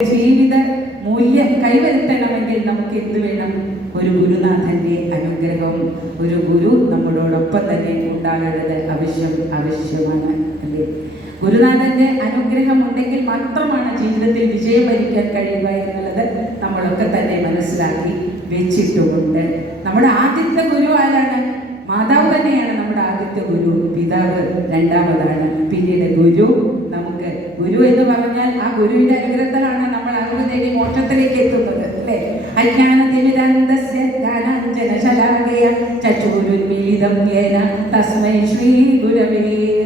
ജീവിത മൂല്യം കൈവരുത്തണമെങ്കിൽ നമുക്ക് എന്ത് വേണം? ഒരു ഗുരുനാഥന്റെ അനുഗ്രഹം, ഒരു ഗുരു നമ്മളോടൊപ്പം തന്നെ ഉണ്ടാകേണ്ടത് ആവശ്യമാണ് അല്ലേ? ഗുരുനാഥന്റെ അനുഗ്രഹം ഉണ്ടെങ്കിൽ മാത്രമാണ് ജീവിതത്തിൽ വിജയം വരിക്കാൻ കഴിയുക എന്നുള്ളത് നമ്മളൊക്കെ തന്നെ മനസ്സിലാക്കി വെച്ചിട്ടുമുണ്ട്. നമ്മുടെ ആദ്യത്തെ ഗുരു ആരാണ്? മാതാവ് തന്നെയാണ് നമ്മുടെ ആദ്യത്തെ ഗുരു. പിതാവ് രണ്ടാമതാണ്, പിന്നീട് ഗുരു. നമുക്ക് ഗുരു എന്ന് പറഞ്ഞാൽ ആ ഗുരുവിന്റെ അനുഗ്രഹത്തിലാണ് നമ്മൾ അറിവ് നേടി മോക്ഷത്തിലേക്ക് എത്തുന്നത് അല്ലേ? അജ്ഞാനതിമിരാന്തസ്യ ജ്ഞാനാഞ്ജനശലാകയ ചക്ഷുരുന്മീലിതം യേന തസ്മൈ ശ്രീ ഗുരവേ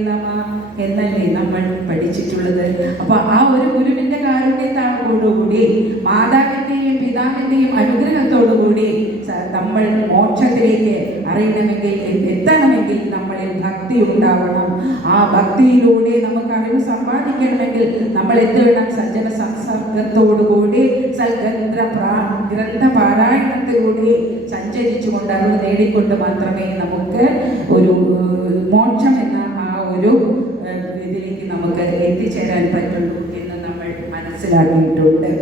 നമഃ എന്നല്ലേ നമ്മൾ പഠിച്ചിട്ടുള്ളത്. അപ്പൊ ആ ഒരു ഗുരുവിന്റെ കാരുണ്യത്തോടുകൂടി, മാതാവിന്റെയും പിതാവിന്റെയും അനുഗ്രഹത്തോടുകൂടി നമ്മൾ മോക്ഷത്തിലേക്ക് അറിയണമെങ്കിൽ, എത്തണമെങ്കിൽ നമ്മളിൽ ഭക്തി ഉണ്ടാവണം. ആ ഭക്തിയിലൂടെ നമുക്ക് അറിവ് സമ്പാദിക്കണമെങ്കിൽ നമ്മൾ എന്ത് വേണം? സജ്ജന സംസർഗത്തോടുകൂടി ഗ്രന്ഥ പാരായണത്തിലൂടെ സഞ്ചരിച്ചുകൊണ്ട് അറിവ് നേടിക്കൊണ്ട് മാത്രമേ നമുക്ക് ഒരു മോക്ഷം എന്ന ആ ഒരു ഇതിലേക്ക് നമുക്ക് എത്തിച്ചേരാൻ പറ്റുള്ളൂ എന്ന് നമ്മൾ മനസ്സിലാക്കിയിട്ടുണ്ട്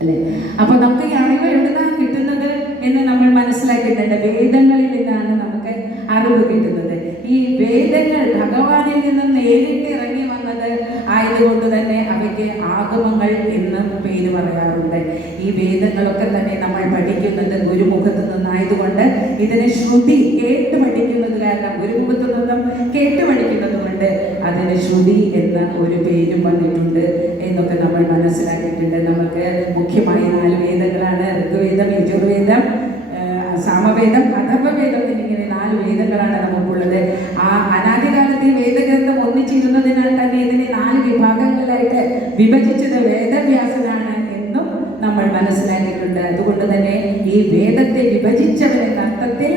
അല്ലെ? അപ്പൊ നമുക്ക് ഈ അറിവ് എവിടുന്നാണ് കിട്ടുന്നത് എന്ന് നമ്മൾ മനസ്സിലാക്കിയിട്ടുണ്ട്. വേദങ്ങളിൽ നിന്നാണ് നമുക്ക് അറിവ് കിട്ടുന്നത്. ഈ വേദങ്ങൾ ഭഗവാനിൽ നിന്ന് നേരിട്ട് ഇറങ്ങി വന്നത് ആയതുകൊണ്ട് തന്നെ അവയ്ക്ക് ആഗമങ്ങൾ എന്ന് പേര് പറയാറുണ്ട്. ഈ വേദങ്ങളൊക്കെ തന്നെ നമ്മൾ പഠിക്കുന്നത് ഗുരുമുഖത്ത് നിന്നായതുകൊണ്ട് ഇതിന് ശ്രുതി കേട്ട് പഠിക്കുന്നത് കാരണം, ഗുരുമുഖത്ത് നിന്നും കേട്ട് പഠിക്കുന്നത് കൊണ്ട് അതിന് ശ്രുതി എന്ന ഒരു പേരും വന്നിട്ടുണ്ട് എന്നൊക്കെ നമ്മൾ മനസ്സിലാക്കിയിട്ടുണ്ട്. നമുക്ക് മുഖ്യമായി 4 വേദങ്ങളാണ്: ഋഗ്വേദം, യജുർവേദം, സാമവേദം, അഥർവവേദം എന്നിങ്ങനെ 4 വേദങ്ങളാണ് നമുക്കുള്ളത്. ആ അനാദികാലത്ത് വേദഗ്രന്ഥം ഒന്നിച്ചിരുന്നതിനാൽ തന്നെ ഇതിനെ 4 വിഭാഗങ്ങളിലായിട്ട് വിഭജിച്ചത് വേദവ്യാസനാണ് എന്നും നമ്മൾ മനസ്സിലാക്കിയിട്ടുണ്ട്. അതുകൊണ്ട് തന്നെ ഈ വേദത്തെ വിഭജിച്ചവൻ എന്ന അർത്ഥത്തിൽ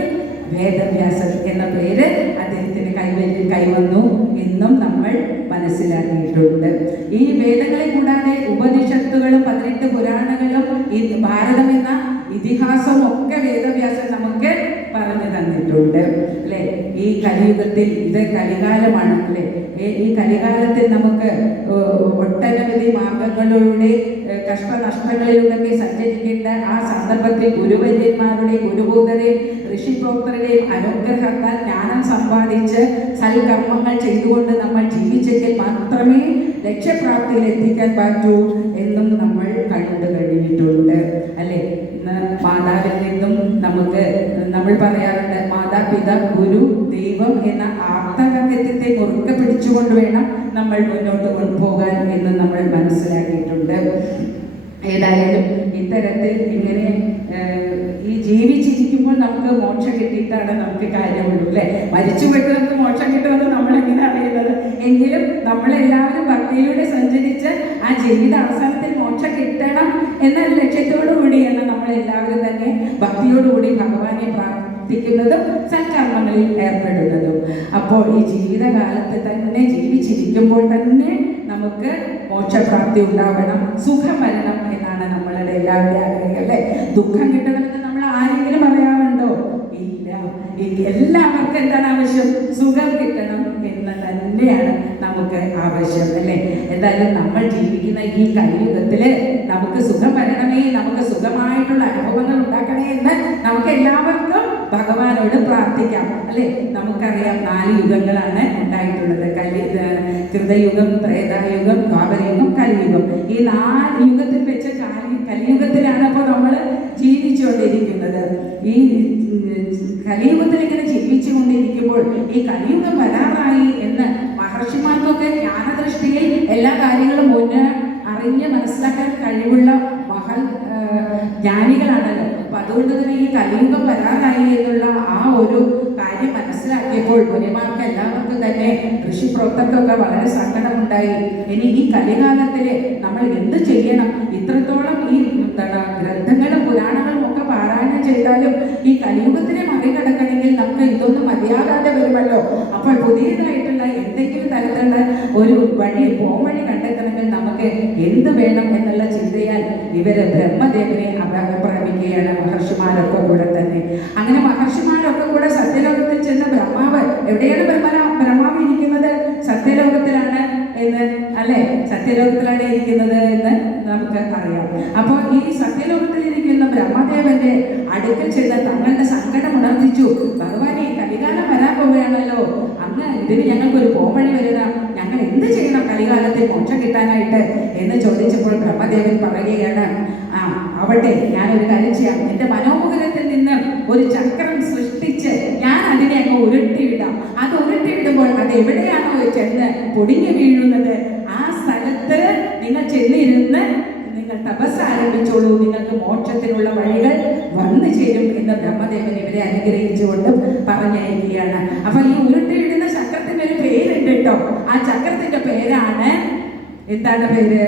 വേദവ്യാസൻ എന്ന പേര് അദ്ദേഹത്തിന് കൈവന്നു എന്നും നമ്മൾ മനസ്സിലാക്കിയിട്ടുണ്ട്. ഈ വേദങ്ങളെ കൂടാതെ ഉപനിഷത്തുകളും 18 പുരാണങ്ങളും ഈ ഭാരതം എന്ന ഇതിഹാസവും ഒക്കെ വേദവ്യാസൻ നമുക്ക് പറഞ്ഞു തന്നിട്ടുണ്ട് അല്ലെ? ഈ കലിയുഗത്തിൽ, ഇത് കലികാലമാണ് അല്ലെ? ഈ കലികാലത്തിൽ നമുക്ക് ഒട്ടനവധി മാർഗങ്ങളിലൂടെ കഷ്ടനഷ്ടങ്ങളിലൂടെ സഞ്ചരിക്കേണ്ട ആ സന്ദർഭത്തിൽ ഗുരുവര്യന്മാരുടെ, ഗുരുഭൂതരെ, ഋഷിപ്രോക്തരുടെയും അനുഗ്രഹത്താൽ ജ്ഞാനം സമ്പാദിച്ച് സൽകർമ്മങ്ങൾ ചെയ്തുകൊണ്ട് നമ്മൾ ജീവിച്ചെങ്കിൽ മാത്രമേ ലക്ഷ്യപ്രാപ്തിയിൽ എത്തിക്കാൻ പറ്റൂ എന്നും നമ്മൾ കണ്ടു കഴിഞ്ഞിട്ടുണ്ട് അല്ലെ? മാതാവിൽ നിന്നും നമുക്ക് നമ്മൾ പറയാറുണ്ട്, മാതാപിതാ ഗുരു ദൈവം എന്ന ആർത്തവത്യത്തെ മുറുക്കെ പിടിച്ചുകൊണ്ട് വേണം നമ്മൾ മുന്നോട്ട് കൊണ്ടുപോകാൻ എന്ന് നമ്മൾ മനസ്സിലാക്കിയിട്ടുണ്ട്. ഏതായാലും ഇത്തരത്തിൽ ഇങ്ങനെ ഈ ജീവിച്ചിരിക്കുമ്പോൾ നമുക്ക് മോക്ഷം കിട്ടിയിട്ടാണ് നമുക്ക് കാര്യമുള്ളൂ അല്ലെ? മരിച്ചു പോയിട്ട് നമുക്ക് മോക്ഷം കിട്ടുമെന്ന് നമ്മൾ എങ്ങനെ അറിയുന്നത്? എങ്കിലും നമ്മളെല്ലാവരും ഭക്തിയിലൂടെ സഞ്ചരിച്ച് ആ ജീവിത അവസാനത്തിൽ മോക്ഷം കിട്ടണം എന്ന ലക്ഷ്യത്തോടു കൂടിയാണ് നമ്മളെല്ലാവരും തന്നെ ഭക്തിയോടുകൂടി ഭഗവാനെ പ്രാർത്ഥിക്കുന്നതും സൽക്കർമ്മങ്ങളിൽ ഏർപ്പെടുന്നതും. അപ്പോൾ ഈ ജീവിതകാലത്ത് തന്നെ, ജീവിച്ചിരിക്കുമ്പോൾ തന്നെ നമുക്ക് മോക്ഷപ്രാപ്തി ഉണ്ടാവണം, സുഖം വരണം എന്നാണ് നമ്മളുടെ എല്ലാവരുടെ ആഗ്രഹം അല്ലെ? ദുഃഖം കിട്ടണമെന്ന് നമ്മൾ ആരെങ്കിലും പറയാറുണ്ടോ? ഇല്ല. എല്ലാവർക്കും എന്താണ് ആവശ്യം? സുഖം കിട്ടണം എന്ന് തന്നെയാണ് നമുക്ക് ആവശ്യം അല്ലെ? എന്തായാലും നമ്മൾ ജീവിക്കുന്ന ഈ കലിയുഗത്തില് നമുക്ക് സുഖം വരണമേ, നമുക്ക് സുഖമായിട്ടുള്ള അനുഭവങ്ങൾ ഉണ്ടാക്കണേ എന്ന് നമുക്ക് എല്ലാവർക്കും ഭഗവാനോട് പ്രാർത്ഥിക്കാം അല്ലെ? നമുക്കറിയാം 4 യുഗങ്ങളാണ് ഉണ്ടായിട്ടുള്ളത്. കൃതയുഗം, ത്രേതായുഗം, ദ്വാപരയുഗം, കലിയുഗം. ഈ 4 യുഗത്തിൽ വെച്ച് കലിയുഗത്തിലാണ് അപ്പോൾ നമ്മൾ ജീവിച്ചുകൊണ്ടിരിക്കുന്നത്. ഈ കലിയുഗത്തിൽ ഇങ്ങനെ ജീവിച്ചു കൊണ്ടിരിക്കുമ്പോൾ ഈ കലിയുഗം വരാറായി എന്ന് മഹർഷിമാർക്കൊക്കെ ജ്ഞാനദൃഷ്ടിയിൽ എല്ലാ കാര്യങ്ങളും മുന്നേ അറിഞ്ഞ് മനസ്സിലാക്കാൻ കഴിവുള്ള ജ്ഞാനികളാണല്ലോ. അപ്പൊ അതുകൊണ്ട് തന്നെ ഈ കലിയുഗം വരാറായി എന്നുള്ള ആ ഒരു കാര്യം മനസ്സിലാക്കിയപ്പോൾ മുനിമാർക്ക് എല്ലാവർക്കും തന്നെ, ഋഷിപ്രോക്തർക്കൊക്കെ വളരെ സങ്കടമുണ്ടായി. ഇനി ഈ കലികാലത്തില് നമ്മൾ എന്ത് ചെയ്യണം? ഇത്രത്തോളം ഈ ഗ്രന്ഥങ്ങളും പുരാണങ്ങളും ഒക്കെ പാരായണം ചെയ്താലും ഈ കലിയുഗത്തിനെ മറികടക്കണമെങ്കിൽ നമുക്ക് ഇതൊന്നും മതിയാകാതെ വരുമല്ലോ. അപ്പോൾ പുതിയതായിട്ടുള്ള എന്തെങ്കിലും തരത്തിലുള്ള ഒരു പോംവഴി കണ്ടെത്തണമെങ്കിൽ നമുക്ക് എന്ത് വേണം എന്നുള്ള ചിന്തയാൽ ഇവര് ബ്രഹ്മദേവനെ അഭിപ്രാപിക്കുകയാണ്, മഹർഷിമാരൊക്കെ കൂടെ തന്നെ. അങ്ങനെ മഹർഷിമാരൊക്കെ കൂടെ സത്യലോകത്തിൽ ചെന്ന ബ്രഹ്മാവ്, എവിടെയാണ് ബ്രഹ്മാവ് ഇരിക്കുന്നത്? സത്യലോകത്തിലാണ് എന്ന് അല്ലെ? സത്യലോകത്തിലാണ് ഇരിക്കുന്നത് എന്ന് നമുക്ക് അറിയാം. അപ്പോൾ ഈ സത്യലോകത്തിലിരിക്കുന്ന ബ്രഹ്മദേവന്റെ അടുക്കൽ ചെന്ന് തങ്ങളുടെ സങ്കടം ഉണർത്തിച്ചു. ഭഗവാനെ, കലികാലം വരാൻ പോവുകയാണല്ലോ, അങ്ങ് ഇതിന് ഞങ്ങൾക്കൊരു പോംവഴി വരണം, ഞങ്ങൾ എന്ത് ചെയ്യണം കലികാലത്തിൽ മോക്ഷം കിട്ടാനായിട്ട് എന്ന് ചോദിച്ചപ്പോൾ ബ്രഹ്മദേവൻ പറയുകയാണ്, ആവട്ടെ, ഞാനൊരു കാര്യം ചെയ്യാം. എൻ്റെ മനോമുഖരത്തിൽ നിന്ന് ഒരു ചക്രം സൃഷ്ടിച്ച് ഞാൻ അതിനെ അങ്ങ് ഉരുട്ടിവിടാം. അത് ഉരുട്ടിവിടുമ്പോൾ അത് എവിടെയാണോ ചെന്ന് പൊടിഞ്ഞു വീഴുന്നത്, ആ സ്ഥലത്ത് നിങ്ങൾ ചെന്നിരുന്ന് നിങ്ങൾ തപസ് ആരംഭിച്ചോളൂ, നിങ്ങൾക്ക് മോക്ഷത്തിനുള്ള വഴികൾ വന്നു ചേരും എന്ന് ബ്രഹ്മദേവൻ ഇവരെ അനുഗ്രഹിച്ചുകൊണ്ട് പറഞ്ഞയക്കുകയാണ്. അപ്പൊ ഈ ഉരുട്ടിവിടുന്ന ചക്രത്തിന് ഒരു പേരുണ്ട് കേട്ടോ. ആ ചക്രത്തിന്റെ പേരാണ്, എന്താണ് പേര്?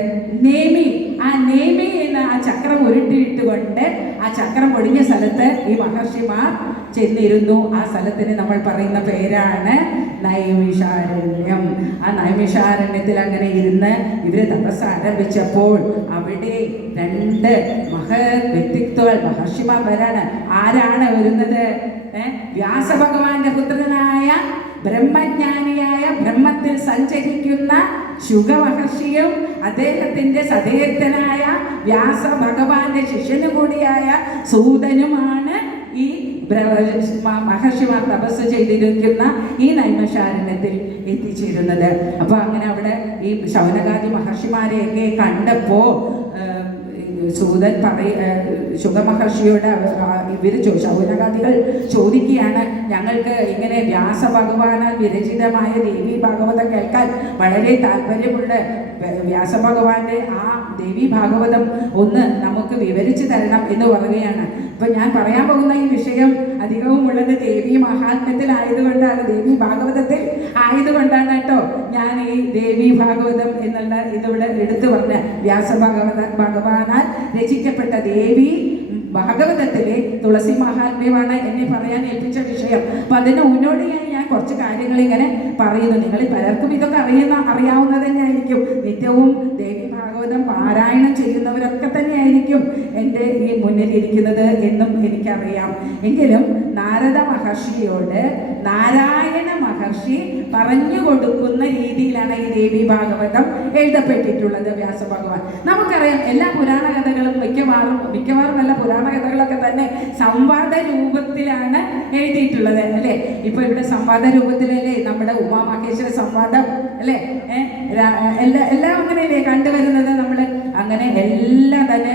നേമി. ആ നേമി എന്ന ആ ചക്രം ഉരുട്ടിയിട്ടുകൊണ്ട് ആ ചക്രം പൊടിഞ്ഞ സ്ഥലത്ത് ഈ മഹർഷിമാർ ചെന്നിരുന്നു. ആ സ്ഥലത്തിന് നമ്മൾ പറയുന്ന പേരാണ് നൈമിഷാരണ്യം. ആ നൈമിഷാരണ്യത്തിൽ അങ്ങനെ ഇരുന്ന് ഇവര് തപസ് ആരംഭിച്ചപ്പോൾ അവിടെ രണ്ട് വ്യക്തിത്വങ്ങൾ മഹർഷിമാർ വരാണ്. ആരാണ് വരുന്നത്? വ്യാസഭഗവാന്റെ പുത്രനായ ബ്രഹ്മജ്ഞാനിയായ ബ്രഹ്മത്തിൽ സഞ്ചരിക്കുന്ന ശുഗ മഹർഷിയും അദ്ദേഹത്തിന്റെ സതീർത്ഥനായ വ്യാസ ഭഗവാന്റെ ശിഷ്യനു കൂടിയായ സൂതനുമാണ് ഈ മഹർഷിമാർ തപസ് ചെയ്തിരിക്കുന്ന ഈ നൈമിഷാരണ്യത്തിൽ എത്തിച്ചേരുന്നത്. അപ്പൊ അങ്ങനെ അവിടെ ഈ ശൗനകാദി മഹർഷിമാരെയൊക്കെ കണ്ടപ്പോ സൂതൻ ശുഗമഹർഷിയോട് ശൗനകാദികൾ ചോദിക്കുകയാണ്, ഞങ്ങൾക്ക് ഇങ്ങനെ വ്യാസഭഗവാനാൽ വിരചിതമായ ദേവി ഭാഗവതം കേൾക്കാൻ വളരെ താല്പര്യമുണ്ട്. വ്യാസഭഗവാന്റെ ആ ദേവി ഭാഗവതം ഒന്ന് നമുക്ക് വിവരിച്ചു തരണം എന്ന് പറയുകയാണ്. അപ്പൊ ഞാൻ പറയാൻ പോകുന്ന ഈ വിഷയം അധികവും ഉള്ളത് ദേവി മഹാത്മ്യത്തിലായതുകൊണ്ടാണ്, ദേവി ഭാഗവതത്തിൽ ആയതുകൊണ്ടാണ് കേട്ടോ ഞാൻ ഈ ദേവി ഭാഗവതം എന്നുള്ള ഇതിവിടെ എടുത്തു പറഞ്ഞ ഭഗവാനാൽ രചിക്കപ്പെട്ട ദേവി ഭാഗവതത്തിലെ തുളസി മഹാത്മ്യമാണ് എന്നെ പറയാൻ ഏൽപ്പിച്ച വിഷയം. അപ്പൊ അതിന് മുന്നോടിയായി ഞാൻ കുറച്ച് കാര്യങ്ങൾ ഇങ്ങനെ പറയുന്നു. നിങ്ങൾ പലർക്കും ഇതൊക്കെ അറിയാവുന്നത് തന്നെയായിരിക്കും. നിത്യവും ദേവി ഭാഗവതം പാരായണം ചെയ്യുന്നവരൊക്കെ തന്നെയായിരിക്കും എൻ്റെ ഈ മുന്നിലിരിക്കുന്നത് എന്നും എനിക്കറിയാം. എങ്കിലും നാരദ മഹർഷിയോട് നാരായണ മഹർഷി പറഞ്ഞു കൊടുക്കുന്ന രീതിയിലാണ് ഈ ദേവി ഭാഗവതം എഴുതപ്പെട്ടിട്ടുള്ളത്. വ്യാസഭഗവാൻ നമുക്കറിയാം, എല്ലാ പുരാണ കഥകളും മിക്കവാറും നല്ല പുരാണ കഥകളൊക്കെ തന്നെ സംവാദ രൂപത്തിലാണ് എഴുതിയിട്ടുള്ളത് അല്ലേ. ഇപ്പൊ ഇവിടെ സംവാദ രൂപത്തിലല്ലേ നമ്മുടെ ഉമാമഹേശ്വര സംവാദം അല്ലേ, എല്ലാം അങ്ങനെയല്ലേ കണ്ടുവരുന്നത്. നമ്മൾ അങ്ങനെ എല്ലാം തന്നെ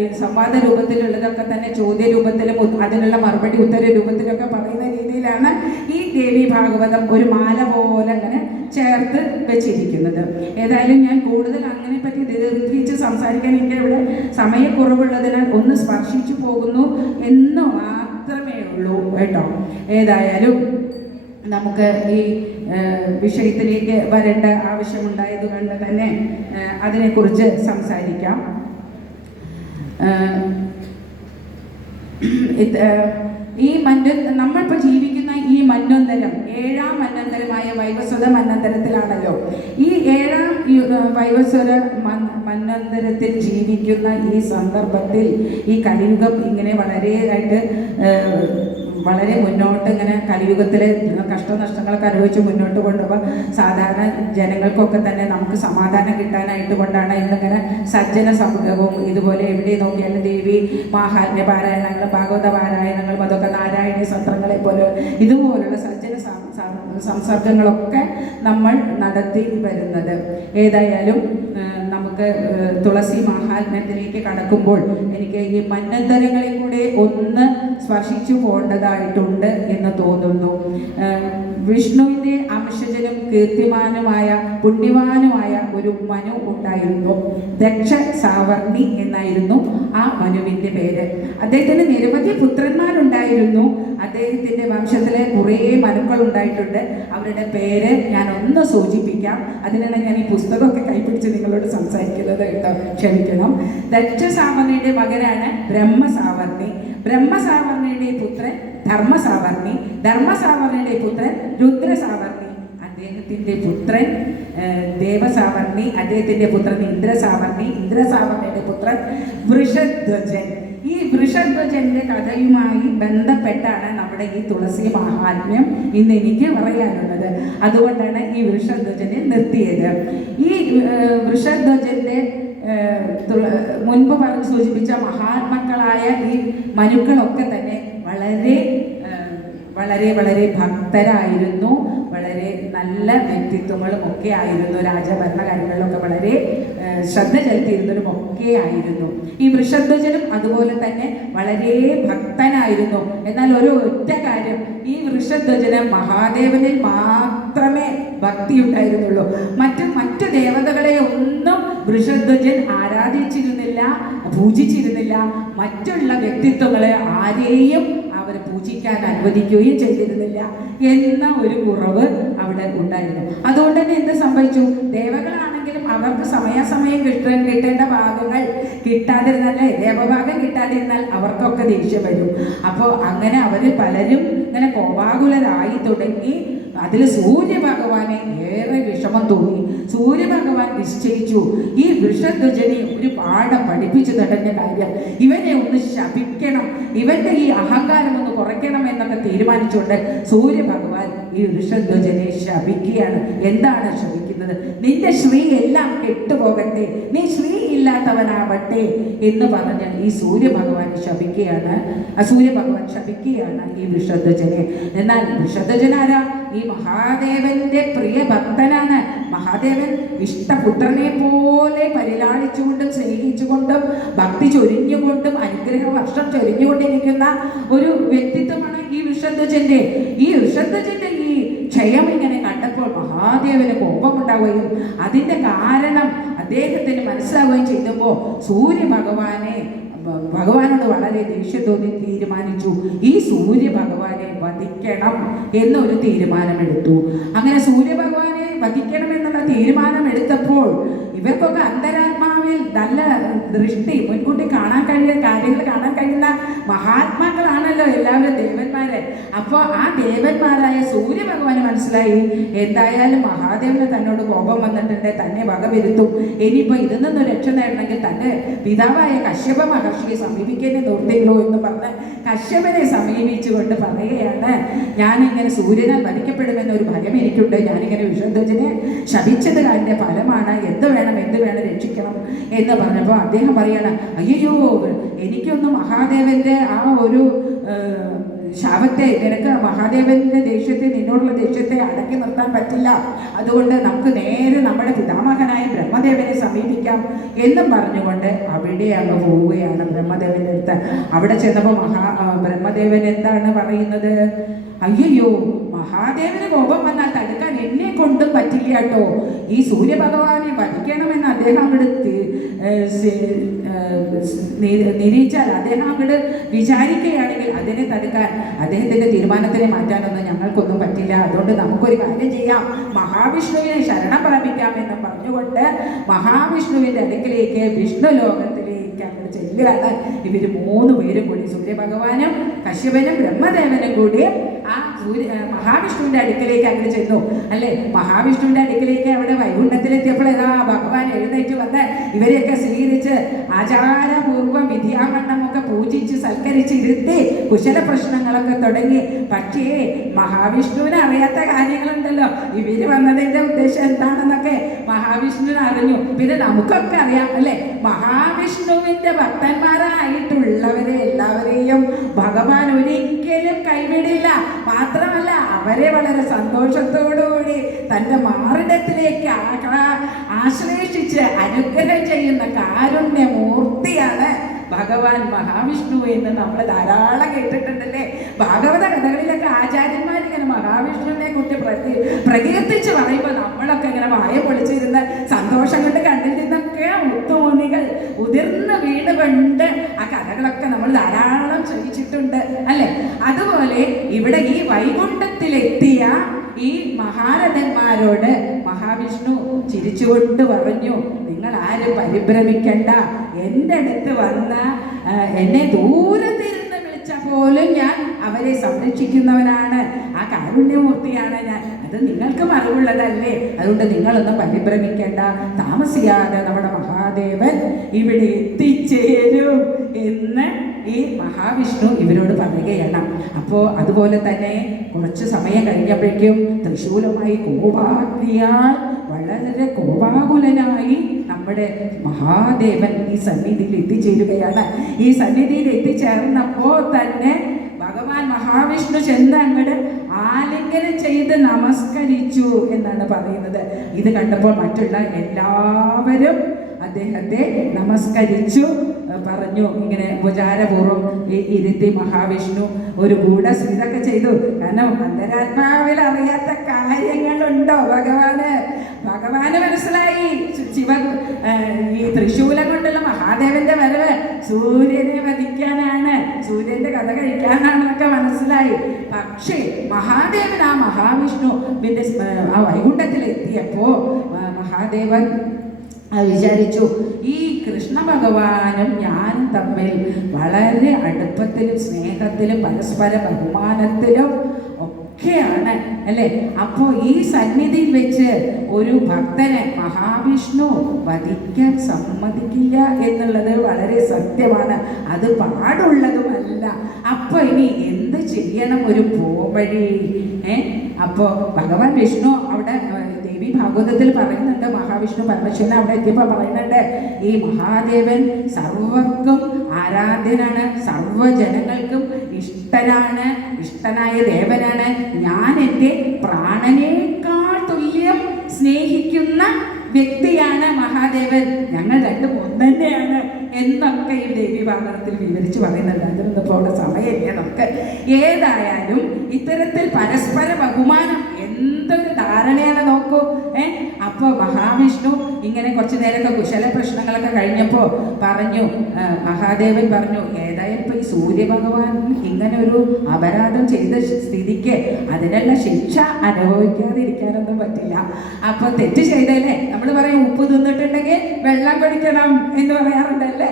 ഈ സംവാദ രൂപത്തിലുള്ളതൊക്കെ തന്നെ ചോദ്യ രൂപത്തിലും അതിനുള്ള മറുപടി ഉത്തര രൂപത്തിലൊക്കെ പറയുന്ന രീതിയിലാണ് ഈ ദേവി ഭാഗവതം ഒരു മാല പോലെ അങ്ങനെ ചേർത്ത് വെച്ചിരിക്കുന്നത്. ഏതായാലും ഞാൻ കൂടുതൽ അങ്ങനെ പറ്റി ദീർഘിച്ച് സംസാരിക്കാൻ എനിക്ക് ഇവിടെ സമയക്കുറവുള്ളതിനാൽ ഒന്ന് സ്പർശിച്ചു പോകുന്നു എന്ന് മാത്രമേ ഉള്ളൂ കേട്ടോ. ഏതായാലും നമുക്ക് ഈ വിഷയത്തിലേക്ക് വരേണ്ട ആവശ്യമുണ്ടായത് കൊണ്ട് തന്നെ അതിനെക്കുറിച്ച് സംസാരിക്കാം. ഈ നമ്മളിപ്പോൾ ജീവിക്കുന്ന ഈ മന്വന്തരം 7ാം മന്വന്തരമായ വൈവസ്വത മന്വന്തരത്തിലാണല്ലോ. ഈ 7ാം വൈവസ്വത മന്വന്തരത്തിൽ ജീവിക്കുന്ന ഈ സന്ദർഭത്തിൽ ഈ കലിയുഗം ഇങ്ങനെ വളരെ മുന്നോട്ട് ഇങ്ങനെ കലിയുഗത്തിലെ കഷ്ടനഷ്ടങ്ങളൊക്കെ അനുഭവിച്ച് മുന്നോട്ട് കൊണ്ടുപോകാൻ സാധാരണ ജനങ്ങൾക്കൊക്കെ തന്നെ നമുക്ക് സമാധാനം കിട്ടാനായിട്ട് കൊണ്ടാണ് ഇന്നിങ്ങനെ സജ്ജന സംഘവും ഇതുപോലെ എവിടെ നോക്കിയാലും ദേവി മാഹാത്മ്യ പാരായണങ്ങളും ഭാഗവത പാരായണങ്ങളും അതൊക്കെ നാരായണീയ സത്രങ്ങളെ പോലെ ഇതുപോലുള്ള സജ്ജന സംസർഗങ്ങളൊക്കെ നമ്മൾ നടത്തി വരുന്നത്. ഏതായാലും നമുക്ക് തുളസി മഹാത്മ്യത്തിലേക്ക് കടക്കുമ്പോൾ എനിക്ക് ഈ മന്വന്തരങ്ങളിൽ കൂടെ ഒന്ന് സ്പർശിച്ചു പോകേണ്ടതായിട്ടുണ്ട് എന്ന് തോന്നുന്നു. വിഷ്ണുവിൻ്റെ അംശജനും കീർത്തിമാനുമായ പുണ്യവാനുമായ ഒരു മനു ഉണ്ടായിരുന്നു. ദക്ഷ സാവർണി എന്നായിരുന്നു ആ മനുവിൻ്റെ പേര്. അദ്ദേഹത്തിന് നിരവധി പുത്രന്മാരുണ്ടായിരുന്നു. അദ്ദേഹത്തിൻ്റെ വംശത്തിലെ കുറേ മനുക്കൾ ഉണ്ടായിട്ടുണ്ട്. അവരുടെ പേര് ഞാൻ ഒന്ന് സൂചിപ്പിക്കാം. അതിനാണ് ഞാൻ ഈ പുസ്തകമൊക്കെ കൈപ്പിടിച്ച് നിങ്ങളോട് സംസാരിക്കുന്നത് കേട്ടോ, ക്ഷമിക്കണം. ദക്ഷ സാവർണിയുടെ മകനാണ് ബ്രഹ്മസാവർണി. ബ്രഹ്മസാവർണിയുടെ പുത്രൻ ധർമ്മസാവർണി. ധർമ്മസാവർണിയുടെ പുത്രൻ രുദ്രസാവർണി. അദ്ദേഹത്തിൻ്റെ പുത്രൻ ദേവസാവർണി. അദ്ദേഹത്തിൻ്റെ പുത്രൻ ഇന്ദ്രസാവർണി. ഇന്ദ്രസാവർണിയുടെ പുത്രൻ വൃഷധ്വജൻ. ഈ വൃഷധ്വജന്റെ കഥയുമായി ബന്ധപ്പെട്ടാണ് നമ്മുടെ ഈ തുളസി മഹാത്മ്യം ഇന്ന് എനിക്ക് പറയാനുള്ളത്. അതുകൊണ്ടാണ് ഈ വൃഷധ്വജനെ നിർത്തിയത്. ഈ വൃഷധ്വജന്റെ മുൻപ് പറഞ്ഞ് സൂചിപ്പിച്ച മഹാത്മാക്കളായ ഈ മനുക്കളൊക്കെ തന്നെ വളരെ വളരെ വളരെ ഭക്തരായിരുന്നു, വളരെ നല്ല വ്യക്തിത്വങ്ങളും ഒക്കെ ആയിരുന്നു, രാജഭരണകാര്യങ്ങളിലൊക്കെ വളരെ ശ്രദ്ധ ചെലുത്തിയിരുന്നവരും ഒക്കെ ആയിരുന്നു. ഈ വൃഷധ്വജനും അതുപോലെ തന്നെ വളരെ ഭക്തനായിരുന്നു. എന്നാൽ ഒരു ഒറ്റ കാര്യം, ഈ വൃഷധ്വജന് മഹാദേവനിൽ മാത്രമേ ഭക്തി ഉണ്ടായിരുന്നുള്ളൂ. മറ്റു ദേവതകളെ ഒന്നും വൃഷധ്വജൻ ആരാധിച്ചിരുന്നില്ല, പൂജിച്ചിരുന്നില്ല. മറ്റുള്ള വ്യക്തിത്വങ്ങളെ ആരെയും അവർ പൂജിക്കാൻ അനുവദിക്കുകയും ചെയ്തിരുന്നില്ല എന്ന ഒരു കുറവ് അവിടെ ഉണ്ടായിരുന്നു. അതുകൊണ്ട് തന്നെ എന്ത് സംഭവിച്ചു? ദേവകളാണെങ്കിലും അവർക്ക് സമയാസമയം കിട്ടേണ്ട ഭാഗങ്ങൾ കിട്ടാതിരുന്നല്ലേ, ദേവഭാഗം കിട്ടാതിരുന്നാൽ അവർക്കൊക്കെ ദേഷ്യം വരും. അപ്പോൾ അങ്ങനെ അവരിൽ പലരും ഇങ്ങനെ കോപാകുലരായി തുടങ്ങി. അതിൽ സൂര്യഭഗവാനെ ഏറെ വിഷമം തോന്നി. സൂര്യഭഗവാൻ നിശ്ചയിച്ചു, ഈ വൃഷധ്വജനെ ഒരു പാഠം പഠിപ്പിച്ചു തടഞ്ഞ കാര്യം, ഇവനെ ഒന്ന് ശപിക്കണം, ഇവന്റെ ഈ അഹങ്കാരം ഒന്ന് കുറയ്ക്കണം എന്നൊക്കെ തീരുമാനിച്ചുകൊണ്ട് സൂര്യഭഗവാൻ ഈ വൃഷധ്വജനെ ശപിക്കുകയാണ്. എന്താണ് ശപിക്കുന്നത്? നിന്റെ ശ്രീ എല്ലാം കെട്ടുപോകട്ടെ, നീ ശ്രീ ഇല്ലാത്തവനാവട്ടെ എന്ന് പറഞ്ഞ് ഈ സൂര്യഭഗവാൻ ശപിക്കുകയാണ്. സൂര്യഭഗവാൻ ശപിക്കുകയാണ് ഈ വൃഷധ്വജനെ. എന്നാൽ വൃഷധ്വജനാരാ? ഈ മഹാദേവന്റെ പ്രിയ ഭക്തനാണ്. മഹാദേവൻ ഇഷ്ടപുത്രനെ പോലെ പരിലാളിച്ചുകൊണ്ടും സ്നേഹിച്ചുകൊണ്ടും ഭക്തി ചൊരിഞ്ഞുകൊണ്ടും അനുഗ്രഹ വർഷം ചൊരിഞ്ഞുകൊണ്ടിരിക്കുന്ന ഒരു വ്യക്തിത്വമാണ് ഈ വൃഷധ്വജന്റെ. ഈ വൃഷധ്വജന്റെ ഈ ക്ഷയം ഇങ്ങനെ കണ്ടപ്പോൾ മഹാദേവന് കോപമുണ്ടാവുകയും അതിന്റെ കാരണം അദ്ദേഹത്തിന് മനസ്സിലാവുകയും ചെയ്തപ്പോൾ ഭഗവാനോട് വളരെ ദേഷ്യം തോന്നി തീരുമാനിച്ചു, ഈ സൂര്യഭഗവാനെ വധിക്കണം എന്നൊരു തീരുമാനമെടുത്തു. അങ്ങനെ സൂര്യഭഗവാനെ വധിക്കണം എന്നുള്ള തീരുമാനമെടുത്തപ്പോൾ ഇവർക്കൊക്കെ അന്തരാത്മാവിൽ നല്ല ദൃഷ്ടി, മുൻകൂട്ടി കാണാൻ കഴിയുന്ന കാര്യങ്ങൾ കാണാൻ കഴിയുന്ന മഹാത്മാക്കളാണല്ലോ എല്ലാവരും ദേവന്മാരെ. അപ്പോൾ ആ ദേവന്മാരായ സൂര്യഭഗവാന് മനസ്സിലായി, എന്തായാലും മഹാദേവന് തന്നോട് കോപം വന്നിട്ടുണ്ട്, തന്നെ വകവരുത്തും. ഇനിയിപ്പോൾ ഇതിൽ നിന്ന് രക്ഷ നേടണമെങ്കിൽ തൻ്റെ പിതാവായ കശ്യപ മഹർഷിയെ സമീപിക്കേണ്ട നിർത്തിയുള്ളൂ എന്ന് പറഞ്ഞ് കശ്യപനെ സമീപിച്ചുകൊണ്ട് പറയുകയാണ്, ഞാനിങ്ങനെ സൂര്യനാൽ വധിക്കപ്പെടുമെന്നൊരു ഭയം എനിക്കുണ്ട്, ഞാനിങ്ങനെ വിഷധ്വജനെ ശപിച്ചത് അതിൻ്റെ ഫലമാണ്, എന്ത് വേണം രക്ഷിക്കണം എന്ന് പറഞ്ഞപ്പോൾ അദ്ദേഹം പറയാണ്, അയ്യോ എനിക്കൊന്നും മഹാദേവന്റെ ആ ഒരു ശാപത്തെ, നിനക്ക് മഹാദേവന്റെ ദേഷ്യത്തെ, നിന്നോടുള്ള ദേഷ്യത്തെ അടക്കി നിർത്താൻ പറ്റില്ല, അതുകൊണ്ട് നമുക്ക് നേരെ നമ്മുടെ പിതാമഹനായ ബ്രഹ്മദേവനെ സമീപിക്കാം എന്നും പറഞ്ഞുകൊണ്ട് അവിടെ അങ്ങ് പോവുകയാണ് ബ്രഹ്മദേവന്റെ അടുത്ത്. അവിടെ ചെന്നപ്പോൾ ബ്രഹ്മദേവൻ എന്താണ് പറയുന്നത്? അയ്യോ, മഹാദേവന് കോപം വന്നാൽ തടുക്കാൻ എന്നെ കൊണ്ടും പറ്റില്ല കേട്ടോ, ഈ സൂര്യഭഗവാനെ വധിക്കണമെന്ന് അദ്ദേഹം അങ്ങോട്ട് നിരീച്ചാൽ, അദ്ദേഹം അങ്ങോട്ട് വിചാരിക്കുകയാണെങ്കിൽ അതിനെ തടുക്കാൻ, അദ്ദേഹത്തിന്റെ തീരുമാനത്തിനെ മാറ്റാനൊന്നും ഞങ്ങൾക്കൊന്നും പറ്റില്ല, അതുകൊണ്ട് നമുക്കൊരു കാര്യം ചെയ്യാം, മഹാവിഷ്ണുവിനെ ശരണം പ്രാപിക്കാമെന്ന് പറഞ്ഞുകൊണ്ട് മഹാവിഷ്ണുവിന്റെ അടുക്കിലേക്ക്, വിഷ്ണു ലോകത്തിലേക്ക് അങ്ങോട്ട് ചെല്ലുകയാണ് ഇവർ 3 പേരും കൂടി. സൂര്യഭഗവാനും കശ്യപനും ബ്രഹ്മദേവനും കൂടി ആ മഹാവിഷ്ണുവിന്റെ അടുക്കലേക്ക് അങ്ങനെ ചെന്നു. അല്ലെ, മഹാവിഷ്ണുവിന്റെ അടുക്കലേക്ക് അവിടെ വൈകുണ്ഠത്തിലെത്തിയപ്പോൾ ഭഗവാൻ എഴുന്നേറ്റ് വന്ന് ഇവരെയൊക്കെ സ്വീകരിച്ച് ആചാരപൂർവ്വം വിദ്യാമണ്ഡമൊക്കെ പൂജിച്ച് സൽക്കരിച്ച് ഇരുത്തി കുശല പ്രശ്നങ്ങളൊക്കെ തുടങ്ങി. പക്ഷേ മഹാവിഷ്ണുവിന് അറിയാത്ത കാര്യങ്ങളുണ്ടല്ലോ, ഇവര് വന്നതിന്റെ ഉദ്ദേശം എന്താണെന്നൊക്കെ മഹാവിഷ്ണുവിന് അറിഞ്ഞു. പിന്നെ നമുക്കൊക്കെ അറിയാം അല്ലെ, മഹാവിഷ്ണുവിന്റെ ഭക്തന്മാരായിട്ടുള്ളവരെ എല്ലാവരെയും ഭഗവാൻ ഒരിക്കലും കൈവിടില്ല. മാത്രമല്ല അവരെ വളരെ സന്തോഷത്തോടുകൂടി തൻ്റെ മാറിടത്തിലേക്ക് ആശ്ലേഷിച്ച് അനുഗ്രഹം ചെയ്യുന്ന കാരുണ്യമൂർത്തിയാണ് ഭഗവാൻ മഹാവിഷ്ണു എന്ന് നമ്മൾ ധാരാളം കേട്ടിട്ടുണ്ടല്ലേ. ഭാഗവത കഥകളിലൊക്കെ ആചാര്യന്മാരിങ്ങനെ മഹാവിഷ്ണുവിനെ കുറിച്ച് പ്രകീർത്തിച്ച് പറയുമ്പോൾ നമ്മളൊക്കെ ഇങ്ങനെ വായ പൊളിച്ചിരുന്ന സന്തോഷം കൊണ്ട് കണ്ടിരുന്നൊക്കെ മുത്തുമോനികൾ ഉതിർന്ന് വീണുകൊണ്ട് ആ കഥകളൊക്കെ നമ്മൾ ധാരാളം ശ്രമിച്ചിട്ടുണ്ട് അല്ലെ. അതുപോലെ ഇവിടെ ഈ വൈകുണ്ഠത്തിലെത്തിയ ഈ മഹാരഥന്മാരോട് മഹാവിഷ്ണു ചിരിച്ചുകൊണ്ട് പറഞ്ഞു, നിങ്ങൾ ആരും പരിഭ്രമിക്കണ്ട, എൻ്റെ അടുത്ത് വന്ന എന്നെ ദൂരത്തിരുന്ന് വിളിച്ച പോലും ഞാൻ അവരെ സംരക്ഷിക്കുന്നവനാണ്, ആ കാരുണ്യമൂർത്തിയാണ് ഞാൻ, അത് നിങ്ങൾക്കും അറിവുള്ളതല്ലേ, അതുകൊണ്ട് നിങ്ങളൊന്നും പരിഭ്രമിക്കേണ്ട, താമസിയാതെ നമ്മുടെ മഹാദേവൻ ഇവിടെ എത്തിച്ചേരും എന്ന് ഈ മഹാവിഷ്ണു ഇവരോട് പറയുകയാണ്. അപ്പോൾ അതുപോലെ തന്നെ കുറച്ച് സമയം കഴിഞ്ഞപ്പോഴേക്കും തൃശൂലമായി കോപാഗ്നിയാൽ വളരെ കോപാകുലനായി നമ്മുടെ മഹാദേവൻ ഈ സന്നിധിയിൽ എത്തിച്ചേരുകയാണ്. ഈ സന്നിധിയിൽ എത്തിച്ചേർന്നപ്പോൾ തന്നെ ഭഗവാൻ മഹാവിഷ്ണു ചെന്ന് അങ്ങോട്ട് ആലിംഗനം ചെയ്ത് നമസ്കരിച്ചു എന്നാണ് പറയുന്നത്. ഇത് കണ്ടപ്പോൾ മറ്റുള്ള എല്ലാവരും അദ്ദേഹത്തെ നമസ്കരിച്ചു, പറഞ്ഞു. ഇങ്ങനെ ഉപചാരപൂർവ്വം ഇരുത്തി മഹാവിഷ്ണു ഒരു ഗൂഢസ്മിതൊക്കെ ചെയ്തു. കാരണം അന്തരാത്മാവിൽ അറിയാത്ത കാര്യങ്ങളുണ്ടോ ഭഗവാന് മനസ്സിലായി. ഈ തൃശൂലം കൊണ്ടുള്ള മഹാദേവന്റെ വരവ് സൂര്യനെ വധിക്കാനാണ്, സൂര്യന്റെ കഥ കഴിക്കാനാണെന്നൊക്കെ മനസ്സിലായി. പക്ഷേ മഹാദേവൻ ആ മഹാവിഷ്ണുവിന്റെ ആ വൈകുണ്ഠത്തിലെത്തിയപ്പോ മഹാദേവൻ വിചാരിച്ചു, ഈ കൃഷ്ണ ഭഗവാനും ഞാനും തമ്മിൽ വളരെ അടുപ്പത്തിലും സ്നേഹത്തിലും പരസ്പര ബഹുമാനത്തിലും ഒക്കെയാണ് അല്ലേ. അപ്പോൾ ഈ സന്നിധിയിൽ വെച്ച് ഒരു ഭക്തനെ മഹാവിഷ്ണു വധിക്കാൻ സമ്മതിക്കില്ല എന്നുള്ളത് വളരെ സത്യമാണ്, അത് പാടുള്ളതുമല്ല. അപ്പോൾ ഇനി എന്ത് ചെയ്യണം, ഒരു പോംവഴി. അപ്പോൾ ഭഗവാൻ വിഷ്ണു അവിടെ ദേവി ഭാഗവതത്തിൽ പറയുന്നുണ്ട്, മഹാവിഷ്ണു പരമശിവൻ അവിടെ എത്തിയപ്പോൾ പറയുന്നുണ്ട്, ഈ മഹാദേവൻ സർവർക്കും ആരാധ്യനാണ്, സർവ്വജനങ്ങൾക്കും ഇഷ്ടനായ ദേവനാണ്. ഞാൻ എൻ്റെ പ്രാണനേക്കാൾ തുല്യം സ്നേഹിക്കുന്ന വ്യക്തിയാണ് മഹാദേവൻ, ഞങ്ങൾ രണ്ടും ഒന്നെന്നെയാണ് എന്നൊക്കെ ഈ ദേവി ഭാഗവതത്തിൽ വിവരിച്ച് പറയുന്നുണ്ട്. അതിനൊന്നും അവിടെ സമയമില്ല നമുക്ക്. ഏതായാലും ഇത്തരത്തിൽ പരസ്പര ബഹുമാനം എന്തൊരു ധാരണയാണ് നോക്കൂ. അപ്പോൾ മഹാവിഷ്ണു ഇങ്ങനെ കുറച്ചു നേരമൊക്കെ കുശല പ്രശ്നങ്ങളൊക്കെ കഴിഞ്ഞപ്പോൾ പറഞ്ഞു, മഹാദേവൻ പറഞ്ഞു, ഏതായാലും ഇപ്പൊ ഈ സൂര്യഭഗവാൻ ഇങ്ങനെ ഒരു അപരാധം ചെയ്ത സ്ഥിതിക്ക് അതിനുള്ള ശിക്ഷ അനുഭവിക്കാതിരിക്കാനൊന്നും പറ്റില്ല. അപ്പൊ തെറ്റ് ചെയ്തല്ലേ, നമ്മൾ പറയും ഉപ്പ് തിന്നിട്ടുണ്ടെങ്കിൽ വെള്ളം കുടിക്കണം എന്ന് പറയാറുണ്ടല്ലേ.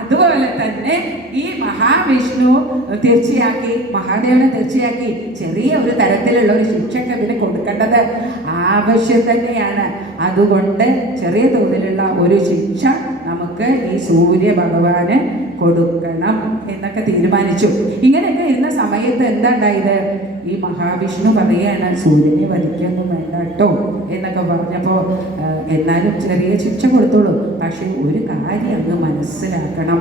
അതുപോലെ തന്നെ ഈ മഹാവിഷ്ണു മഹാദേവനെ തീർച്ചയാക്കി ചെറിയ ഒരു തരത്തിലുള്ള ഒരു ശിക്ഷയ്ക്ക് അതിന് കൊടുക്കേണ്ടത് ആവശ്യം തന്നെയാണ്. അതുകൊണ്ട് ചെറിയ തോതിലുള്ള ഒരു ശിക്ഷ നമുക്ക് ഈ സൂര്യ ഭഗവാന് കൊടുക്കണം എന്നൊക്കെ തീരുമാനിച്ചു. ഇങ്ങനെയൊക്കെ ഇരുന്ന സമയത്ത് എന്താ ഉണ്ടായത്, ഈ മഹാവിഷ്ണു പറയാണ്, സൂര്യനെ വധിക്കൊന്നും വേണ്ട കേട്ടോ എന്നൊക്കെ പറഞ്ഞപ്പോൾ എന്നാലും ചെറിയ ശിക്ഷ കൊടുത്തോളൂ, പക്ഷെ ഒരു കാര്യം അങ്ങ് മനസ്സിലാക്കണം,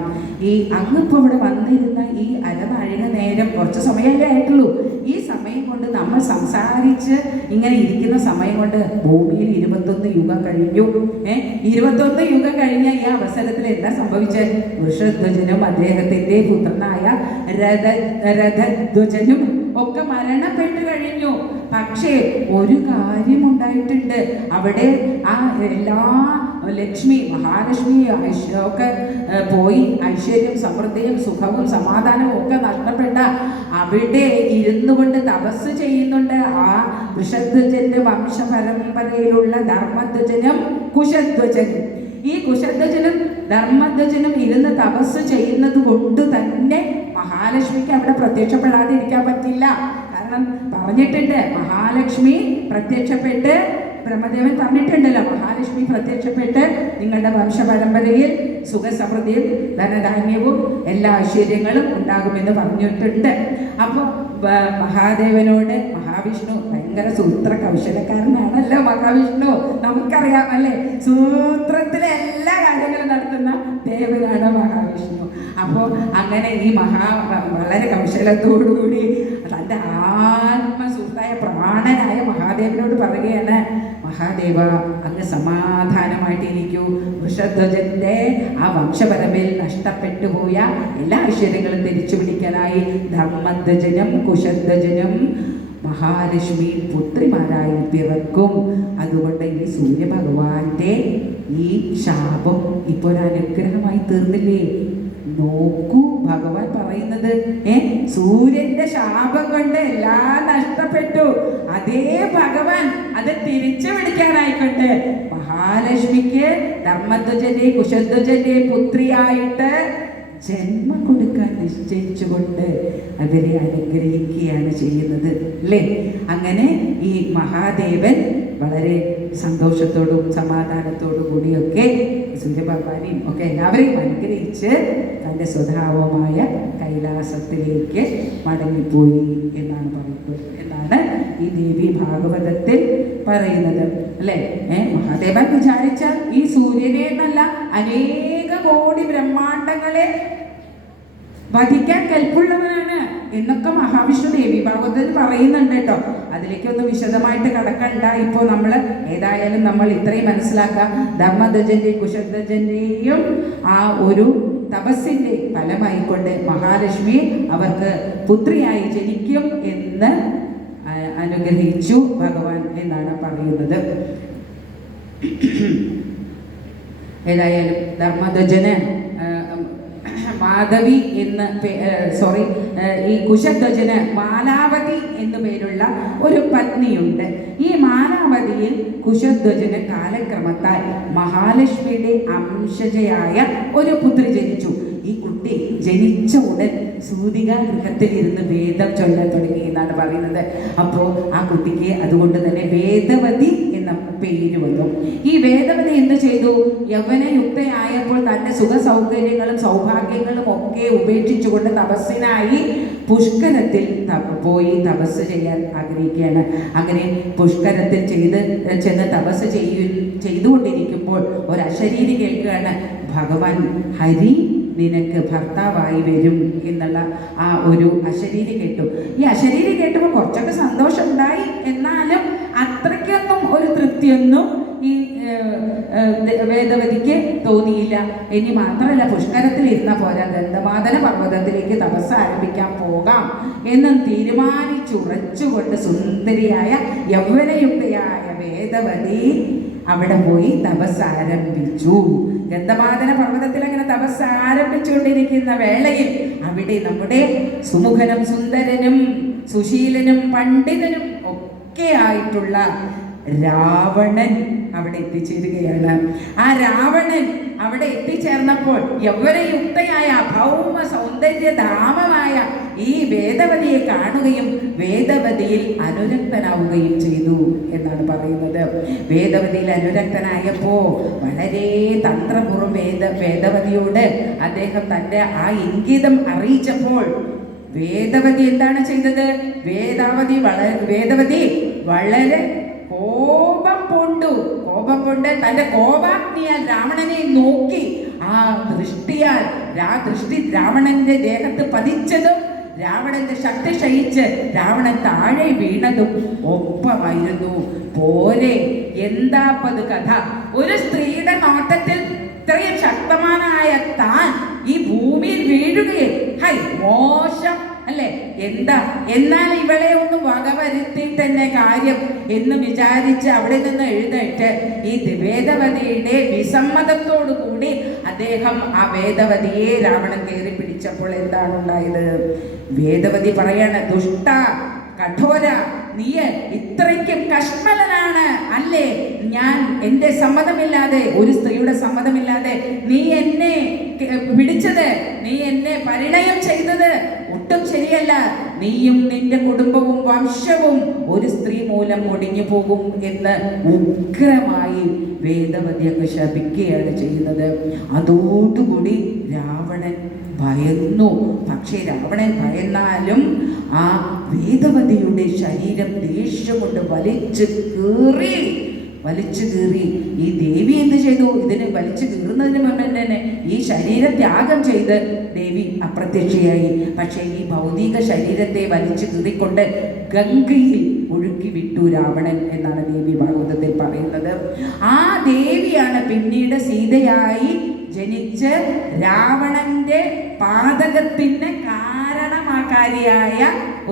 ഈ അങ്ങിപ്പോൾ ഇവിടെ വന്നിരുന്ന ഈ അരനാഴിക നേരം കുറച്ച് സമയമല്ലേ ആയിട്ടുള്ളൂ, ഈ സമയം കൊണ്ട് നമ്മൾ സംസാരിച്ച് ഇങ്ങനെ ഇരിക്കുന്ന സമയം കൊണ്ട് ഭൂമിയിൽ 21 യുഗം കഴിഞ്ഞു. 21 യുഗം കഴിഞ്ഞ ഈ അവസരത്തിൽ എന്താ സംഭവിച്ചത്, വൃഷധ്വജനും അദ്ദേഹത്തിന്റെ പുത്രനായ രഥധ്വജനും ഒക്കെ മരണപ്പെട്ടു കഴിഞ്ഞു. പക്ഷേ ഒരു കാര്യം ഉണ്ടായിട്ടുണ്ട്, അവിടെ ആ എല്ലാ മഹാലക്ഷ്മി ഒക്കെ പോയി, ഐശ്വര്യം സമൃദ്ധിയും സുഖവും സമാധാനവും ഒക്കെ നഷ്ടപ്പെട്ട അവിടെ ഇരുന്നു കൊണ്ട് തപസ് ചെയ്യുന്നുണ്ട് ആ വൃഷധ്വജന്റെ വംശപരമ്പരയിലുള്ള ധർമ്മധ്വജനും കുശധ്വജനും. ഈ കുശധ്വജനും ധർമ്മധ്വജനും ഇരുന്ന് തപസ് ചെയ്യുന്നത് കൊണ്ട് തന്നെ മഹാലക്ഷ്മിക്ക് അവിടെ പ്രത്യക്ഷപ്പെടാതെ ഇരിക്കാൻ പറ്റില്ല. കാരണം പറഞ്ഞിട്ടുണ്ട്, മഹാലക്ഷ്മി പ്രത്യക്ഷപ്പെട്ട്, ബ്രഹ്മദേവൻ പറഞ്ഞിട്ടുണ്ടല്ലോ, മഹാലക്ഷ്മി പ്രത്യക്ഷപ്പെട്ട് നിങ്ങളുടെ വംശപരമ്പരയിൽ സുഖസമൃദ്ധിയും ധനധാന്യവും എല്ലാ ഐശ്വര്യങ്ങളും ഉണ്ടാകുമെന്ന് പറഞ്ഞിട്ടുണ്ട്. അപ്പോൾ മഹാദേവനോട് മഹാവിഷ്ണു ഭയങ്കര സൂത്ര കൗശലക്കാരനാണല്ലോ മഹാവിഷ്ണു, നമുക്കറിയാം അല്ലേ, സൂത്രത്തിലെ എല്ലാ കാര്യങ്ങളും നടത്തുന്ന ദേവനാണ് മഹാവിഷ്ണു. അപ്പോൾ അങ്ങനെ ഈ വളരെ കൗശലത്തോടുകൂടി തൻ്റെ ആത്മസുഹൃത്തായ പ്രാണനായ മഹാദേവനോട് പറയുകയാണ്, മഹാദേവ അങ്ങ് സമാധാനമായിട്ടിരിക്കൂ, വൃഷധ്വജന്റെ ആ വംശപരമ്പരയിൽ നഷ്ടപ്പെട്ടു പോയ എല്ലാ ഐശ്വര്യങ്ങളും തിരിച്ചു പിടിക്കാനായി ധർമ്മധ്വജനും കുശധ്വജനും മഹാലക്ഷ്മി പുത്രിമാരായി പിറക്കും. അതുകൊണ്ട് ഈ സൂര്യഭഗവാന്റെ ഈ ശാപം ഇപ്പോൾ ഒരു അനുഗ്രഹമായി തീർന്നില്ലേ. നോക്കൂ ഭഗവാൻ പറയുന്നത്, സൂര്യന്റെ ശാപം കൊണ്ട് എല്ലാം നഷ്ടപ്പെട്ടു, അതേ ഭഗവാൻ അത് തിരിച്ചു പിടിക്കാനായിക്കൊണ്ട് മഹാലക്ഷ്മിക്ക് ധർമ്മധ്വജന്റെ കുശധ്വജന്റെ പുത്രിയായിട്ട് ജന്മം കൊടുക്കാൻ നിശ്ചയിച്ചുകൊണ്ട് അവരെ അനുഗ്രഹിക്കുകയാണ് ചെയ്യുന്നത് അല്ലേ. അങ്ങനെ ഈ മഹാദേവൻ വളരെ സന്തോഷത്തോടും സമാധാനത്തോടു കൂടിയൊക്കെ സൂര്യഭഗവാനെയും ഒക്കെ എല്ലാവരെയും അനുഗ്രഹിച്ച് തൻ്റെ സ്വഭാവമായ കൈലാസത്തിലേക്ക് മടങ്ങിപ്പോയി എന്നാണ് പറയുന്നത്, എന്നാണ് ഈ ദേവി ഭാഗവതത്തിൽ പറയുന്നത് അല്ലേ. മഹാദേവൻ വിചാരിച്ചാൽ ഈ സൂര്യനെ എന്നല്ല അനേക കോടി ബ്രഹ്മാണ്ടങ്ങളെ വധിക്കാൻ കൽപ്പുള്ളവനാണ് എന്നൊക്കെ മഹാവിഷ്ണു ദേവി ഭാഗവതത്തിൽ പറയുന്നുണ്ട് കേട്ടോ. അതിലേക്കൊന്നും വിശദമായിട്ട് കടക്കണ്ട. ഇപ്പോൾ നമ്മൾ ഏതായാലും നമ്മൾ ഇത്രയും മനസ്സിലാക്കാം, ധർമ്മധ്വജന്റെയും കുശധ്വജന്റെയും ആ ഒരു തപസ്സിന്റെ ഫലമായിക്കൊണ്ട് മഹാലക്ഷ്മി അവർക്ക് പുത്രിയായി ജനിക്കും എന്ന് അനുഗ്രഹിച്ചു ഭഗവാൻ എന്നാണ് പറയുന്നത്. ഏതായാലും ധർമ്മധ്വജന് മാധവി എന്ന് ഈ കുശധ്വജന് മാലാവതി എന്നു പേരുള്ള ഒരു പത്നിയുണ്ട്. ഈ മാലാവതിയിൽ കുശധ്വജന് കാലക്രമത്താൽ മഹാലക്ഷ്മിയുടെ അംശജയായ ഒരു പുത്രി ജനിച്ചു. ഈ കുട്ടി ജനിച്ച ഉടൻ സൂതിക ഗൃഹത്തിലിരുന്ന് വേദം ചൊല്ലാൻ തുടങ്ങി എന്നാണ് പറയുന്നത്. അപ്പോൾ ആ കുട്ടിക്ക് അതുകൊണ്ട് തന്നെ വേദവതി എന്ന പേര് വന്നു. ഈ വേദവതി എന്ത് ചെയ്തു? യൗവനയുക്തയായപ്പോൾ തൻ്റെ സുഖ സൗകര്യങ്ങളും സൗഭാഗ്യങ്ങളും ഒക്കെ ഉപേക്ഷിച്ചുകൊണ്ട് തപസ്സിനായി പുഷ്കരത്തിൽ പോയി തപസ് ചെയ്യാൻ ആഗ്രഹിക്കുകയാണ്. അങ്ങനെ പുഷ്കരത്തിൽ ചെന്ന് തപസ് ചെയ്തുകൊണ്ടിരിക്കുമ്പോൾ ഒരു അശരീരി കേൾക്കുകയാണ്, ഭഗവാൻ ഹരി നിനക്ക് ഭർത്താവായി വരും എന്നുള്ള ആ ഒരു അശരീരി കേട്ടു. ഈ അശരീരി കേട്ടപ്പോൾ കുറച്ചൊക്കെ സന്തോഷം ഉണ്ടായി, എന്നാലും അത്രയ്ക്കൊന്നും ഒരു തൃപ്തിയൊന്നും ഈ വേദവതിക്ക് തോന്നിയില്ല. ഇനി മാത്രമല്ല, പുഷ്കരത്തിൽ ഇരുന്ന പോരാ, ഗന്ധമാദന പർവ്വതത്തിലേക്ക് തപസ് ആരംഭിക്കാൻ പോകാം എന്ന് തീരുമാനിച്ചുറച്ചുകൊണ്ട് സുന്ദരിയായ യൗവനയുക്തയായ വേദവതി അവിടെ പോയി തപസ് ആരംഭിച്ചു. ഗന്ധമാദന പർവ്വതത്തിൽ അങ്ങനെ തപസ് ആരംഭിച്ചുകൊണ്ടിരിക്കുന്ന വേളയിൽ അവിടെ നമ്മുടെ സുമുഖനും സുന്ദരനും സുശീലനും പണ്ഡിതനും ഒക്കെ ആയിട്ടുള്ള രാവണൻ അവിടെ എത്തിച്ചേരുകയാണ്. ആ രാവണൻ അവിടെ എത്തിച്ചേർന്നപ്പോൾ യൗവനയുക്തയായ ഭൗമ സൗന്ദര്യധാമമായ ഈ വേദവതിയെ കാണുകയും വേദവതിയിൽ അനുരക്തനാവുകയും ചെയ്തു എന്നാണ് പറയുന്നത്. വേദവതിയിൽ അനുരക്തനായപ്പോൾ വളരെ തന്ത്രപൂർവ്വം വേദവതിയോട് അദ്ദേഹം തൻ്റെ ആ ഇംഗിതം അറിയിച്ചപ്പോൾ വേദവതി എന്താണ് ചെയ്തത്? വേദവതി വളരെ കോപം കൊണ്ട് തൻ്റെ കോപാഗ്നിയാൽ രാവണനെ നോക്കി ആ ദൃഷ്ടി രാവണന്റെ ദേഹത്ത് പതിച്ചതും രാവണന്റെ ശക്തി ക്ഷയിച്ച് രാവണൻ താഴെ വീണതും ഒപ്പമായിരുന്നു. പോരെ, എന്താപ്പത് കഥ? ഒരു സ്ത്രീയുടെ നോട്ടത്തിൽ ഇത്രയും ശക്തമാനായ താൻ ഈ ഭൂമിയിൽ വീഴുകയെ, ഹൈ മോശം അല്ലേ, എന്താ, എന്നാൽ ഇവളെ ഒന്ന് വകവരുത്തിയിട്ട് തന്നെ കാര്യം എന്ന് വിചാരിച്ച് അവിടെ നിന്ന് എഴുന്നേറ്റ് ഈ വേദവതിയുടെ വിസമ്മതത്തോടു കൂടി അദ്ദേഹം ആ വേദവതിയെ രാവണൻ കയറി പിടിച്ചപ്പോൾ എന്താണ് ഉണ്ടായത്? വേദവതി പറയാണ്, ദുഷ്ട കഠോര, നീ ഇത്രയ്ക്കും കഷ്മലനാണ് അല്ലേ? ഞാൻ എൻ്റെ സമ്മതമില്ലാതെ, ഒരു സ്ത്രീയുടെ സമ്മതമില്ലാതെ നീ എന്നെ പിടിച്ചത്, നീ എന്നെ പരിണയം ചെയ്തത് ഒട്ടും ശരിയല്ല. നീയും നിന്റെ കുടുംബവും വംശവും ഒരു സ്ത്രീ മൂലം ഒടിഞ്ഞു പോകും എന്ന് ഉഗ്രമായി വേദവതി അങ്ങ് ശപിക്കുകയാണ് ചെയ്യുന്നത്. അതോടുകൂടി രാവണൻ ഭയന്നു. പക്ഷേ രാവണൻ ഭയന്നാലും ആ വേദവതിയുടെ ശരീരം ദേഷ്യം കൊണ്ട് വലിച്ചു കീറി. ഈ ദേവി എന്ത് ചെയ്തു? ഇതിന് വലിച്ചു കീറുന്നതിന് മുമ്പ് തന്നെ ഈ ശരീരം ത്യാഗം ചെയ്ത് ദേവി അപ്രത്യക്ഷയായി. പക്ഷേ ഈ ഭൗതിക ശരീരത്തെ വലിച്ചു കീറിക്കൊണ്ട് ഗംഗയിൽ ഒഴുക്കി വിട്ടു രാവണൻ എന്നാണ് ദേവി ഭാഗവതത്തിൽ പറയുന്നത്. ആ ദേവിയാണ് പിന്നീട് സീതയായി ജനിച്ച് രാവണന്റെ പാതകത്തിന് കാരണമാകാരിയായ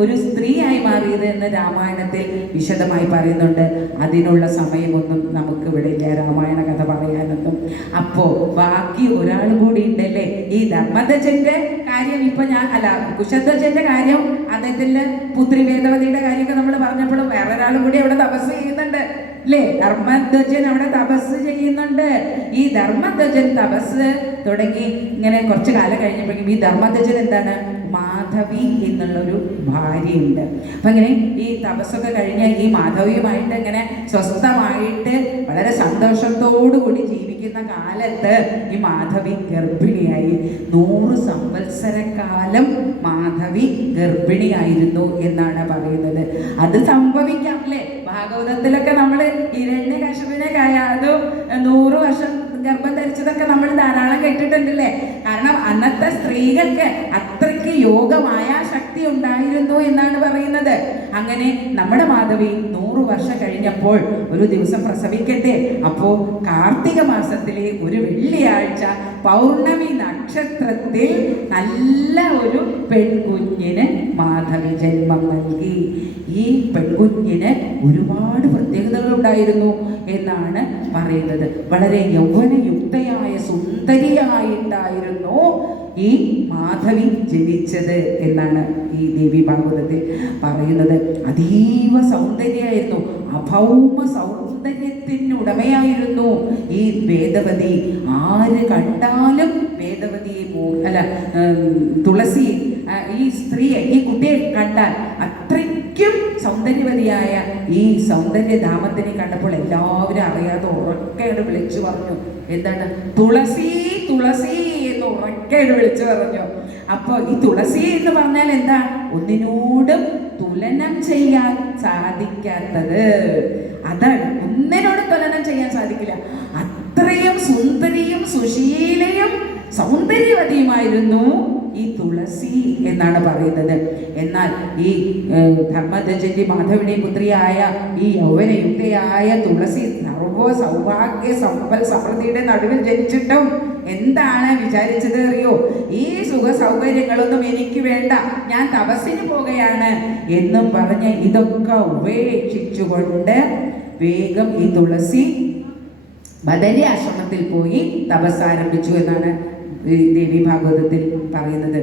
ഒരു സ്ത്രീയായി മാറിയത് എന്ന് രാമായണത്തിൽ വിശദമായി പറയുന്നുണ്ട്. അതിനുള്ള സമയമൊന്നും നമുക്ക് ഇവിടെ ഇല്ല രാമായണ കഥ പറയാനൊന്നും. അപ്പോൾ ബാക്കി ഒരാൾ കൂടി ഉണ്ടല്ലേ, ഈ ധർമ്മധ്വജന്റെ കാര്യം. ഇപ്പൊ കുശധ്വജന്റെ കാര്യം, അദ്ദേഹത്തിന്റെ പുത്രി വേദവതിയുടെ കാര്യമൊക്കെ നമ്മൾ പറഞ്ഞപ്പോഴും വേറൊരാളും കൂടി അവിടെ തപസ് ചെയ്യുന്നുണ്ട് അല്ലേ? ധർമ്മധ്വജൻ അവിടെ തപസ് ചെയ്യുന്നുണ്ട്. ഈ ധർമ്മധ്വജൻ തപസ് തുടങ്ങി ഇങ്ങനെ കുറച്ച് കാലം കഴിഞ്ഞപ്പോഴേക്കും ഈ ധർമ്മധ്വജൻ എന്താണ്, മാധവി എന്നുള്ളൊരു ഭാര്യയുണ്ട്. അപ്പം ഇങ്ങനെ ഈ തപസ്സൊക്കെ കഴിഞ്ഞ് ഈ മാധവിയുമായിട്ട് ഇങ്ങനെ സ്വസ്ഥമായിട്ട് വളരെ സന്തോഷത്തോടു കൂടി ജീവിക്കുന്ന കാലത്ത് ഈ മാധവി ഗർഭിണിയായി. 100 സംവത്സരക്കാലം മാധവി ഗർഭിണിയായിരുന്നു എന്നാണ് പറയുന്നത്. അത് സംഭവിക്കാം അല്ലേ? ഭാഗവതത്തിലൊക്കെ നമ്മൾ ഹിരണ്യകശിപുവിനെ അതും 100 വർഷം ഗർഭം ധരിച്ചതൊക്കെ നമ്മൾ ധാരാളം കേട്ടിട്ടുണ്ടല്ലേ. കാരണം അന്നത്തെ സ്ത്രീകൾക്ക് അത്രയ്ക്ക് യോഗമായ ശക്തി ഉണ്ടായിരുന്നു എന്നാണ് പറയുന്നത്. അങ്ങനെ നമ്മുടെ മാധവി 100 വർഷം കഴിഞ്ഞപ്പോൾ ഒരു ദിവസം പ്രസവിക്കട്ടെ. അപ്പോൾ കാർത്തിക മാസത്തിലെ ഒരു വെള്ളിയാഴ്ച പൗർണമി നക്ഷത്രത്തിൽ നല്ല ഒരു പെൺകുഞ്ഞിന് മാധവി ജന്മം നൽകി. ഈ പെൺകുഞ്ഞിന് ഒരുപാട് പ്രത്യേകതകൾ ഉണ്ടായിരുന്നു എന്നാണ് പറയുന്നത്. വളരെ യൗവനയുക്തയായ സുന്ദരിയായിട്ടായിരുന്നു ഈ മാധവി ജനിച്ചത് എന്നാണ് ഈ ദേവി ഭാഗവതത്തിൽ പറയുന്നത്. അതീവ സൗന്ദര്യമായിരുന്നു, അഭൗമ സൗന്ദര്യത്തിനുടമയായിരുന്നു ഈ വേദവതി. ആര് കണ്ടാലും വേദവതിയെ തുളസി ഈ സ്ത്രീയെ, ഈ കുട്ടിയെ കണ്ടാൽ അത്രയ്ക്കും സൗന്ദര്യവതിയായ ഈ സൗന്ദര്യധാമത്തിനെ കണ്ടപ്പോൾ എല്ലാവരും അറിയാതെ ഉറക്കെയാണ് വിളിച്ചു പറഞ്ഞു. എന്താണ്? തുളസി തുളസി എന്ന് ഉറക്കെയാണ് വിളിച്ചു പറഞ്ഞു. അപ്പോൾ ഈ തുളസി എന്ന് പറഞ്ഞാൽ എന്താ? ഒന്നിനോടും തുലനം ചെയ്യാൻ സാധിക്കാത്തത്. അതാണ്, ഒന്നിനോട് തുലനം ചെയ്യാൻ സാധിക്കില്ല. അത്രയും സുന്ദരിയും സുശീലയും സൗന്ദര്യവതിയുമായിരുന്നു ഈ തുളസി എന്നാണ് പറയുന്നത്. എന്നാൽ ഈ ധർമ്മധജന്റെ മാധവിയുടെ പുത്രിയായ ഈ യൗവനയുക്തയായ തുളസി സർവ സൗഭാഗ്യ സമ്പൽ സമൃദ്ധിയുടെ നടുവിൽ ജനിച്ചിട്ടും എന്താണ് വിചാരിച്ചത് അറിയോ? ഈ സുഖ സൗകര്യങ്ങളൊന്നും എനിക്ക് വേണ്ട, ഞാൻ തപസ്സിന് പോകുകയാണ് എന്നും പറഞ്ഞ് ഇതൊക്കെ ഉപേക്ഷിച്ചുകൊണ്ട് വേഗം ഈ തുളസി ബദരി ആശ്രമത്തിൽ പോയി തപസ് ആരംഭിച്ചു എന്നാണ് ദേവി ഭാഗവതത്തിൽ പറയുന്നത്.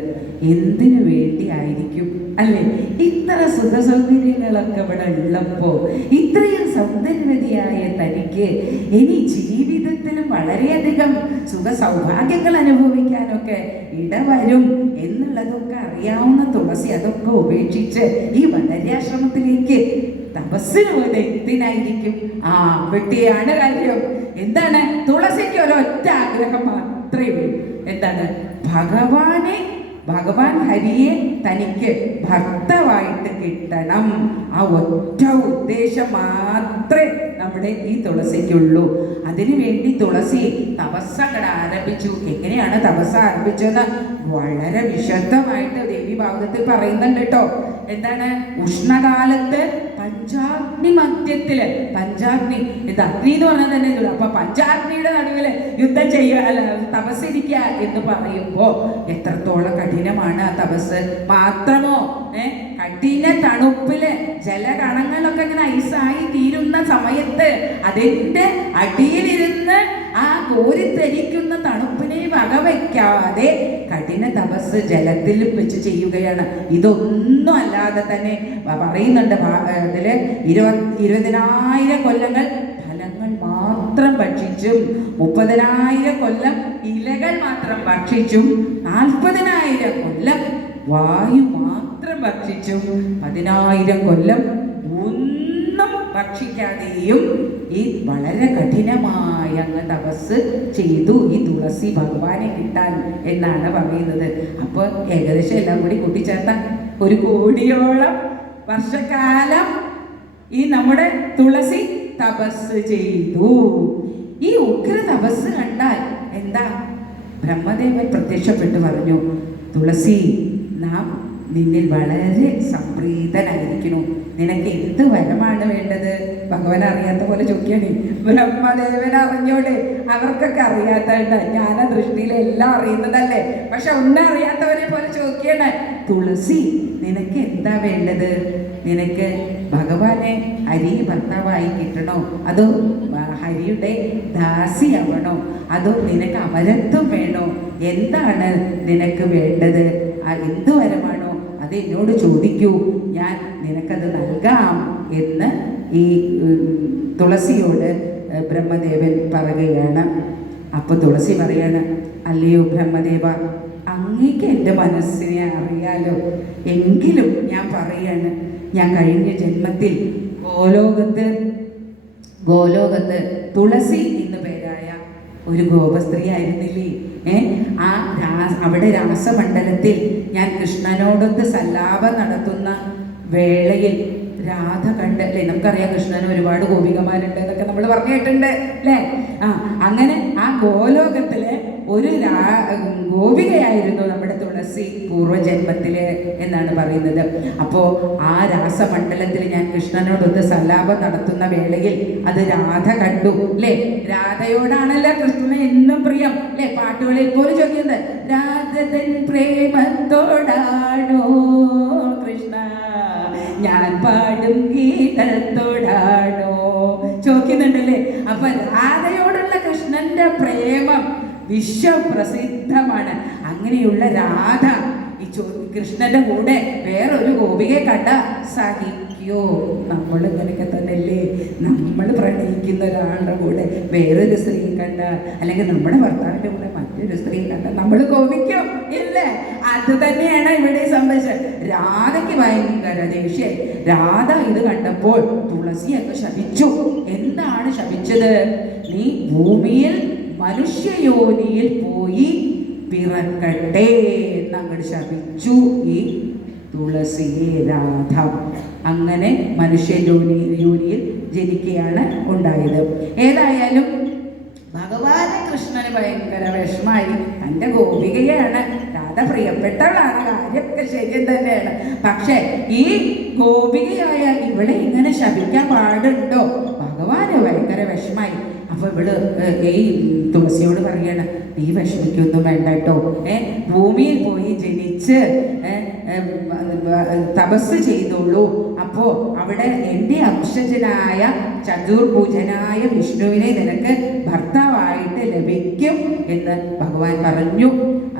എന്തിനു വേണ്ടി ആയിരിക്കും അല്ലേ ഇത്ര സുഖസൗകര്യങ്ങളൊക്കെ ഇവിടെ ഉള്ളപ്പോ ഇത്രയും സൗന്ദര്യവതിയായ തനിക്ക് ഇനി ജീവിതത്തിലും വളരെയധികം സുഖ സൗഭാഗ്യങ്ങൾ അനുഭവിക്കാനൊക്കെ ഇടവരും എന്നുള്ളതൊക്കെ അറിയാവുന്ന തുളസി അതൊക്കെ ഉപേക്ഷിച്ച് ഈ ബദര്യാശ്രമത്തിലേക്ക് തപസ്സിന് പോയത് എന്തിനായിരിക്കും? വെട്ടിയാണ് കാര്യം. എന്താണ്? തുളസിക്ക് ഒരൊറ്റ ആഗ്രഹം മാത്രമേ ഉള്ളൂ. എന്താണ്? ഭഗവാൻ ഹരിയെ തനിക്ക് ഭർത്താവായിട്ട് കിട്ടണം. ആ ഒറ്റ ഉദ്ദേശം മാത്രമേ നമ്മുടെ ഈ തുളസിക്കുള്ളൂ. അതിനുവേണ്ടി തുളസി തപസ്സങ്ങൾ ആരംഭിച്ചു. എങ്ങനെയാണ് തപസ് ആരംഭിച്ചതെന്ന് വളരെ വിശദമായിട്ട് ദേവി ഭാഗവതത്തിൽ പറയുന്നുണ്ട് കേട്ടോ. എന്താണ്? ഉഷ്ണകാലത്ത് പഞ്ചാഗ്നി മധ്യത്തില്, പഞ്ചാഗ്നി ഇത് അഗ്നി എന്ന് പറഞ്ഞാൽ തന്നെ അപ്പൊ പഞ്ചാഗ്നിയുടെ നടുവില് യുദ്ധം ചെയ്യുക തപസ്സിരിക്കുക എന്ന് പറയുമ്പോ എത്രത്തോളം കഠിനമാണ് ആ തപസ്. മാത്രമോ കഠിന തണുപ്പില് ജലകണങ്ങളൊക്കെ ഇങ്ങനെ ഐസായി തീരുന്ന സമയത്ത് അതിന്റെ അടിയിലിരുന്ന് ആ കോരിത്തരിക്കുന്ന തണുപ്പിനെ വകവയ്ക്കാതെ കഠിന തപസ് ജലത്തിൽ വെച്ച് ചെയ്യുകയാണ്. ഇതൊന്നും അല്ലാതെ തന്നെ പറയുന്നുണ്ട് ഇതില് 20,000 കൊല്ലങ്ങൾ ഫലങ്ങൾ മാത്രം ഭക്ഷിച്ചും 30,000 കൊല്ലം ഇലകൾ മാത്രം ഭക്ഷിച്ചും 40,000 കൊല്ലം വായു മാത്രം ഭക്ഷിച്ചും 10,000 കൊല്ലം ഒന്നും ഭക്ഷിക്കാതെയും ഈ വളരെ കഠിനമായ അങ്ങ് തപസ് ചെയ്തു ഈ തുളസി ഭഗവാനെ കിട്ടാൻ എന്നാണ് പറയുന്നത്. അപ്പോൾ ഏകദേശം എല്ലാം കൂടി കൂട്ടിച്ചേർത്ത 1 കോടിയോളം വർഷക്കാലം ഈ നമ്മുടെ തുളസി തപസ് ചെയ്തു. ഈ ഉഗ്ര തപസ് കണ്ടാൽ എന്താ? ബ്രഹ്മദേവൻ പ്രത്യക്ഷപ്പെട്ടു പറഞ്ഞു, തുളസി നാം നിന്നിൽ വളരെ സംപ്രീതനായിരിക്കുന്നു. നിനക്ക് എന്ത് വരമാണ് വേണ്ടത്? ഭഗവാൻ അറിയാത്ത പോലെ ചോദിക്കണേ. ബ്രഹ്മദേവൻ അറിഞ്ഞോടെ, അവർക്കൊക്കെ അറിയാത്തതുണ്ട്. ജ്ഞാന ദൃഷ്ടിയിൽ എല്ലാം അറിയുന്നതല്ലേ. പക്ഷെ ഒന്നും അറിയാത്തവരെ പോലെ ചോദിക്കണേ, തുളസി നിനക്ക് എന്താ വേണ്ടത്? നിനക്ക് ഭഗവാനെ ഹരി ഭർത്താവായി കിട്ടണോ? അതോ ഹരിയുടെ ദാസിയാവണോ? അതോ നിനക്ക് അമരത്വം വേണോ? എന്താണ് നിനക്ക് വേണ്ടത്? എന്ത് വരമാണോ അത് എന്നോട് ചോദിക്കൂ, ഞാൻ നിനക്കത് നൽകാം എന്ന് ഈ തുളസിയോട് ബ്രഹ്മദേവൻ പറയുകയാണ്. അപ്പോൾ തുളസി പറയാണ്, അല്ലയോ ബ്രഹ്മദേവ, അങ്ങേക്ക് എൻ്റെ മനസ്സിനെ അറിയാലോ. എങ്കിലും ഞാൻ പറയാണ്, ഞാൻ കഴിഞ്ഞ ജന്മത്തിൽ ഗോലോകത്ത് തുളസി എന്ന് പേരായ ഒരു ഗോപസ്ത്രീ ആയിരുന്നില്ലേ? അവിടെ രാസമണ്ഡലത്തിൽ ഞാൻ കൃഷ്ണനോടൊത്ത് സല്ലാപം നടത്തുന്ന വേളയിൽ രാധ കണ്ട്, അല്ലേ? നമുക്കറിയാം കൃഷ്ണന് ഒരുപാട് ഗോപികമാരുണ്ട് എന്നൊക്കെ നമ്മൾ പറഞ്ഞു കേട്ടിട്ടുണ്ട്, അല്ലേ? അങ്ങനെ ആ ഗോലോകത്തിലെ ഒരു ഗോപികയായിരുന്നു നമ്മുടെ തുളസി പൂർവ്വജന്മത്തില് എന്നാണ് പറയുന്നത്. അപ്പോൾ ആ രാസമണ്ഡലത്തിൽ ഞാൻ കൃഷ്ണനോടൊത്ത് സല്ലാപം നടത്തുന്ന വേളയിൽ അത് രാധ കണ്ടു, അല്ലേ? രാധയോടാണല്ലോ കൃഷ്ണന് എന്നും പ്രിയം, അല്ലേ? പാട്ടുകളിൽ പോലും ചോദിക്കുന്നത് രാധതൻ പ്രേമത്തോടാണോ കൃഷ്ണ ഞാൻ പാടും ഗീതത്തോടാണോ ചോദിക്കുന്നുണ്ടല്ലേ? അപ്പൊ രാധയോടുള്ള കൃഷ്ണന്റെ പ്രേമം വിശ്വപ്രസിദ്ധമാണ്. അങ്ങനെയുള്ള രാധ ഈ കൃഷ്ണന്റെ കൂടെ വേറൊരു ഗോപികയെ കണ്ട സഹിക്കോ? നമ്മൾ ഇങ്ങനെയൊക്കെ തന്നെയല്ലേ? നമ്മൾ പ്രണയിക്കുന്ന ഒരാളുടെ കൂടെ വേറൊരു സ്ത്രീ കണ്ട, അല്ലെങ്കിൽ നമ്മുടെ ഭർത്താവിന്റെ കൂടെ മറ്റൊരു സ്ത്രീ കണ്ട നമ്മൾ കോപിക്കും ഇല്ലേ? അത് തന്നെയാണ് ഇവിടെ സംഭവിച്ചത്. രാധയ്ക്ക് ഭയങ്കര ദേഷ്യായി. രാധ ഇത് കണ്ടപ്പോൾ തുളസി അങ്ങ് ശപിച്ചു. എന്താണ് ശപിച്ചത്? നീ ഭൂമിയിൽ മനുഷ്യയോനിയിൽ പോയി പിറക്കട്ടെ എന്നങ്ങോട്ട് ശപിച്ചു ഈ തുളസിയെ രാധ. അങ്ങനെ മനുഷ്യയോനിയിൽ ജനിക്കുകയാണ് ഉണ്ടായത്. ഏതായാലും ഭഗവാന് കൃഷ്ണന് ഭയങ്കര വിഷമായി. തൻ്റെ ഗോപികയാണ് രാധ, പ്രിയപ്പെട്ടവളാണ്, കാര്യമൊക്കെ ശരി തന്നെയാണ്. പക്ഷെ ഈ ഗോപികയായ ഇവിടെ ഇങ്ങനെ ശപിക്കാൻ പാടുണ്ടോ? ഭഗവാന് ഭയങ്കര വിഷമായി. അപ്പൊ ഇവള് ഈ തുളസിയോട് പറയണം, നീ വിഷമിക്കൊന്നും വേണ്ട കേട്ടോ. ഭൂമിയിൽ പോയി ജനിച്ച് തപസ് ചെയ്തോളൂ. അപ്പോ അവിടെ എൻ്റെ അംശജനായ ചതുർഭുജനായ വിഷ്ണുവിനെ നിനക്ക് ഭർത്താവായിട്ട് ലഭിക്കും എന്ന് ഭഗവാൻ പറഞ്ഞു.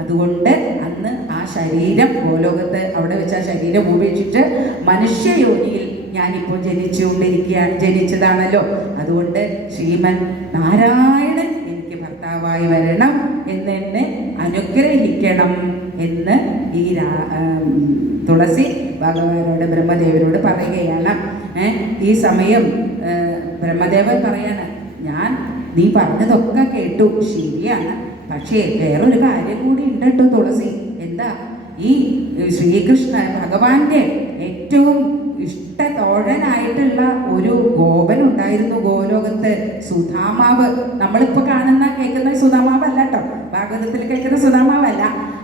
അതുകൊണ്ട് അന്ന് ആ ശരീരം ഗോലോകത്ത് അവിടെ വെച്ച് ആ ശരീരം ഉപേക്ഷിച്ച് മനുഷ്യയോനിയിൽ ഞാനിപ്പോൾ ജനിച്ചതാണല്ലോ. അതുകൊണ്ട് ശ്രീമൻ നാരായണൻ എനിക്ക് ഭർത്താവായി വരണം എന്നെ അനുഗ്രഹിക്കണം എന്ന് ഈ തുളസി ഭഗവാനോട് ബ്രഹ്മദേവനോട് പറയുകയാണ്. ഈ സമയം ബ്രഹ്മദേവൻ പറയാണ്, നീ പറഞ്ഞതൊക്കെ കേട്ടു, ശരിയാണ്. പക്ഷേ വേറൊരു കാര്യം കൂടി ഉണ്ട് കേട്ടോ തുളസി. എന്താ? ഈ ശ്രീകൃഷ്ണ ഭഗവാന്റെ ഏറ്റവും ഇഷ്ടതോഴനായിട്ടുള്ള ഒരു ഗോപൻ ഉണ്ടായിരുന്നു ഗോലോകത്ത്, സുധാമാവ്. നമ്മളിപ്പോ കേൾക്കുന്ന സുധാമാവ് അല്ല കേട്ടോ, ഭാഗവതത്തിൽ കേൾക്കുന്ന സുധാമാവല്ല.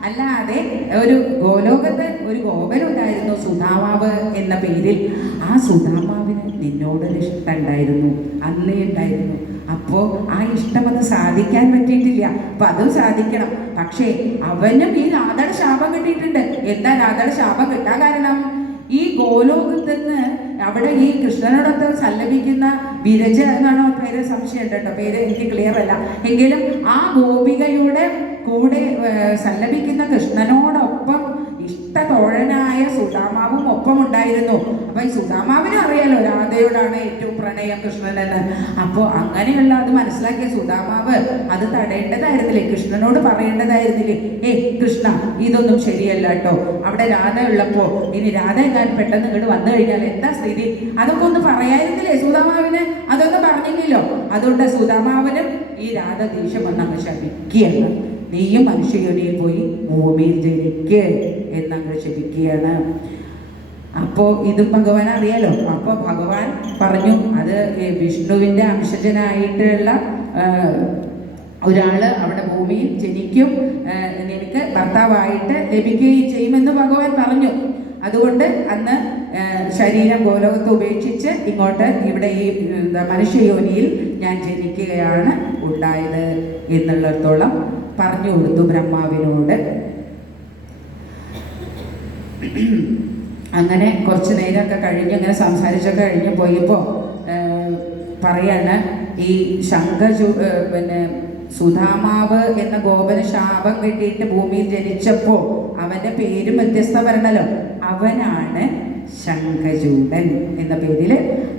അല്ലാതെ ഒരു ഗോലോകത്ത് ഒരു ഗോപൻ ഉണ്ടായിരുന്നു സുധാമാവ് എന്ന പേരിൽ. ആ സുധാമാവിന് നിന്നോടൊരു ഇഷ്ടം ഉണ്ടായിരുന്നു, അന്നേ ഉണ്ടായിരുന്നു. അപ്പോൾ ആ ഇഷ്ടം അത് സാധിക്കാൻ പറ്റിയിട്ടില്ല. അപ്പൊ അതും സാധിക്കണം. പക്ഷേ അവനും ഈ രാധയുടെ ശാപം കിട്ടിയിട്ടുണ്ട്. എന്താ രാധയുടെ ശാപം കിട്ടാൻ കാരണം? ഈ ഗോലോകത്ത് നിന്ന് അവിടെ ഈ കൃഷ്ണനോടൊത്ത് സല്ലപിക്കുന്ന വിരജ എന്നാണോ പേര്, സംശയം ഉണ്ട് കേട്ടോ, പേര് എനിക്ക് ക്ലിയർ അല്ല. എങ്കിലും ആ ഗോപികയുടെ കൂടെ സല്ലപിക്കുന്ന കൃഷ്ണനോടൊപ്പം ഇഷ്ടതോഴനായ സുധാമാവും ഒപ്പം ഉണ്ടായിരുന്നു. അപ്പൊ ഈ സുധാമാവിനും അറിയാലോ രാധയോടാണ് ഏറ്റവും പ്രണയം കൃഷ്ണനെന്ന്. അപ്പോൾ അങ്ങനെയുള്ള അത് മനസ്സിലാക്കിയ സുധാമാവ് അത് തടയേണ്ടതായിരുന്നില്ലേ, കൃഷ്ണനോട് പറയേണ്ടതായിരുന്നില്ലേ, കൃഷ്ണ ഇതൊന്നും ശരിയല്ല കേട്ടോ, അവിടെ രാധ ഉള്ളപ്പോ ഇനി രാധ എങ്ങാനും പെട്ടെന്ന് ഇങ്ങോട്ട് വന്നു കഴിഞ്ഞാൽ എന്താ സ്ഥിതി, അതൊക്കെ ഒന്ന് പറയായിരുന്നില്ലേ സുധാമാവിന്? അതൊന്നും പറഞ്ഞില്ലല്ലോ. അതുകൊണ്ട് സുധാമാവിനും ഈ രാധ ദേഷ്യം വന്നങ്ങ് ശപിക്കുകയാണ്. നീയും മനുഷ്യയോനിയിൽ പോയി ഭൂമിയിൽ ജനിക്ക് എന്നങ്ങ് ശപിക്കുകയാണ്. അപ്പോൾ ഇത് ഭഗവാൻ അറിയാലോ. അപ്പോൾ ഭഗവാൻ പറഞ്ഞു, അത് വിഷ്ണുവിൻ്റെ അംശജനായിട്ടുള്ള ഒരാള് അവിടെ ഭൂമിയിൽ ജനിക്കും, നിനക്ക് ഭർത്താവായിട്ട് ലഭിക്കുകയും ചെയ്യുമെന്ന് ഭഗവാൻ പറഞ്ഞു. അതുകൊണ്ട് അന്ന് ശരീരം ഗോലോകത്ത് ഉപേക്ഷിച്ച് ഇവിടെ ഈ മനുഷ്യയോനിയിൽ ഞാൻ ജനിക്കുകയാണ് ഉണ്ടായത് എന്നുള്ളിടത്തോളം പറഞ്ഞു കൊടുത്തു ബ്രഹ്മാവിനോട്. അങ്ങനെ കുറച്ച് നേരമൊക്കെ കഴിഞ്ഞ് അങ്ങനെ സംസാരിച്ചൊക്കെ കഴിഞ്ഞ് പോയപ്പോൾ പറയാണ്, ഈ സുധാമാവ് എന്ന ഗോപന് ശാപം കിട്ടിയിട്ട് ഭൂമിയിൽ ജനിച്ചപ്പോൾ അവൻ്റെ പേരും വ്യത്യസ്ത വരണല്ലോ. അവനാണ് ശംഖചൂഡൻ എന്ന പേരിൽ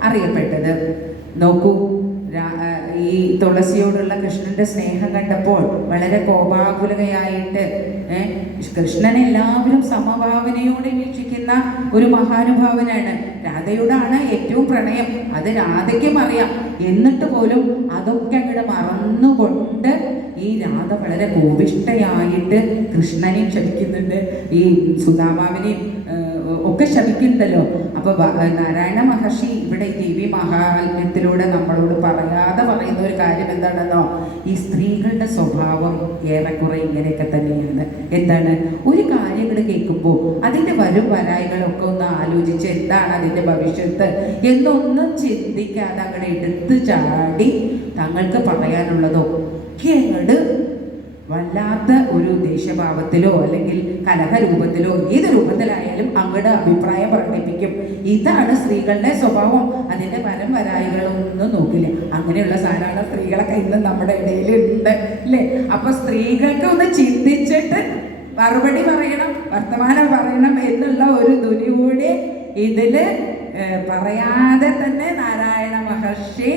അറിയപ്പെട്ടത്. നോക്കൂ, ഈ ഈ തുളസിയോടുള്ള കൃഷ്ണന്റെ സ്നേഹം കണ്ടപ്പോൾ വളരെ കോപാകുലതയായിട്ട് കൃഷ്ണനെ എല്ലാവരും സമഭാവനയോടെ വീക്ഷിക്കുന്ന ഒരു മഹാനുഭാവനാണ്. രാധയോടാണ് ഏറ്റവും പ്രണയം, അത് രാധയ്ക്കും അറിയാം. എന്നിട്ട് പോലും അതൊക്കെ അങ്ങോട്ട് മറന്നുകൊണ്ട് ഈ രാധ വളരെ കോപിഷ്ഠയായിട്ട് കൃഷ്ണനെയും ശപിക്കുന്നുണ്ട്, ഈ സുധാമാവിനെയും ഒക്കെ ശപിക്കുന്നുണ്ടല്ലോ. അപ്പൊ നാരായണ മഹർഷി ഇവിടെ ദേവി മഹാത്മ്യത്തിലൂടെ നമ്മളോട് പറയാതെ പറയുന്ന ഒരു കാര്യം എന്താണെന്നോ, ഈ സ്ത്രീകളുടെ സ്വഭാവം ഏറെക്കുറെ ഇങ്ങനെയൊക്കെ തന്നെയാണ്. എന്താണ്, ഒരു കാര്യങ്ങൾ കേൾക്കുമ്പോൾ അതിന്റെ വരും വരായികളൊക്കെ ഒന്ന് ആലോചിച്ച് എന്താണ് അതിന്റെ ഭവിഷ്യത്ത് എന്നൊന്നും ചിന്തിക്കാതെ അങ്ങോട്ട് എടുത്ത് ചാടി തങ്ങൾക്ക് പറയാനുള്ളതൊക്കെ അങ്ങോട്ട് വല്ലാത്ത ഒരു ദേഷ്യഭാവത്തിലോ അല്ലെങ്കിൽ കലഹരൂപത്തിലോ ഏത് രൂപത്തിലായാലും അങ്ങോട്ട് അഭിപ്രായം പ്രകടിപ്പിക്കും. ഇതാണ് സ്ത്രീകളുടെ സ്വഭാവം. അതിന്റെ വരം വരായികളൊന്നും നോക്കില്ല. അങ്ങനെയുള്ള സാധാരണ സ്ത്രീകളൊക്കെ ഇന്ന് നമ്മുടെ ഇടയിലുണ്ട് അല്ലേ? അപ്പൊ സ്ത്രീകൾക്ക് ഒന്ന് ചിന്തിച്ചിട്ട് മറുപടി പറയണം, വർത്തമാനം പറയണം എന്നുള്ള ഒരു ധ്വനിയോടെ ഇതില് പറയാതെ തന്നെ നാരായണ മഹർഷി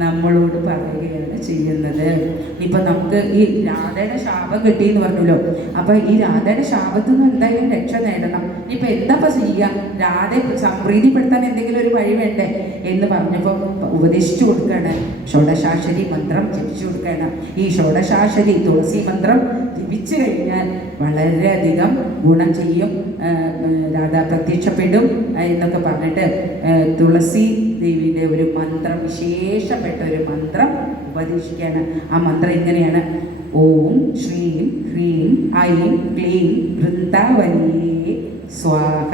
നമ്മളോട് പറയുകയാണ് ചെയ്യുന്നത്. ഇപ്പൊ നമുക്ക് ഈ രാധയുടെ ശാപം കിട്ടിയെന്ന് പറഞ്ഞല്ലോ. അപ്പൊ ഈ രാധയുടെ ശാപത്തിൽ നിന്ന് എന്തായാലും രക്ഷ നേടണം. ഇപ്പൊ എന്താ ചെയ്യുക, രാധയെ സംപ്രീതിപ്പെടുത്താൻ എന്തെങ്കിലും ഒരു വഴി വേണ്ടേ എന്ന് പറഞ്ഞപ്പോ ഉപദേശിച്ചു കൊടുക്കുകയാണ്. ഷോഡശാക്ഷരി മന്ത്രം ജപിച്ചു കൊടുക്കുകയാണ്. ഈ ഷോഡശാക്ഷരി തുളസി മന്ത്രം ജപിച്ചു കഴിഞ്ഞാൽ വളരെയധികം ഗുണം ചെയ്യും, രാധ പ്രത്യക്ഷപ്പെടും എന്നൊക്കെ പറഞ്ഞിട്ട് തുളസി ദേവിയുടെ ഒരു മന്ത്രം, വിശേഷപ്പെട്ട ഒരു മന്ത്രം ഉപദേശിക്കുകയാണ്. ആ മന്ത്രം ഇങ്ങനെയാണ്: ഓം ശ്രീം ഹ്രീം ഐം ക്ലീം വൃന്ദാവനീ സ്വാഹ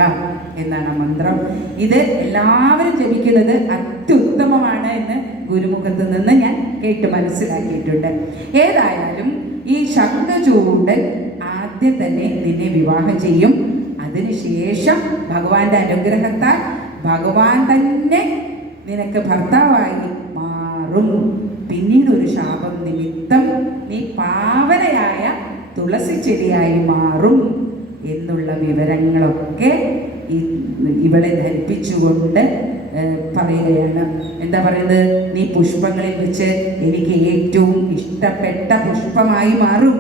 എന്നാണ് ആ മന്ത്രം. ഇത് എല്ലാവരും ജപിക്കുന്നത് അത്യുത്തമമാണ് എന്ന് ഗുരുമുഖത്ത് നിന്ന് ഞാൻ കേട്ട് മനസ്സിലാക്കിയിട്ടുണ്ട്. ഏതായാലും ഈ ശംഖചൂഡൻ ആദ്യം തന്നെ നിന്നെ വിവാഹം ചെയ്യും. അതിനുശേഷം ഭഗവാന്റെ അനുഗ്രഹത്താൽ ഭഗവാൻ തന്നെ നിനക്ക് ഭർത്താവായി മാറും. പിന്നീട് ഒരു ശാപം നിമിത്തം നീ പാവനയായ തുളസി ചെടിയായി മാറും എന്നുള്ള വിവരങ്ങളൊക്കെ ഇവളെ ധരിപ്പിച്ചുകൊണ്ട് പറയുകയാണ്. എന്താ പറയുന്നത്? നീ പുഷ്പങ്ങളിൽ വെച്ച് എനിക്ക് ഏറ്റവും ഇഷ്ടപ്പെട്ട പുഷ്പമായി മാറും,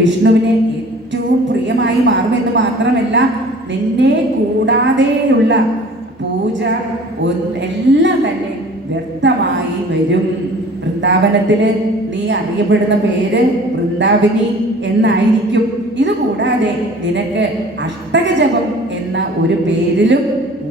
വിഷ്ണുവിന് ഏറ്റവും പ്രിയമായി മാറുമെന്ന് മാത്രമല്ല, നിന്നെ കൂടാതെയുള്ള പൂജ എല്ലാം തന്നെ വ്യർത്ഥമായി വരും. വൃന്ദാവനത്തില് നീ അറിയപ്പെടുന്ന പേര് വൃന്ദാവിനി എന്നായിരിക്കും. ഇതുകൂടാതെ നിനക്ക് അഷ്ടകജപം എന്ന ഒരു പേരിലും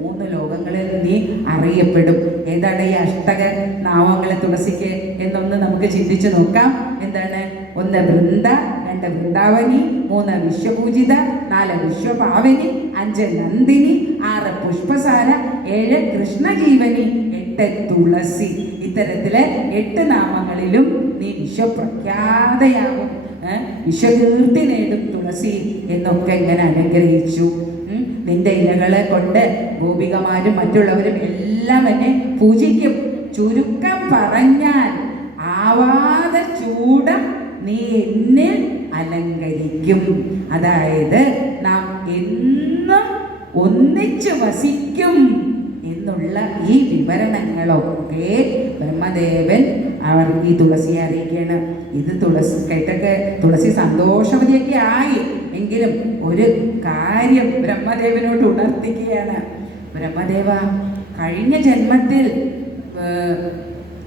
3 ലോകങ്ങളിൽ നീ അറിയപ്പെടും. ഏതാണ് ഈ അഷ്ടക നാമങ്ങളെ തുളസിക്ക് എന്നൊന്ന് നമുക്ക് ചിന്തിച്ചു നോക്കാം. എന്താണ്? 1 വൃന്ദ, 2 വൃന്ദാവനി, 3 വിശ്വപൂജിത, 4 വിശ്വപാവനി, 5 നന്ദിനി, 6 പുഷ്പസാര, 7 കൃഷ്ണജീവനി, 8 തുളസി. ഇത്തരത്തില് 8 നാമങ്ങളിലും നീ വിശ്വപ്രഖ്യാതയാകും, വിശ്വകീർത്തി നേടും തുളസി എന്നൊക്കെ ഇങ്ങനെ അനുഗ്രഹിച്ചു. നിന്റെ ഇലകളെ കൊണ്ട് ഗോപികമാരും മറ്റുള്ളവരും എല്ലാം എന്നെ പൂജിക്കും. ചുരുക്കം പറഞ്ഞാൽ ആവാതെ ചൂടം നീ എന്നിൽ അലങ്കരിക്കും. അതായത് നാം എന്നും ഒന്നിച്ചു വസിക്കും എന്നുള്ള ഈ വിവരണങ്ങളൊക്കെ ബ്രഹ്മദേവൻ അവർക്ക് ഈ തുളസിയെ അറിയിക്കുകയാണ്. ഇത് തുളസി കേട്ടൊക്കെ തുളസി സന്തോഷവതിയൊക്കെ ആയി എങ്കിലും ഒരു കാര്യം ബ്രഹ്മദേവനോട് ഉണർത്തിക്കുകയാണ്. ബ്രഹ്മദേവ, കഴിഞ്ഞ ജന്മത്തിൽ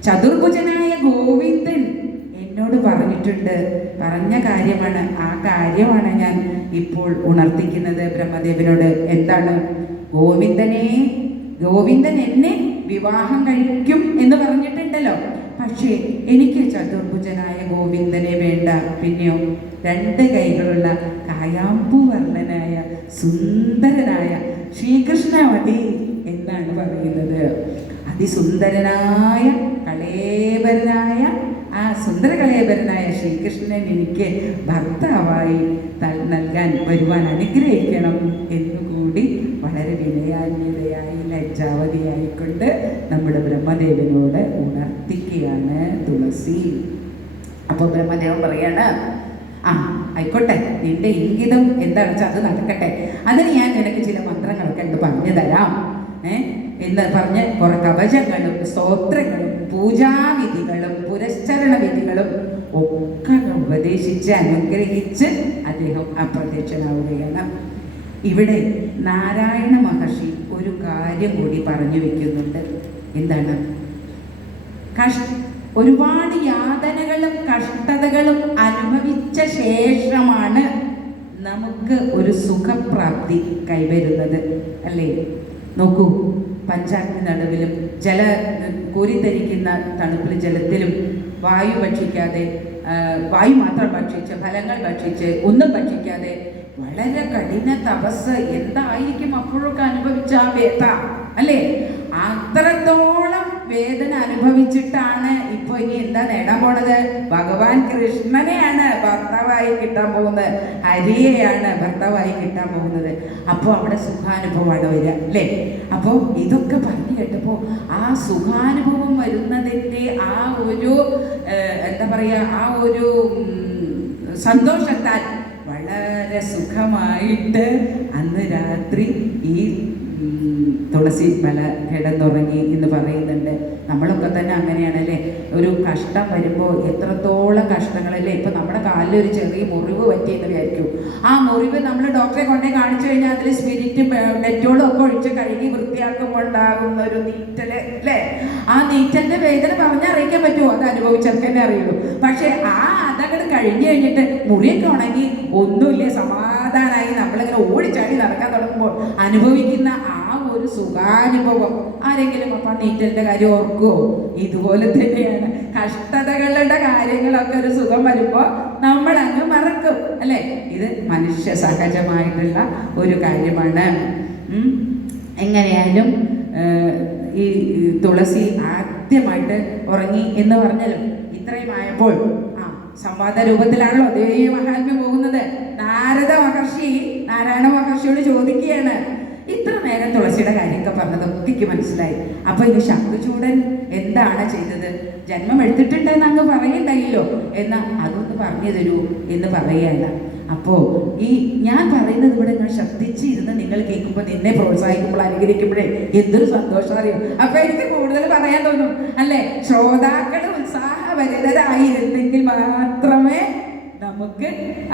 ചതുർഭുജനായ ഗോവിന്ദൻ എന്നോട് പറഞ്ഞ കാര്യമാണ്, ആ കാര്യമാണ് ഞാൻ ഇപ്പോൾ ഉണർത്തിക്കുന്നത് ബ്രഹ്മദേവനോട്. എന്താണ്? ഗോവിന്ദൻ എന്നെ വിവാഹം കഴിക്കും എന്ന് പറഞ്ഞിട്ടുണ്ടല്ലോ. പക്ഷേ എനിക്ക് ചതുർഭുജനായ ഗോവിന്ദനെ വേണ്ട. പിന്നെയോ 2 കൈകളുള്ള കായാമ്പൂ വർണ്ണനായ സുന്ദരനായ ശ്രീകൃഷ്ണ മതി എന്നാണ് പറയുന്നത്. അതിസുന്ദരനായ കളേബരനായ ആ സുന്ദര കളേബരനായ ശ്രീകൃഷ്ണൻ എനിക്ക് ഭർത്താവായി നൽകാൻ വരുവാൻ അനുഗ്രഹിക്കണം എന്നുകൂടി വളരെ വിനയാന്യതയായി ലജ്ജാവതിയായിക്കൊണ്ട് നമ്മുടെ ബ്രഹ്മദേവനോട് ഉണർത്തിക്കുകയാണ് തുളസി. അപ്പോൾ ബ്രഹ്മദേവൻ പറയാണ്, ആയിക്കോട്ടെ, നിന്റെ ഇംഗിതം എന്താണെന്ന് വെച്ചാൽ അത് നടക്കട്ടെ. അതിന് ഞാൻ നിനക്ക് ചില മന്ത്രങ്ങളൊക്കെ ഉണ്ട് പറഞ്ഞു തരാം. എന്ന് പറഞ്ഞ് കുറെ കവചങ്ങളും സ്തോത്രങ്ങളും പൂജാവിധികളും പുരസ്ചരണ വിധികളും ഒക്കെ ഉപദേശിച്ച് അനുഗ്രഹിച്ച് അദ്ദേഹം അപ്രത്യക്ഷനാവുകയാണ്. ഇവിടെ നാരായണ മഹർഷി ഒരു കാര്യം കൂടി പറഞ്ഞു വെക്കുന്നുണ്ട്. എന്താണ്? ഒരുപാട് യാതനകളും കഷ്ടതകളും അനുഭവിച്ച ശേഷമാണ് നമുക്ക് ഒരു സുഖപ്രാപ്തി കൈവരുന്നത്, അല്ലേ? നോക്കൂ, പഞ്ചാഗ്നി നടുവിലും കോരിത്തരിക്കുന്ന തണുപ്പിൽ ജലത്തിലും വായു ഭക്ഷിക്കാതെ, വായു മാത്രം ഭക്ഷിച്ച്, ഫലങ്ങൾ ഭക്ഷിച്ച്, ഒന്നും ഭക്ഷിക്കാതെ വളരെ കഠിന തപസ് എന്തായിരിക്കും അപ്പോഴൊക്കെ അനുഭവിച്ച ആ വേദ, അല്ലേ? അത്രത്തോളം വേദന അനുഭവിച്ചിട്ടാണ് ഇപ്പൊ ഇനി എന്താ നേടാൻ പോണത്? ഭഗവാൻ കൃഷ്ണനെയാണ് ഭർത്താവായി കിട്ടാൻ പോകുന്നത്, ഹരിയെയാണ് ഭർത്താവായി കിട്ടാൻ പോകുന്നത്. അപ്പോൾ അവിടെ സുഖാനുഭവമാണ് വരിക, അല്ലേ? അപ്പോൾ ഇതൊക്കെ പറഞ്ഞു കേട്ടപ്പോൾ ആ സുഖാനുഭവം വരുന്നതിൻ്റെ ആ ഒരു എന്താ പറയുക, ആ ഒരു സന്തോഷത്താൽ വളരെ സുഖമായിട്ട് അന്ന് രാത്രി ഈ തുളസി മല കിടന്നുറങ്ങി എന്ന് പറയുന്നുണ്ട്. നമ്മളൊക്കെ തന്നെ അങ്ങനെയാണല്ലേ? ഒരു കഷ്ടം വരുമ്പോൾ എത്രത്തോളം കഷ്ടങ്ങളല്ലേ. ഇപ്പം നമ്മുടെ കാലിൽ ഒരു ചെറിയ മുറിവ് പറ്റിയെന്ന് വിചാരിക്കും. ആ മുറിവ് നമ്മൾ ഡോക്ടറെ കൊണ്ടേ കാണിച്ചു കഴിഞ്ഞാൽ അതിൽ സ്പിരിറ്റും ഡെറ്റോളും ഒക്കെ ഒഴിച്ച് കഴുകി വൃത്തിയാക്കുമ്പോൾ ഉണ്ടാകുന്ന ഒരു നീറ്റല്, അല്ലേ? ആ നീറ്റലിൻ്റെ വേദന പറഞ്ഞറിയിക്കാൻ പറ്റുമോ? അത് അനുഭവിച്ചവർക്കെന്നെ അറിയുള്ളൂ. പക്ഷേ അതങ്ങോട്ട് കഴിഞ്ഞു കഴിഞ്ഞിട്ട് മുറിയൊക്കെ ഉണങ്ങി ഒന്നുമില്ല, സമാധാനമായി നമ്മളിങ്ങനെ ഓടിച്ചാടി നടക്കാൻ തുടങ്ങുമ്പോൾ അനുഭവിക്കുന്ന ആ ഒരു സുഖാനുഭവം ആരെങ്കിലും അപ്പം നീറ്റലിൻ്റെ കാര്യം ഓർക്കുമോ? ഇതുപോലെ തന്നെയാണ് കഷ്ടതകളുടെ കാര്യങ്ങളൊക്കെ ഒരു സുഖം വരുമ്പോൾ നമ്മൾ അങ്ങ് മറക്കും, അല്ലേ? ഇത് മനുഷ്യ സഹജമായിട്ടുള്ള ഒരു കാര്യമാണ്. എങ്ങനെയായാലും ഈ തുളസി ആദ്യമായിട്ട് ഉറങ്ങി എന്ന് പറഞ്ഞാലും ഇത്രയുമായപ്പോൾ സംവാദ രൂപത്തിലാണല്ലോ ദേവി മഹാത്മ്യം പോകുന്നത്. നാരായണ മഹർഷിയോട് ചോദിക്കുകയാണ്, ഇത്ര നേരം തുളസിയുടെ കാര്യമൊക്കെ പറഞ്ഞതൊക്കെ മനസ്സിലായി. അപ്പൊ ഇത് ശംഖുചൂടൻ എന്താണ് ചെയ്തത്? ജന്മം എടുത്തിട്ടുണ്ടെന്ന് അങ്ങ് പറയണ്ടല്ലോ, എന്നാ അതൊന്ന് പറഞ്ഞു തരൂ എന്ന് പറയുകയല്ല. അപ്പോൾ ഈ ഞാൻ പറയുന്നത് ഇവിടെ നിങ്ങൾ ശ്രദ്ധിച്ചിരുന്ന് നിങ്ങൾ കേൾക്കുമ്പോൾ, നിന്നെ പ്രോത്സാഹിക്കുമ്പോൾ, അനുകരിക്കുമ്പോഴേ എന്തൊരു സന്തോഷം അറിയും. അപ്പൊ എനിക്ക് കൂടുതൽ പറയാൻ തോന്നും, അല്ലേ? ശ്രോതാക്കൾ ഉത്സാഹഭരിതരായിരുന്നെങ്കിൽ മാത്രമേ നമുക്ക്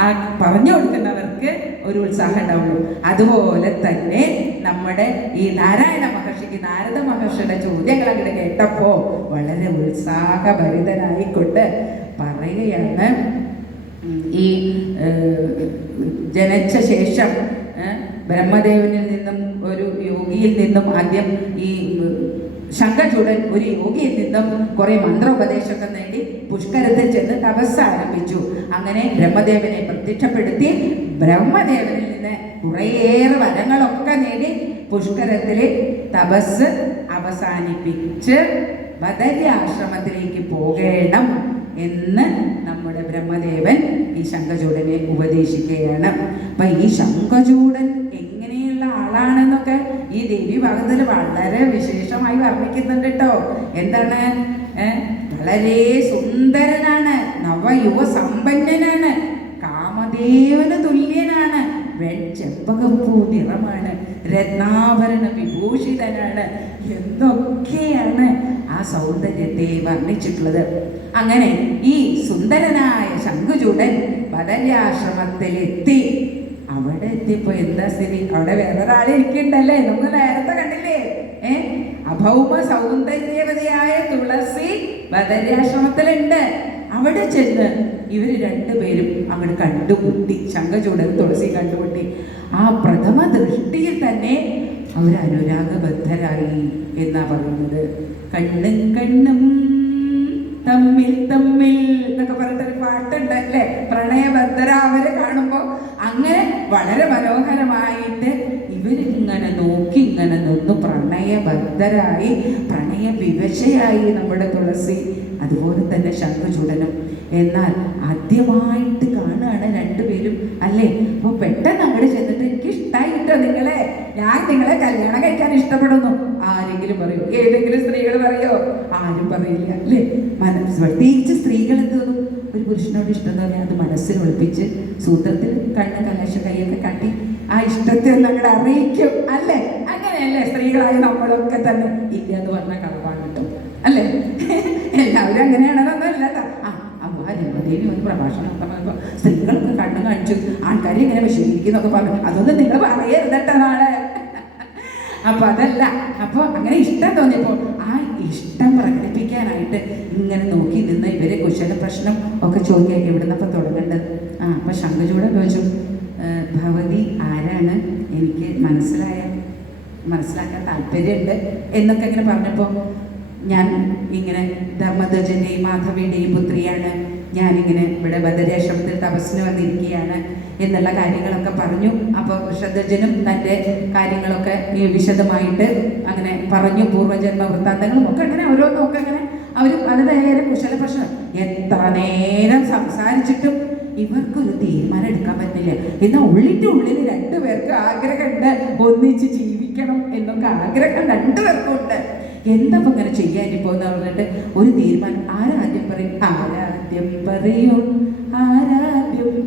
ആ പറഞ്ഞു കൊടുക്കുന്നവർക്ക് ഒരു ഉത്സാഹം ഉണ്ടാവുള്ളൂ. അതുപോലെ തന്നെ നമ്മുടെ ഈ നാരായണ മഹർഷിക്ക് നാരദ മഹർഷിയുടെ ചോദ്യങ്ങൾ അങ്ങോട്ട് കേട്ടപ്പോൾ വളരെ ഉത്സാഹഭരിതനായിക്കൊണ്ട് പറയുകയാണ്, ഈ ജനിച്ച ശേഷം ബ്രഹ്മദേവനിൽ നിന്നും ഒരു യോഗിയിൽ നിന്നും ആദ്യം ഈ ശംഖചൂടൻ ഒരു യോഗിയിൽ നിന്നും കുറെ മന്ത്രോപദേശമൊക്കെ നേടി പുഷ്കരത്തിൽ ചെന്ന് തപസ് ആരംഭിച്ചു. അങ്ങനെ ബ്രഹ്മദേവനെ പ്രത്യക്ഷപ്പെടുത്തി ബ്രഹ്മദേവനിൽ നിന്ന് കുറേയേറെ വരങ്ങളൊക്കെ നേടി പുഷ്കരത്തിൽ തപസ് അവസാനിപ്പിച്ച് ബദര്യാശ്രമത്തിലേക്ക് പോകണം എന്ന് നമ്മുടെ ബ്രഹ്മദേവൻ ഈ ശംഖചൂടനെ ഉപദേശിക്കുകയാണ്. അപ്പൊ ഈ ശംഖചൂടൻ എങ്ങനെയുള്ള ആളാണെന്നൊക്കെ ഈ ദേവി ഭാഗത്തിൽ വളരെ വിശേഷമായി വർണ്ണിക്കുന്നുണ്ട് കേട്ടോ. എന്താണ്? വളരെ സുന്ദരനാണ്, നവയുവ സമ്പന്നനാണ്, കാമദേവന് തുല്യനാണ്, ചെമ്പകപ്പൂ നിറമാണ്, രത്നാഭരണ വിഭൂഷിതനാണ് എന്നൊക്കെയാണ് ആ സൗന്ദര്യത്തെ വർണ്ണിച്ചിട്ടുള്ളത്. അങ്ങനെ ഈ സുന്ദരനായ ശംഖുചൂടൻ ബദര്യാശ്രമത്തിലെത്തി. അവിടെ എത്തിയപ്പോ എന്താ സ്ഥിതി? അവിടെ വേറൊരാളെ ഇരിക്കണ്ടല്ലേ? നമ്മൾ നേരത്തെ കണ്ടില്ലേ? അഭൗമ സൗന്ദര്യവതിയായ തുളസി ബദര്യാശ്രമത്തിലുണ്ട്. അവിടെ ചെന്ന് ഇവർ രണ്ടുപേരും അങ്ങോട്ട് കണ്ടുമുട്ടി. ശംഖചൂടൻ തുളസി കണ്ടുമുട്ടി. ആ പ്രഥമ ദൃഷ്ടിയിൽ തന്നെ അവർ അനുരാഗബദ്ധരായി എന്നാ പറയുന്നത്. കണ്ണും കണ്ണും തമ്മിൽ തമ്മിൽ എന്നൊക്കെ പറഞ്ഞിട്ടൊരു പാട്ടുണ്ട്, അല്ലേ? പ്രണയബദ്ധര അവരെ കാണുമ്പോൾ അങ്ങനെ വളരെ മനോഹരമായിട്ട് ഇവരിങ്ങനെ നോക്കി ഇങ്ങനെ നിന്ന് പ്രണയബദ്ധരായി, പ്രണയവിവശയായി നമ്മുടെ തുളസി. അതുപോലെ തന്നെ ശംഖചൂടനും. എന്നാൽ ആദ്യമായിട്ട് കാണുകയാണ് രണ്ടുപേരും, അല്ലേ? അപ്പോൾ പെട്ടെന്ന് അങ്ങോട്ട് ചെന്നിട്ട് എനിക്ക് ഇഷ്ടമായിട്ടോ നിങ്ങളെ, ഞാൻ നിങ്ങളെ കല്യാണം കഴിക്കാൻ ഇഷ്ടപ്പെടുന്നു ആരെങ്കിലും പറയൂ? ഏതെങ്കിലും സ്ത്രീകൾ പറയോ? ആരും പറയില്ല, അല്ലേ? പ്രത്യേകിച്ച് സ്ത്രീകൾ എന്ത് തോന്നും? ഒരു പുരുഷനോട് ഇഷ്ടം എന്ന് പറഞ്ഞാൽ അത് മനസ്സിൽ ഒളിപ്പിച്ച് സൂത്രത്തിൽ കണ്ണ് കലാശ കൈയൊക്കെ കാട്ടി ആ ഇഷ്ടത്തെ ഒന്ന് അങ്ങോട്ട് അറിയിക്കും അല്ലേ? അങ്ങനെയല്ലേ സ്ത്രീകളായ നമ്മളൊക്കെ തന്നെ? ഇല്ല എന്ന് പറഞ്ഞാൽ കളവാണ് കിട്ടും അല്ലേ? എല്ലാവരും അങ്ങനെയാണെന്നൊന്നും അല്ല കേട്ടോ. ദേവി ഒന്ന് പ്രഭാഷണം നടത്തുമ്പോൾ സ്ത്രീകളൊക്കെ കണ്ണു കാണിച്ചു, ആൾക്കാരെ ഇങ്ങനെ വിശദീകരിക്കുന്നൊക്കെ പറഞ്ഞു. അതൊന്നും നിങ്ങൾ പറയരുതട്ടോ നാളെ. അപ്പൊ അതല്ല. അപ്പൊ അങ്ങനെ ഇഷ്ടം തോന്നിയപ്പോൾ ആ ഇഷ്ടം പ്രകടിപ്പിക്കാനായിട്ട് ഇങ്ങനെ നോക്കി നിന്ന് ഇവരെ കുശല പ്രശ്നം ഒക്കെ ചോദിക്കാൻ എവിടുന്നപ്പോൾ തുടങ്ങേണ്ടത്. അപ്പൊ ശംഖചൂടൻ ചോദിച്ചു, ഭഗവതി ആരാണ്, എനിക്ക് മനസ്സിലാക്കാൻ താല്പര്യമുണ്ട് എന്നൊക്കെ ഇങ്ങനെ പറഞ്ഞപ്പോൾ ഞാൻ ഇങ്ങനെ ധർമ്മധ്വജന്റെയും മാധവിയുടെയും പുത്രിയാണ്, ഞാനിങ്ങനെ ഇവിടെ ബദരാശ്രമത്തിൽ തപസ്സിന് വന്നിരിക്കുകയാണ് എന്നുള്ള കാര്യങ്ങളൊക്കെ പറഞ്ഞു. അപ്പോൾ വൃഷധ്വജനും തൻ്റെ കാര്യങ്ങളൊക്കെ വിശദമായിട്ട് അങ്ങനെ പറഞ്ഞു, പൂർവ്വജന്മ വൃത്താന്തങ്ങളും ഒക്കെ അങ്ങനെ ഓരോന്നൊക്കെ അങ്ങനെ അവർ പലതരം കുശല പ്രശ്നം. എത്ര നേരം സംസാരിച്ചിട്ടും ഇവർക്കൊരു തീരുമാനം എടുക്കാൻ പറ്റില്ല. എന്നാൽ ഉള്ളിൻ്റെ ഉള്ളിൽ രണ്ടുപേർക്ക് ആഗ്രഹമുണ്ട്, ഒന്നിച്ച് ജീവിക്കണം എന്നൊക്കെ ആഗ്രഹം രണ്ടുപേർക്കും ഉണ്ട്. എന്താ ഇങ്ങനെ ചെയ്യാനിപ്പോ എന്ന് പറഞ്ഞിട്ട് ഒരു തീരുമാനം. ആരാദ്യം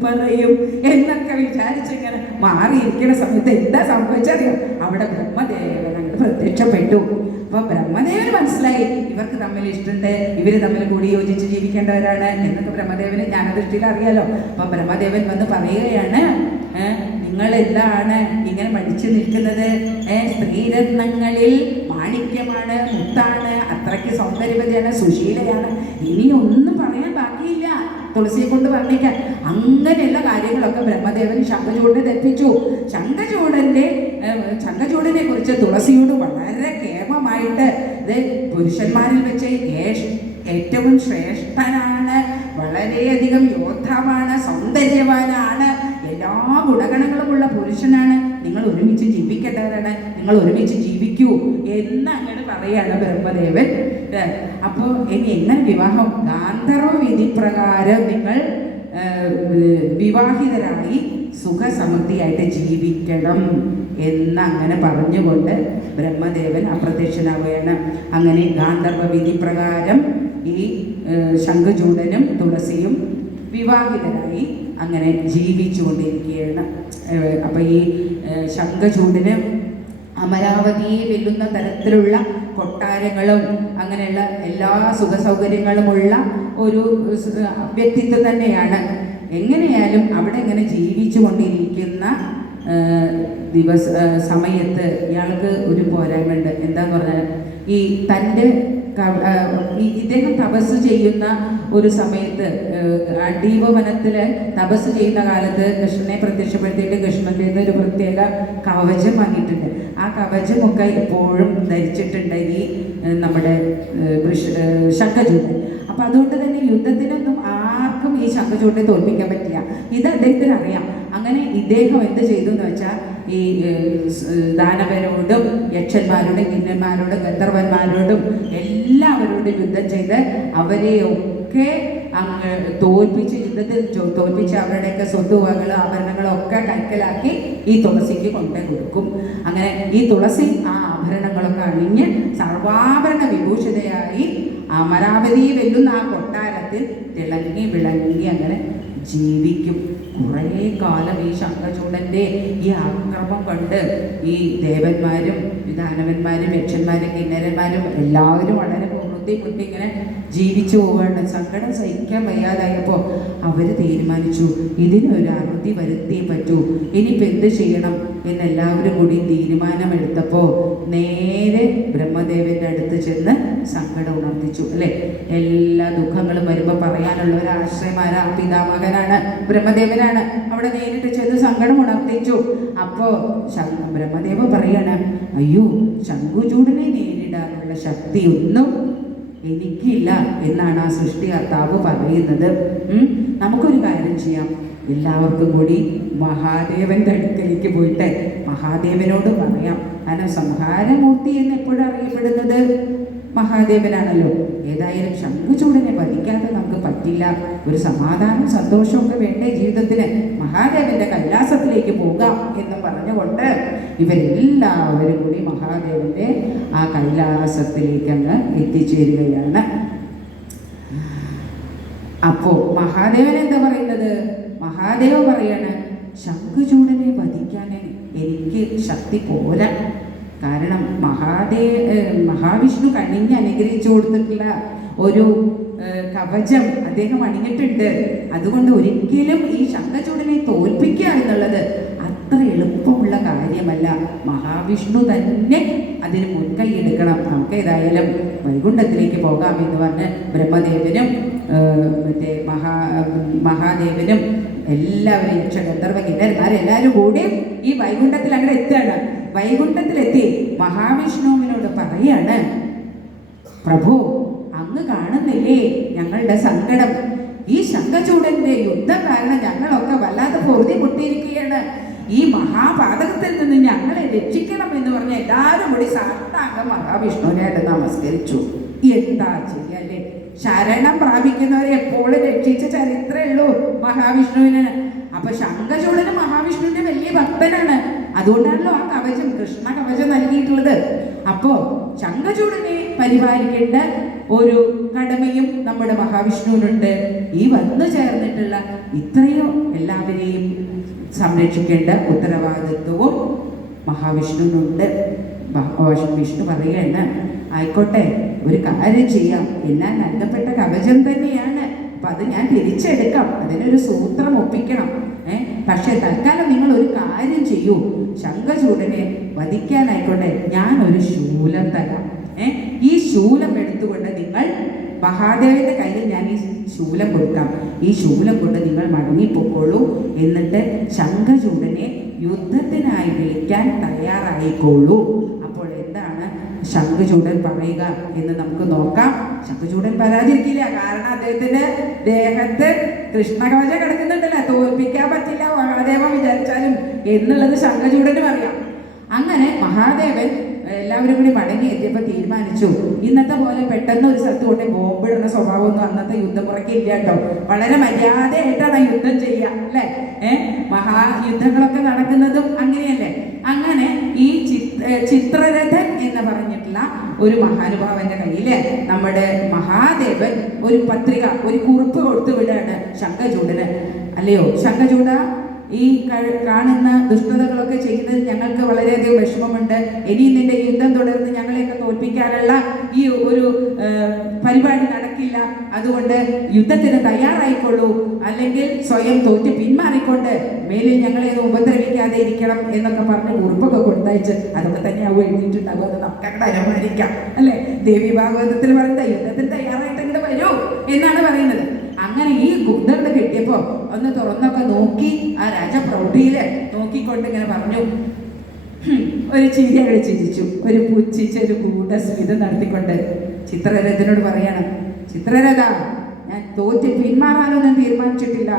പറയും എന്നൊക്കെ വിചാരിച്ചിങ്ങനെ മാറിയിരിക്കുന്ന സമയത്ത് എന്താ സംഭവിച്ചറിയോ? അവിടെ ബ്രഹ്മദേവൻ അങ്ങ് പ്രത്യക്ഷപ്പെട്ടു. അപ്പൊ ബ്രഹ്മദേവന് മനസ്സിലായി ഇവർക്ക് തമ്മിൽ ഇഷ്ടമുണ്ട്, ഇവര് തമ്മിൽ കൂടി യോജിച്ച് ജീവിക്കേണ്ടവരാണ് എന്നൊക്കെ ബ്രഹ്മദേവന് ജ്ഞാനദൃഷ്ടിയിൽ അറിയാലോ. അപ്പൊ ബ്രഹ്മദേവൻ വന്ന് പറയുകയാണ്, നിങ്ങൾ എന്താണ് ഇങ്ങനെ മടിച്ചു നിൽക്കുന്നത്? സ്ത്രീരത്നങ്ങളിൽ മാണിക്യമാണ്, മുത്താണ്, അത്രയ്ക്ക് സൗന്ദര്യവതിയാണ്, സുശീലയാണ്, ഇനിയൊന്നും പറയാൻ ബാക്കിയില്ല, തുളസിയെ കൊണ്ട് വർണ്ണിക്കാൻ. അങ്ങനെയുള്ള കാര്യങ്ങളൊക്കെ ബ്രഹ്മദേവൻ ശംഖചൂടനെ തെറ്റിച്ചു. ശംഖചൂടനെ കുറിച്ച് തുളസിയോട് വളരെ കേമമായിട്ട്, ഇത് പുരുഷന്മാരിൽ വെച്ച് ഏറ്റവും ശ്രേഷ്ഠനാണ്, വളരെയധികം യോദ്ധാവാണ്, സൗന്ദര്യവാനാണ്, എല്ലാ ഗുണഗണങ്ങളുമുള്ള പുരുഷനാണ്, നിങ്ങൾ ഒരുമിച്ച് ജീവിക്കേണ്ടവരാണ്, നിങ്ങൾ ഒരുമിച്ച് ജീവിക്കൂ എന്ന് അങ്ങനെ പറയാണ് ബ്രഹ്മദേവൻ. അപ്പോൾ ഇനി എങ്ങനെ വിവാഹം? ഗാന്ധർവ വിധി പ്രകാരം നിങ്ങൾ വിവാഹിതരായി സുഖസമൃദ്ധിയായിട്ട് ജീവിക്കണം എന്നങ്ങനെ പറഞ്ഞുകൊണ്ട് ബ്രഹ്മദേവൻ അപ്രത്യക്ഷനാവുകയാണ്. അങ്ങനെ ഗാന്ധർവ വിധി പ്രകാരം ഈ ശംഖചൂടനും തുളസിയും വിവാഹിതരായി അങ്ങനെ ജീവിച്ചുകൊണ്ടിരിക്കുകയാണ്. അപ്പം ഈ ശംഖചൂടന് അമരാവതിയെ വെല്ലുന്ന തരത്തിലുള്ള കൊട്ടാരങ്ങളും അങ്ങനെയുള്ള എല്ലാ സുഖസൗകര്യങ്ങളുമുള്ള ഒരു വ്യക്തിത്വം തന്നെയാണ്. എങ്ങനെയാലും അവിടെ ഇങ്ങനെ ജീവിച്ചു കൊണ്ടിരിക്കുന്ന സമയത്ത് ഇയാൾക്ക് ഒരു പോരായ്മയുണ്ട്. എന്താന്ന് പറഞ്ഞാൽ ഈ തൻ്റെ ഇദ്ദേഹം തപസ് ചെയ്യുന്ന ഒരു സമയത്ത് അഡീവവനത്തില് തപസ് ചെയ്യുന്ന കാലത്ത് കൃഷ്ണനെ പ്രത്യക്ഷപ്പെടുത്തിയിട്ട് കൃഷ്ണൻ്റെ ഒരു പ്രത്യേക കവചം വാങ്ങിയിട്ടുണ്ട്. ആ കവചമൊക്കെ എപ്പോഴും ധരിച്ചിട്ടുണ്ട് ഈ നമ്മുടെ ശംഖചൂടൻ. അപ്പം അതുകൊണ്ട് തന്നെ യുദ്ധത്തിനൊന്നും ആർക്കും ഈ ശംഖചൂടനെ തോൽപ്പിക്കാൻ പറ്റില്ല. ഇത് അദ്ദേഹത്തിന് അറിയാം. അങ്ങനെ ഇദ്ദേഹം എന്ത് ചെയ്തു എന്ന് വെച്ചാൽ ഈ ദാനവരോടും യക്ഷന്മാരോടും കിന്നന്മാരോടും ഗന്ധർവന്മാരോടും എല്ലാവരോടും യുദ്ധം ചെയ്ത് അവരെയൊക്കെ അങ്ങ് തോൽപ്പിച്ച്, യുദ്ധത്തിൽ തോൽപ്പിച്ച് അവരുടെയൊക്കെ സ്വത്തുവകൾ ആഭരണങ്ങളൊക്കെ കൈക്കലാക്കി ഈ തുളസിക്ക് കൊണ്ടു കൊടുക്കും. അങ്ങനെ ഈ തുളസി ആ ആഭരണങ്ങളൊക്കെ അണിഞ്ഞ് സർവാഭരണ വിഭൂഷിതയായി അമരാവതിയെ വെല്ലുന്ന ആ കൊട്ടാരത്തിൽ തിളങ്ങി വിളങ്ങി അങ്ങനെ ജീവിക്കും. കുറേ കാലം ഈ ശംഖചൂടൻ്റെ ഈ ആക്രമം കണ്ട് ഈ ദേവന്മാരും ദാനവന്മാരും യക്ഷന്മാരും കിന്നരന്മാരും എല്ലാവരും വളരെ മുത്തി ഇങ്ങനെ ജീവിച്ചു പോവുകയാണ്. സങ്കടം സഹിക്കാൻ വയ്യാതായപ്പോൾ അവർ തീരുമാനിച്ചു ഇതിനൊരു അറുതി വരുത്തിയേ പറ്റൂ, ഇനിയിപ്പോൾ എന്ത് ചെയ്യണം എന്നെല്ലാവരും കൂടി തീരുമാനമെടുത്തപ്പോൾ നേരെ ബ്രഹ്മദേവൻ്റെ അടുത്ത് ചെന്ന് സങ്കടം ഉണർത്തിച്ചു. അല്ലേ, എല്ലാ ദുഃഖങ്ങളും വരുമ്പോൾ പറയാനുള്ള ഒരു ആശ്രയമായ ആ പിതാമകനാണ് ബ്രഹ്മദേവനാണ്. അവിടെ നേരിട്ട് ചെന്ന് സങ്കടം ഉണർത്തിച്ചു. അപ്പോൾ ബ്രഹ്മദേവ പറയാണ്, അയ്യോ, ശംഖചൂടനെ നേരിടാനുള്ള ശക്തി ഒന്നും എനിക്കില്ല എന്നാണ് ആ സൃഷ്ടികർത്താവ് പറയുന്നത്. നമുക്കൊരു കാര്യം ചെയ്യാം, എല്ലാവർക്കും കൂടി മഹാദേവന്റെ അടുക്കലേക്ക് പോയിട്ട് മഹാദേവനോട് പറയാം. കാരണം സംഹാരമൂർത്തി എന്ന് എപ്പോഴും അറിയപ്പെടുന്നത് മഹാദേവനാണല്ലോ. ഏതായാലും ശംഖചൂടനെ വധിക്കാതെ നമുക്ക് പറ്റില്ല. ഒരു സമാധാനം സന്തോഷമൊക്കെ വേണ്ടേ ജീവിതത്തിന്? മഹാദേവന്റെ കൈലാസത്തിലേക്ക് പോകാം എന്ന് പറഞ്ഞുകൊണ്ട് ഇവരെല്ലാവരും കൂടി മഹാദേവന്റെ ആ കൈലാസത്തിലേക്ക് അങ്ങ് എത്തിച്ചേരുകയാണ്. അപ്പോ മഹാദേവൻ എന്താ പറയുന്നത്? മഹാദേവൻ പറയാണ്, ശംഖചൂഡനെ വധിക്കാൻ എനിക്ക് ശക്തി പോരാ. കാരണം മഹാവിഷ്ണു കണിഞ്ഞ് അനുഗ്രഹിച്ചു കൊടുത്തിട്ടുള്ള ഒരു കവചം അദ്ദേഹം അണിഞ്ഞിട്ടുണ്ട്. അതുകൊണ്ട് ഒരിക്കലും ഈ ശംഖചൂഡനെ തോൽപ്പിക്കുക എന്നുള്ളത് അത്ര എളുപ്പമുള്ള കാര്യമല്ല. മഹാവിഷ്ണു തന്നെ അതിന് മുൻകൈ എടുക്കണം. നമുക്ക് ഏതായാലും വൈകുണ്ഠത്തിലേക്ക് പോകാം എന്ന് പറഞ്ഞ് ബ്രഹ്മദേവനും മറ്റേ മഹാദേവനും എല്ലാവരും യക്ഷഗന്ധർവ കിന്നരന്മാരെല്ലാവരും കൂടി ഈ വൈകുണ്ഠത്തിൽ അങ്ങനെ എത്തുകയാണ്. വൈകുണ്ഠത്തിലെത്തി മഹാവിഷ്ണുവിനോട് പറയാണ്, പ്രഭു അങ്ങ് കാണുന്നില്ലേ ഞങ്ങളുടെ സങ്കടം? ഈ ശംഖചൂഡന്റെ യുദ്ധം കാരണം ഞങ്ങളൊക്കെ വല്ലാതെ പൊറുതി പൊട്ടിയിരിക്കുകയാണ്. ഈ മഹാപാതകത്തിൽ നിന്ന് ഞങ്ങളെ രക്ഷിക്കണം എന്ന് പറഞ്ഞ് എല്ലാവരും കൂടി സാഷ്ടാംഗം മഹാവിഷ്ണുവിനായിട്ട് നമസ്കരിച്ചു. എന്താ ചെയ്യല്ലേ? ശരണം പ്രാപിക്കുന്നവരെ എപ്പോഴും രക്ഷിച്ച ചരിത്രമേ ഉള്ളൂ മഹാവിഷ്ണുവിന്. അപ്പൊ ശംഖചൂഡന് മഹാവിഷ്ണുവിന്റെ വലിയ ഭക്തനാണ്. അതുകൊണ്ടാണല്ലോ ആ കവചം, കൃഷ്ണ കവചം നൽകിയിട്ടുള്ളത്. അപ്പോ ശംഖചൂഡനെ പരിപാലിക്കേണ്ട ഒരു കടമയും നമ്മുടെ മഹാവിഷ്ണുവിനുണ്ട്. ഈ വന്നു ചേർന്നിട്ടുള്ള ഇത്രയോ എല്ലാവരെയും സംരക്ഷിക്കേണ്ട ഉത്തരവാദിത്വവും മഹാവിഷ്ണുവിനുണ്ട്. വിഷ്ണു പറയുകയാണ്, ആയിക്കോട്ടെ, ഒരു കാര്യം ചെയ്യാം, എല്ലാം നൽകപ്പെട്ട കവചം തന്നെയാണ്, അപ്പൊ അത് ഞാൻ തിരിച്ചെടുക്കാം, അതിനൊരു സൂത്രം ഒപ്പിക്കണം. പക്ഷെ തൽക്കാലം നിങ്ങൾ ഒരു കാര്യം ചെയ്യൂ, ശംഖചൂഡനെ വധിക്കാനായിക്കോട്ടെ ഞാൻ ഒരു ശൂലം തരാം. ഈ ശൂലം എടുത്തുകൊണ്ട് നിങ്ങൾ മഹാദേവന്റെ കയ്യിൽ ഞാൻ ഈ ശൂലം കൊടുക്കാം. ഈ ശൂലം കൊണ്ട് നിങ്ങൾ മടങ്ങിപ്പോയിക്കോളൂ. എന്നിട്ട് ശംഖചൂഡനെ യുദ്ധത്തിനായി വിളിക്കാൻ തയ്യാറായിക്കോളൂ. അപ്പോൾ എന്താണ് ശംഖചൂഡൻ പറയുക എന്ന് നമുക്ക് നോക്കാം. ശംഖചൂഡൻ പരാതിരിക്കില്ല. കാരണം അദ്ദേഹത്തിന്റെ ദേഹത്ത് കൃഷ്ണകവചം കിടക്കുന്നുണ്ടല്ലോ, തോൽപ്പിക്കാൻ പറ്റില്ല മഹാദേവൻ വിചാരിച്ചാലും എന്നുള്ളത് ശംഖചൂഡനും അറിയാം. അങ്ങനെ മഹാദേവൻ എല്ലാവരും കൂടി മടങ്ങി എത്തിയപ്പോൾ തീരുമാനിച്ചു, ഇന്നത്തെ പോലെ പെട്ടെന്ന് ഒരു സ്ഥലത്ത് കൊണ്ട് ബോംബിടുന്ന സ്വഭാവമൊന്നും അന്നത്തെ യുദ്ധമുറയ്ക്ക് ഇല്ല കേട്ടോ. വളരെ മര്യാദയായിട്ടാണ് യുദ്ധം ചെയ്യുക, അല്ലേ? മഹായുദ്ധങ്ങളൊക്കെ നടക്കുന്നതും അങ്ങനെയല്ലേ. അങ്ങനെ ഈ ചിത്രരഥൻ എന്ന് പറഞ്ഞിട്ടുള്ള ഒരു മഹാനുഭാവന്റെ കയ്യില് നമ്മുടെ മഹാദേവൻ ഒരു പത്രിക, ഒരു കുറിപ്പ് കൊടുത്തു വിടാണ് ശംഖചൂഡന്. അല്ലയോ ശംഖചൂഡ, ഈ കാണുന്ന ദുഷ്ടതകളൊക്കെ ചെയ്യുന്നതിൽ ഞങ്ങൾക്ക് വളരെയധികം വിഷമമുണ്ട്. ഇനി നിന്റെ യുദ്ധം തുടർന്ന് ഞങ്ങളെയൊക്കെ തോൽപ്പിക്കാനുള്ള ഈ ഒരു പരിപാടി നടക്കില്ല. അതുകൊണ്ട് യുദ്ധത്തിന് തയ്യാറായിക്കൊള്ളൂ, അല്ലെങ്കിൽ സ്വയം തോറ്റ് പിന്മാറിക്കൊണ്ട് മേലിൽ ഞങ്ങളെ ഉപദ്രവിക്കാതെ ഇരിക്കണം എന്നൊക്കെ പറഞ്ഞ് കുറിപ്പൊക്കെ കൊടുത്തയച്ച് അതൊക്കെ തന്നെ അവ എഴുതിയിട്ടുണ്ടാകും. അത് നമുക്ക് അങ്ങോട്ട് അനുമാനിക്കാം, അല്ലെ? ദേവി ഭാഗവതത്തിൽ പറയുന്നത് യുദ്ധത്തിന് തയ്യാറായിട്ട് ഇങ്ങോട്ട് വരൂ എന്നാണ് പറയുന്നത്. അങ്ങനെ ഈ കുതിർന്ന് കിട്ടിയപ്പോ ഒന്ന് തുറന്നൊക്കെ നോക്കി ആ രാജപ്രൗഢിയില് നോക്കിക്കൊണ്ട് ഇങ്ങനെ പറഞ്ഞു, ഒരു ചിരി അവിടെ ചിരിച്ചു, ഒരു പുച്ഛിച്ചൊരു ഗൂഢസ്മിതം നടത്തിക്കൊണ്ട് ചിത്രരഥനോട് പറയാണ്, ചിത്രരഥ, ഞാൻ തോറ്റ് പിന്മാറാനൊന്നും തീരുമാനിച്ചിട്ടില്ല.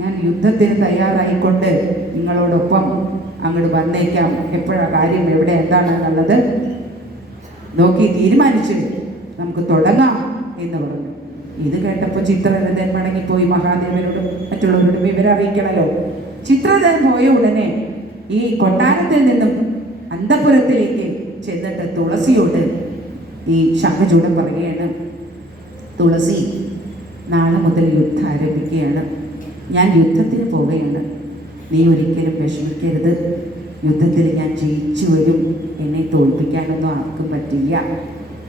ഞാൻ യുദ്ധത്തിന് തയ്യാറായിക്കൊണ്ട് നിങ്ങളോടൊപ്പം അങ്ങോട്ട് വന്നേക്കാം. എപ്പോഴാ കാര്യം, എവിടെ, എന്താണെന്നുള്ളത് നോക്കി തീരുമാനിച്ചു നമുക്ക് തുടങ്ങാം എന്ന് പറഞ്ഞു. ഇത് കേട്ടപ്പോൾ ചിത്രരഥൻ മടങ്ങിപ്പോയി മഹാദേവനോടും മറ്റുള്ളവരോടും വിവരം അറിയിക്കണമല്ലോ. ചിത്രരഥൻ പോയ ഉടനെ ഈ കൊട്ടാരത്തിൽ നിന്നും അന്തപുരത്തിലേക്ക് ചെന്നിട്ട് തുളസിയോട് ഈ ശംഖചൂഡൻ പറയുകയാണ്, തുളസി, നാളെ മുതൽ യുദ്ധം ആരംഭിക്കുകയാണ്. ഞാൻ യുദ്ധത്തിന് പോവുകയാണ്. നീ ഒരിക്കലും വിഷമിക്കരുത്. യുദ്ധത്തിൽ ഞാൻ ജയിച്ചു വരും. എന്നെ തോൽപ്പിക്കാനൊന്നും ആർക്കും പറ്റില്ല.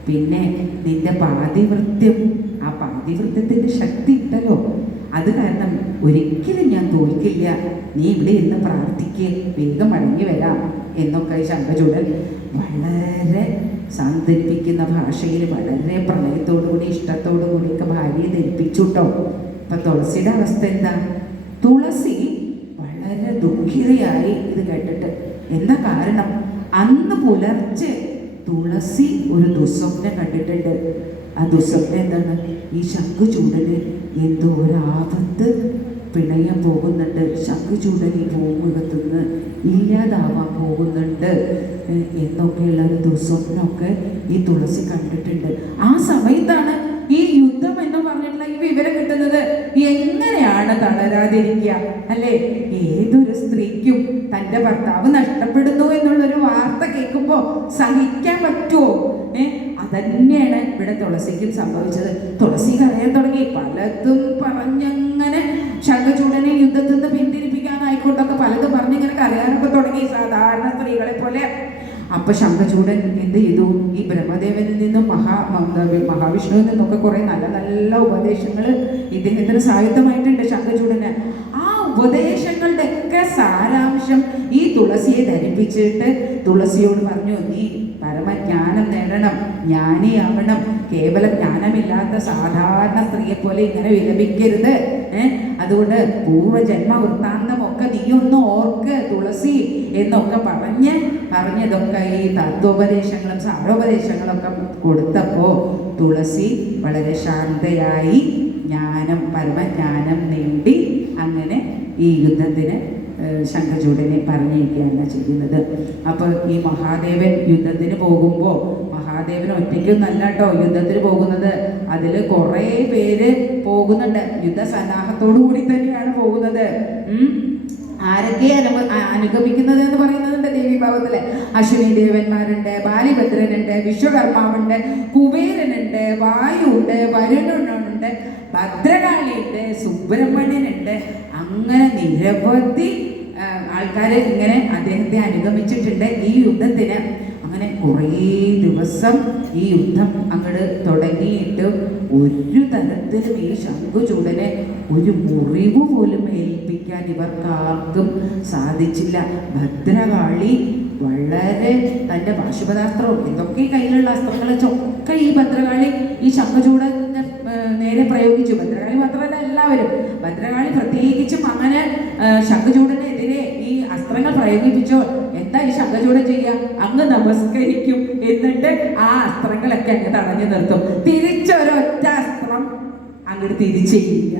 പിന്നെ നിന്റെ പാതിവൃത്യം, ആ പാതിവൃത്യത്തിൻ്റെ ശക്തി ഉണ്ടല്ലോ, അത് കാരണം ഒരിക്കലും ഞാൻ തോൽക്കില്ല. നീ ഇവിടെ ഇരുന്ന് പ്രാർത്ഥിക്കുക, വേഗം മടങ്ങി വരാം എന്നൊക്കെ ശംഖചൂഡൻ വളരെ സാന്ത്വനിപ്പിക്കുന്ന ഭാഷയിൽ വളരെ പ്രണയത്തോടുകൂടി ഇഷ്ടത്തോടു കൂടിയൊക്കെ ഭാര്യയെ ധരിപ്പിച്ചു കേട്ടോ. ഇപ്പൊ തുളസിയുടെ അവസ്ഥ എന്താ? തുളസി വളരെ ദുഃഖിതയായി ഇത് കേട്ടിട്ട്. എന്താ കാരണം? അന്ന് പുലർച്ചെ തുളസി ഒരു ദുസ്വപ്നം കണ്ടിട്ടുണ്ട്. ആ ദുസ്വപ്നം എന്താണ്? ഈ ശംഖചൂഡന് എന്തോ ഒരാപത്ത് പിണയാൻ പോകുന്നുണ്ട്. ശംഖചൂഡൻ ഈ ഭൂമുഖത്തുനിന്ന് ഇല്ലാതാവാൻ പോകുന്നുണ്ട് എന്നൊക്കെയുള്ള ഒരു ദുസ്വപ്നമൊക്കെ ഈ തുളസി കണ്ടിട്ടുണ്ട്. ആ സമയത്താണ് ഈ യുദ്ധം എന്ന് പറഞ്ഞിട്ടുള്ള ഈ വിവരം കിട്ടുന്നത്. എങ്ങനെയാണ് തളരാതിരിക്കുക, അല്ലേ? ഏതൊരു സ്ത്രീക്കും തൻ്റെ ഭർത്താവ് നഷ്ടപ്പെടുന്നു എന്നുള്ളൊരു വാർത്ത കേൾക്കുമ്പോൾ സഹിക്കാൻ പറ്റുമോ? അതന്നെയാണ് ഇവിടെ തുളസിക്കും സംഭവിച്ചത്. തുളസി കരയാൻ തുടങ്ങി. പലതും പറഞ്ഞങ്ങനെ ശംഖചൂഡനെ യുദ്ധത്തിൽ നിന്ന് പിന്തിരിപ്പിക്കാനായിക്കൊണ്ടൊക്കെ സ്ത്രീകളെ പോലെ. അപ്പൊ ശംഖചൂഡൻ എന്ത് ചെയ്തു? ഈ ബ്രഹ്മദേവനിൽ നിന്നും മഹാവിഷ്ണുവിൽ നിന്നൊക്കെ കുറെ നല്ല നല്ല ഉപദേശങ്ങൾ ഇദ്ദേഹത്തിന് സായുധമായിട്ടുണ്ട് ശംഖചൂഡന്. ആ ഉപദേശങ്ങളുടെ ഒക്കെ സാരാംശം ഈ തുളസിയെ ധരിപ്പിച്ചിട്ട് തുളസിയോട് പറഞ്ഞു, നീ പരമജ്ഞാനം നേടണം, ജ്ഞാനിയാവണം, കേവല ജ്ഞാനമില്ലാത്ത സാധാരണ സ്ത്രീയെ പോലെ ഇങ്ങനെ വിലപിക്കരുത്. അതുകൊണ്ട് പൂർവ്വജന്മ വൃത്താന്തമൊക്കെ നീ ഒന്ന് ഓർക്ക് തുളസി എന്നൊക്കെ പറഞ്ഞതൊക്കെ ഈ തത്വോപദേശങ്ങളും സാരോപദേശങ്ങളൊക്കെ കൊടുത്തപ്പോ തുളസി വളരെ ശാന്തയായി പരമജ്ഞാനം നേടി അങ്ങനെ ഈ യുദ്ധത്തിന് ശംഖചൂഡനെ പറഞ്ഞിരിക്കുകയാണ് ചെയ്യുന്നത്. അപ്പോൾ ഈ മഹാദേവൻ യുദ്ധത്തിന് പോകുമ്പോൾ മഹാദേവൻ ഒറ്റയ്ക്കൊന്നല്ല കേട്ടോ യുദ്ധത്തിന് പോകുന്നത്, അതിൽ കുറേ പേര് പോകുന്നുണ്ട്. യുദ്ധസന്നാഹത്തോടു കൂടി തന്നെയാണ് പോകുന്നത്. ആരൊക്കെ അനുഗമിക്കുന്നത് എന്ന് പറയുന്നുണ്ട് ദേവീഭാവത്തില്. അശ്വിനി ദേവന്മാരുണ്ട്, ബാലിഭദ്രനുണ്ട്, വിശ്വകർമാവുണ്ട്, കുബേരനുണ്ട്, വായുണ്ട്, വരുണനുണ്ട്, ഭദ്രകാളിയുണ്ട്, സുബ്രഹ്മണ്യനുണ്ട്. അങ്ങനെ നിരവധി ആൾക്കാർ ഇങ്ങനെ അദ്ദേഹത്തെ അനുഗമിച്ചിട്ടുണ്ട് ഈ യുദ്ധത്തിന്. അങ്ങനെ കുറേ ദിവസം ഈ യുദ്ധം അങ്ങോട്ട് തുടങ്ങിയിട്ട് ഒരു തരത്തിലും ഈ ശംഖചൂഡനെ ഒരു മുറിവ് പോലും ഏൽപ്പിക്കാൻ ഇവർക്കാർക്കും സാധിച്ചില്ല. ഭദ്രകാളി വളരെ തൻ്റെ പാശുപതാസ്ത്രവും എന്തൊക്കെ കയ്യിലുള്ള അസ്ത്രങ്ങൾ ഒക്കെ ഈ ഭദ്രകാളി ഈ ശംഖചൂഡന്റെ നേരെ പ്രയോഗിച്ചു. ഭദ്രകാളി മാത്രമല്ല എല്ലാവരും. ഭദ്രകാളി പ്രത്യേകിച്ചും അങ്ങനെ ശംഖചൂഡനെതിരെ ഈ അസ്ത്രങ്ങൾ പ്രയോഗിപ്പിച്ചോ എന്താ ഈ ശംഖചൂഡൻ ചെയ്യുക? അങ്ങ് നമസ്കരിക്കും, എന്നിട്ട് ആ അസ്ത്രങ്ങളൊക്കെ അങ്ങ് തടഞ്ഞു നിർത്തും. തിരിച്ചൊരൊറ്റ അസ്ത്രം അങ്ങോട്ട് തിരിച്ചില്ല.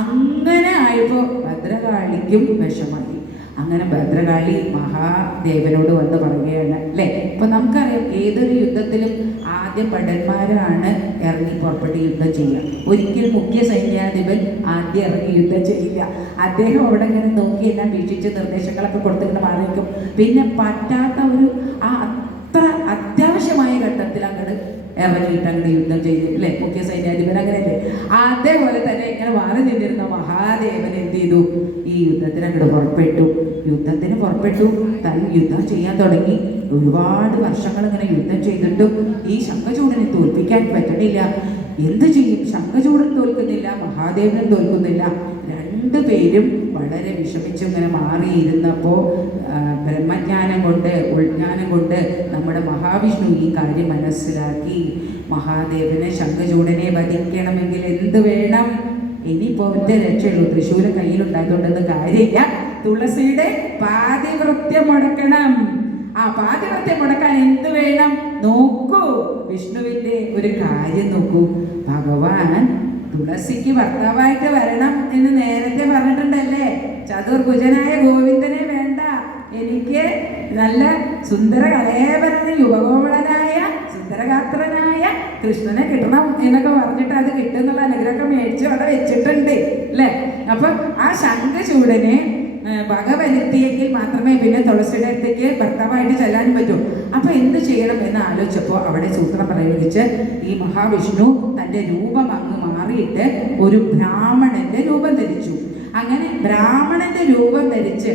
അങ്ങനെ ആയപ്പോ ഭദ്രകാളിക്കും വിഷമായി. അങ്ങനെ ഭദ്രകാളി മഹാദേവനോട് വന്ന് പറയുകയാണ് അല്ലേ. ഇപ്പൊ നമുക്കറിയാം ഏതൊരു യുദ്ധത്തിലും ആദ്യം ഭടന്മാരാണ് ഇറങ്ങി പുറപ്പെട്ട് യുദ്ധം ചെയ്യുക. ഒരിക്കലും മുഖ്യ സൈന്യാധിപൻ ആദ്യം ഇറങ്ങി യുദ്ധം ചെയ്യില്ല. അദ്ദേഹം അവിടെ ഇങ്ങനെ നോക്കി എല്ലാം വീക്ഷിച്ച് നിർദ്ദേശങ്ങളൊക്കെ കൊടുത്തിട്ട് മാറി നിൽക്കും. പിന്നെ പറ്റാത്ത ഒരു അത്ര അത്യാവശ്യമായ ഘട്ടത്തിൽ അങ്ങോട്ട് ഇറങ്ങിയിട്ട് അങ്ങോട്ട് യുദ്ധം ചെയ്തു അല്ലേ. മുഖ്യ സൈന്യാധിപൻ അങ്ങനെയല്ലേ. അതേപോലെ തന്നെ ഇങ്ങനെ മാറി നിന്നിരുന്ന മഹാദേവൻ എന്ത് ചെയ്തു? ഈ യുദ്ധത്തിന് അങ്ങോട്ട് പുറപ്പെട്ടു. താൻ യുദ്ധം ചെയ്യാൻ തുടങ്ങി. ഒരുപാട് വർഷങ്ങൾ ഇങ്ങനെ യുദ്ധം ചെയ്തിട്ടും ഈ ശംഖചൂഡനെ തോൽപ്പിക്കാൻ പറ്റണില്ല. എന്ത് ചെയ്യും? ശംഖചൂഡൻ തോൽക്കുന്നില്ല, മഹാദേവനും തോൽക്കുന്നില്ല. രണ്ടുപേരും വളരെ വിഷമിച്ചു ഇങ്ങനെ മാറിയിരുന്നപ്പോൾ ബ്രഹ്മജ്ഞാനം കൊണ്ട് ഉൾജ്ഞാനം കൊണ്ട് നമ്മുടെ മഹാവിഷ്ണു ഈ കാര്യം മനസ്സിലാക്കി. മഹാദേവനെ ശംഖചൂഡനെ വധിക്കണമെങ്കിൽ എന്ത് വേണം? ഇനിയിപ്പോ ഒറ്റ രക്ഷയുള്ളൂ. തൃശ്ശൂലം കയ്യിലുണ്ടായതുകൊണ്ടൊന്നും കാര്യമില്ല. തുളസിയുടെ പാതിവൃത്യം മുടക്കണം. ആ പാതിവൃത്യം മുടക്കാൻ എന്ത് വേണം? നോക്കൂ, വിഷ്ണുവിന്റെ ഒരു കാര്യം നോക്കൂ. ഭഗവാൻ തുളസിക്ക് ഭർത്താവായിട്ട് വരണം എന്ന് നേരത്തെ പറഞ്ഞിട്ടുണ്ടല്ലേ. ചതുർഭുജനായ ഗോവിന്ദനെ വേണ്ട, എനിക്ക് നല്ല സുന്ദര കലേവരന് യുവകോമളനായ സുന്ദരഗാത്രനായ കൃഷ്ണനെ കിട്ടണം എന്നൊക്കെ പറഞ്ഞിട്ട് അത് കിട്ടുന്നുള്ള അനുഗ്രഹം മേടിച്ച് അവിടെ വെച്ചിട്ടുണ്ട് അല്ലേ. അപ്പൊ ആ ശംഖചൂഡനെ വകവരുത്തിയെങ്കിൽ മാത്രമേ പിന്നെ തുളസിയുടെ അടുത്തേക്ക് ഭർത്താവായിട്ട് ചെല്ലാനും പറ്റൂ. അപ്പൊ എന്ത് ചെയ്യണം എന്ന് ആലോചിച്ചപ്പോൾ അവിടെ സൂത്രം പ്രയോഗിച്ച് ഈ മഹാവിഷ്ണു തൻ്റെ രൂപം അങ്ങ് മാറിയിട്ട് ഒരു ബ്രാഹ്മണന്റെ രൂപം ധരിച്ചു. അങ്ങനെ ബ്രാഹ്മണന്റെ രൂപം ധരിച്ച്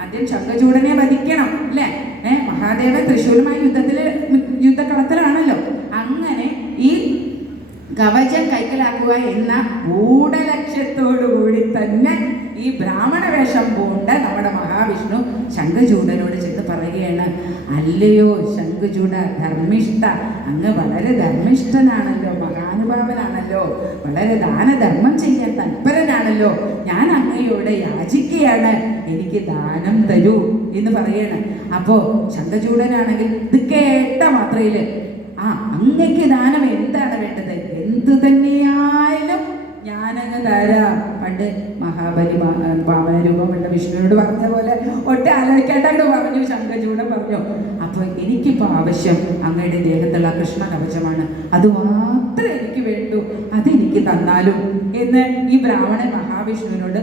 ആദ്യം ശംഖചൂഡനെ വധിക്കണം അല്ലേ. മഹാദേവൻ തൃശ്ശൂലുമായി യുദ്ധക്കളത്തിലാണല്ലോ. അങ്ങനെ ഈ കവചം കൈക്കലാക്കുക എന്ന ഗൂഢലക്ഷ്യത്തോടു കൂടി തന്നെ ഈ ബ്രാഹ്മണ വേഷം പൂണ്ട നമ്മുടെ മഹാവിഷ്ണു ശംഖചൂഡനോട് ചെന്ന് പറയുകയാണ്, അല്ലയോ ശംഖചൂഡ ധർമ്മിഷ്ഠ, അങ്ങ് വളരെ ധർമ്മിഷ്ഠനാണല്ലോ, മഹാനുഭാവനാണല്ലോ, വളരെ ദാനധർമ്മം ചെയ്യാൻ തൽപരനാണല്ലോ. ഞാൻ അങ്ങയോട് യാചിക്കുകയാണ്, എനിക്ക് ദാനം തരൂ എന്ന് പറയണം. അപ്പോ ശംഖചൂഡനാണെങ്കിൽ ഇത് കേട്ട മാത്രയില് അങ്ങക്ക് ദാനം എന്താണ് വേണ്ടത്? എന്തു തന്നെയായാലും ഞാനങ്ങ് തരാം. പണ്ട് മഹാബലി വാമനരൂപമുള്ള വിഷ്ണുവിനോട് പറഞ്ഞ പോലെ ഒറ്റ ആലോചിക്കേണ്ടത് പറഞ്ഞു ശംഖചൂഡൻ പറഞ്ഞു. അപ്പൊ എനിക്കിപ്പോ ആവശ്യം അങ്ങയുടെ ദേഹത്തുള്ള കൃഷ്ണ കവചമാണ്, അത് മാത്രമേ എനിക്ക് വേണ്ടൂ, അതെനിക്ക് തന്നാലും എന്ന് ഈ ബ്രാഹ്മണൻ മഹാവിഷ്ണുവിനോട്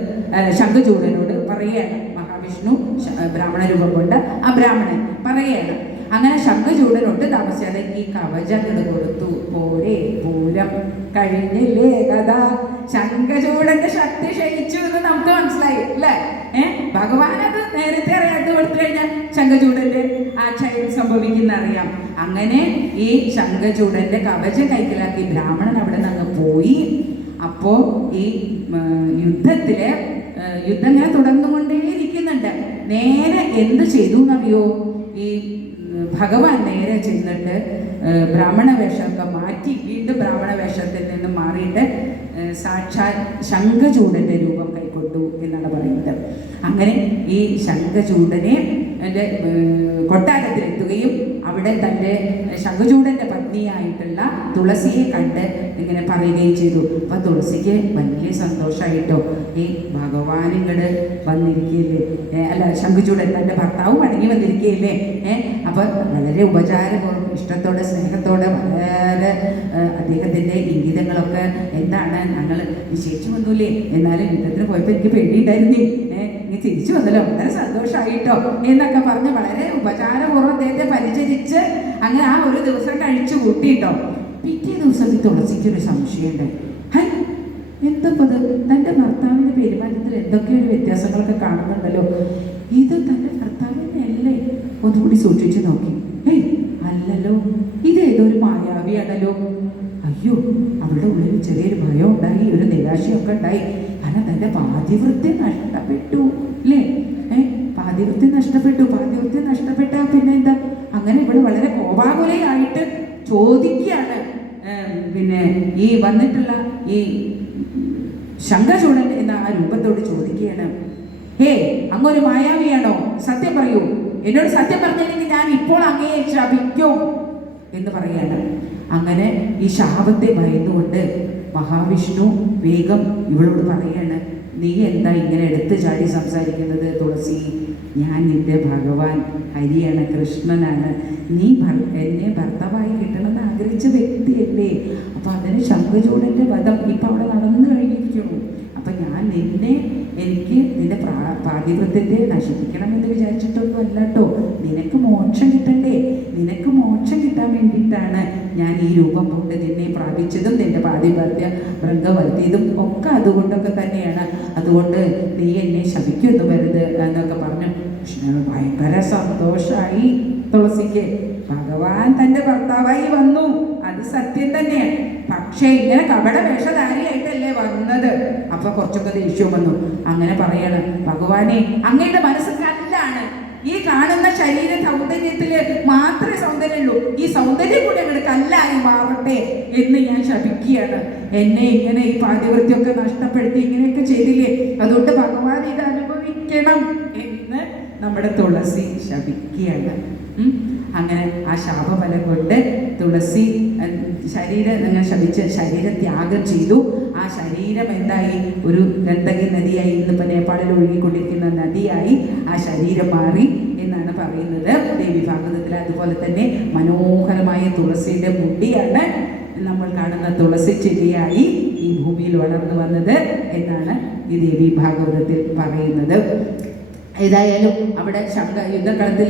ശംഖചൂഡനോട് പറയുകയാണ്. മഹാവിഷ്ണു ബ്രാഹ്മണ രൂപം കൊണ്ട് ആ ബ്രാഹ്മണൻ പറയുകയാണ്. അങ്ങനെ ശംഖചൂഡനൊട്ട് താമസിയാതെ ഈ കവചങ്ങൾ കൊടുത്തു. പോരെ പൂരം കഴിഞ്ഞില്ലേ കഥ. ശംഖചൂഡന്റെ ശക്തി ക്ഷയിച്ചു എന്ന് നമുക്ക് മനസ്സിലായി അല്ലേ. ഭഗവാനത് നേരത്തെ അറിയാത്ത കൊടുത്തു കഴിഞ്ഞാൽ ശംഖചൂടന്റെ ആ ക്ഷയം സംഭവിക്കുന്ന അറിയാം. അങ്ങനെ ഈ ശംഖചൂടന്റെ കവചം കൈക്കലാക്കി ബ്രാഹ്മണൻ അവിടെ നിന്ന് പോയി. അപ്പോ ഈ യുദ്ധം ഇങ്ങനെ തുടർന്നുകൊണ്ടേയിരിക്കുന്നുണ്ട്. നേരെ എന്ത് ചെയ്തു എന്നറിയോ? ഈ ഭഗവാൻ നേരെ ചെന്നിട്ട് ബ്രാഹ്മണ വേഷമൊക്കെ മാറ്റി വീണ്ടും ബ്രാഹ്മണ വേഷത്തിൽ നിന്ന് മാറിയിട്ട് സാക്ഷാൽ ശംഖചൂടന്റെ രൂപം കൈക്കൊണ്ടു എന്നാണ് പറയുന്നത്. അങ്ങനെ ഈ ശംഖചൂടനെ കൊട്ടാരത്തിലെത്തുകയും അവിടെ തൻ്റെ ശംഖചൂടന്റെ പത്നിയായിട്ടുള്ള തുളസിയെ കണ്ട് ഇങ്ങനെ പറയുകയും ചെയ്തു. അപ്പൊ തുളസിക്ക് വലിയ സന്തോഷമായിട്ടോ. ഈ ഭഗവാൻ ഇങ്ങോട്ട് വന്നിരിക്കുകയല്ലേ, അല്ല ശംഖചൂടൻ തൻ്റെ ഭർത്താവ് മടങ്ങി വന്നിരിക്കുകയല്ലേ. അപ്പൊ വളരെ ഉപചാരപൂർവ്വം ഇഷ്ടത്തോടെ സ്നേഹത്തോടെ വളരെ അദ്ദേഹത്തിന്റെ ഇംഗിതങ്ങളൊക്കെ എന്താണ് ഞങ്ങൾ വിശേഷിച്ചു വന്നൂലേ, എന്നാലും യുദ്ധത്തിന് പോയപ്പോൾ എനിക്ക് പേടിയുണ്ടായിരുന്നേ, നീ തിരിച്ചു വന്നല്ലോ, വളരെ സന്തോഷമായിട്ടോ എന്നൊക്കെ പറഞ്ഞ് വളരെ ഉപചാരപൂർവ്വം അദ്ദേഹത്തെ പരിചരിച്ച് അങ്ങനെ ആ ഒരു ദിവസം കഴിച്ചു കൂട്ടിയിട്ടോ. പിറ്റേ ദിവസം ഈ തുളസിക്കൊരു സംശയമുണ്ട്. ഹൈ, എന്തപ്പത് തൻ്റെ ഭർത്താവിൻ്റെ പെരുമാറ്റത്തിൽ എന്തൊക്കെയൊരു വ്യത്യാസങ്ങളൊക്കെ കാണുന്നുണ്ടല്ലോ, ഇത് തൻ്റെ ഭർത്താവിനെയല്ലേ? ഒന്നുകൂടി സൂക്ഷിച്ചു നോക്കി. ഹേയ്, അല്ലല്ലോ, ഇതേതൊരു മായാവിയാണല്ലോ. അയ്യോ, അവളുടെ ഉള്ളിൽ ചെറിയൊരു ഭയം ഉണ്ടായി, ഒരു നിരാശയൊക്കെ ഉണ്ടായി. കാരണം തൻ്റെ പാതിവൃത്യം നഷ്ടപ്പെട്ടു അല്ലേ. പാതിവൃത്യം നഷ്ടപ്പെട്ട പിന്നെ എന്താ, അങ്ങനെ ഇവിടെ വളരെ കോപാകുലയായിട്ട് ചോദിക്കുകയാണ്. പിന്നെ ഈ വന്നിട്ടുള്ള ഈ ശംഖചൂടൻ എന്ന ആ രൂപത്തോട് ചോദിക്കുകയാണ്, ഹേ, അങ്ങൊരു മായാവിയാണോ? സത്യം പറയൂ, എന്നോട് സത്യം പറഞ്ഞില്ലെങ്കിൽ ഞാൻ ഇപ്പോൾ അങ്ങയെ ശപിക്കും എന്ന് പറയാണ്. അങ്ങനെ ഈ ശാപത്തെ ഭയന്നുകൊണ്ട് മഹാവിഷ്ണു വേഗം ഇവളോട് പറയാണ്, നീ എന്താ ഇങ്ങനെ എടുത്തു ചാടി സംസാരിക്കുന്നത് തുളസി? ഞാൻ നിന്റെ ഭഗവാൻ ഹരിയാണ്, കൃഷ്ണനാണ്. നീ എന്നെ ഭർത്താവായി കിട്ടണമെന്ന് ആഗ്രഹിച്ച വ്യക്തിയല്ലേ. അപ്പൊ അതിന് ശംഖചൂടന്റെ വധം ഇപ്പൊ അവിടെ നടന്നു കഴിഞ്ഞിരിക്കുന്നു. അപ്പൊ ഞാൻ എനിക്ക് നിന്റെ പാതിവൃത്യത്തെ നശിപ്പിക്കണമെന്ന് വിചാരിച്ചിട്ടൊന്നും അല്ല കേട്ടോ. നിനക്ക് മോക്ഷം കിട്ടണ്ടേ? നിനക്ക് മോക്ഷം കിട്ടാൻ വേണ്ടിയിട്ടാണ് ഞാൻ ഈ രൂപം കൊണ്ട് നിന്നെ പ്രാപിച്ചതും നിന്റെ പാതിവൃത്യ ഭൃംഗവർത്തിയതും ഒക്കെ അതുകൊണ്ടൊക്കെ തന്നെയാണ്. അതുകൊണ്ട് നീ എന്നെ ശപിക്കൊന്നും വരുത് എന്നൊക്കെ പറഞ്ഞു. ഭയങ്കര സന്തോഷമായി തുളസിക്ക്. ഭഗവാൻ തൻ്റെ ഭർത്താവായി വന്നു, അത് സത്യം തന്നെയാണ്. പക്ഷേ ഇങ്ങനെ കപട വേഷധാരിയായിട്ടല്ലേ വന്നത്. അപ്പൊ കുറച്ചൊക്കെ ദേഷ്യം വന്നു. അങ്ങനെ പറയാണ്, ഭഗവാനെ, അങ്ങയുടെ മനസ്സ് കല്ലാണ്. ഈ കാണുന്ന ശരീര സൗന്ദര്യത്തില് മാത്രമേ സൗന്ദര്യമുള്ളൂ. ഈ സൗന്ദര്യം കൂടി അങ്ങോട്ട് കല്ലായി മാറട്ടെ എന്ന് ഞാൻ ശപിക്കുകയാണ്. എന്നെ ഇങ്ങനെ ഈ പാതിവൃത്യമൊക്കെ നഷ്ടപ്പെടുത്തി ഇങ്ങനെയൊക്കെ ചെയ്തില്ലേ, അതുകൊണ്ട് ഭഗവാൻ ഇത് അനുഭവിക്കണം എന്ന് നമ്മുടെ തുളസി ശപിക്കുകയാണ്. അങ്ങനെ ആ ശാപഫലം കൊണ്ട് തുളസി ശരീരത്യാഗം ചെയ്തു. ആ ശരീരം എന്തായി? ഒരു ഗണ്ഡകി നദിയായി, ഇന്നിപ്പോൾ നേപ്പാളിൽ ഒഴുകിക്കൊണ്ടിരിക്കുന്ന നദിയായി ആ ശരീരം മാറി എന്നാണ് പറയുന്നത് ദേവി ഭാഗവതത്തിൽ. അതുപോലെ തന്നെ മനോഹരമായ തുളസിയുടെ മുടിയാണ് നമ്മൾ കാണുന്ന തുളസി ചെടിയായി ഈ ഭൂമിയിൽ വളർന്നു വന്നത് എന്നാണ് ഈ ദേവി ഭാഗവതത്തിൽ പറയുന്നത്. ഏതായാലും അവിടെ യുദ്ധക്കളത്തിൽ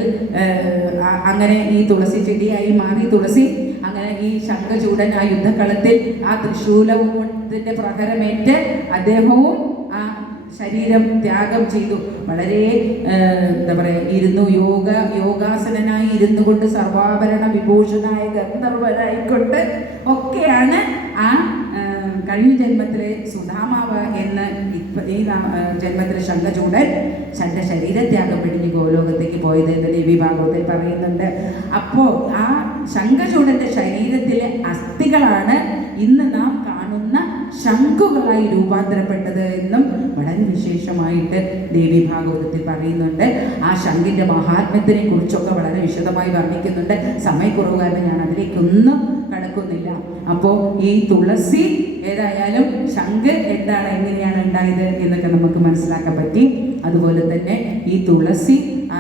അങ്ങനെ ഈ തുളസി ചെടിയായി മാറി തുളസി. അങ്ങനെ ഈ ശംഖചൂടൻ ആ യുദ്ധക്കളത്തിൽ ആ തൃശൂലത്തിന്റെ പ്രഹരമേറ്റ് അദ്ദേഹവും ആ ശരീരം ത്യാഗം ചെയ്തു. വളരെ എന്താ പറയുക, യോഗാസനായി ഇരുന്നു കൊണ്ട് സർവാഭരണ വിഭൂഷണായ ഗന്ധർവനായിക്കൊണ്ട് ഒക്കെയാണ് ആ കഴിഞ്ഞ ജന്മത്തിലെ സുധാമാവ് എന്ന് ഈ ജന്മത്തിലെ ശംഖചൂടൻ തൻ്റെ ശരീരത്യാഗം പിടിഞ്ഞ് ഗോലോകത്തേക്ക് പോയത് എന്ന് ദേവി ഭാഗവതത്തിൽ പറയുന്നുണ്ട്. അപ്പോൾ ആ ശംഖചൂടന്റെ ശരീരത്തിലെ അസ്ഥികളാണ് ഇന്ന് നാം കാണുന്ന ശംഖുകളായി രൂപാന്തരപ്പെട്ടത് എന്നും വളരെ വിശേഷമായിട്ട് ദേവി ഭാഗവതത്തിൽ പറയുന്നുണ്ട്. ആ ശംഖിന്റെ മഹാത്മ്യത്തിനെ കുറിച്ചൊക്കെ വളരെ വിശദമായി വർണ്ണിക്കുന്നുണ്ട്. സമയക്കുറവ് കാരണം ഞാൻ അതിലേക്കൊന്നും കടക്കുന്നില്ല. അപ്പോൾ ഈ തുളസി ഏതായാലും ശംഖ് എന്താണ്, എങ്ങനെയാണ് ഉണ്ടായത് എന്നൊക്കെ നമുക്ക് മനസ്സിലാക്കാൻ പറ്റി. അതുപോലെ തന്നെ ഈ തുളസി ആ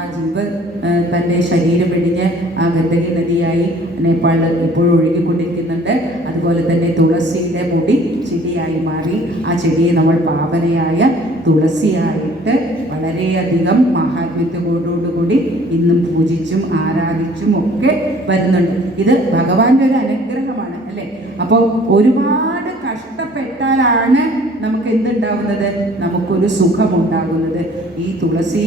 തൻ്റെ ശരീരം വെടിഞ്ഞ് ആ ഗണ്ഡകി നദിയായി നേപ്പാളിൽ ഇപ്പോഴും ഒഴുകിക്കൊണ്ടിരിക്കുന്നുണ്ട്. അതുപോലെ തന്നെ തുളസിയുടെ മുടി ചെടിയായി മാറി. ആ ചെടിയെ നമ്മൾ പാവനയായ തുളസിയായിട്ട് വളരെയധികം മഹാത്മ്യത്തോടുകൂടി ഇന്നും പൂജിച്ചും ആരാധിച്ചും ഒക്കെ വരുന്നുണ്ട്. ഇത് ഭഗവാന്റെ ഒരു അനുഗ്രഹമാണ് അല്ലേ. അപ്പോൾ ഒരുപാട് കഷ്ടപ്പെട്ടാലാണ് നമുക്ക് എന്തുണ്ടാവുന്നത്? നമുക്കൊരു സുഖമുണ്ടാകുന്നത്. ഈ തുളസി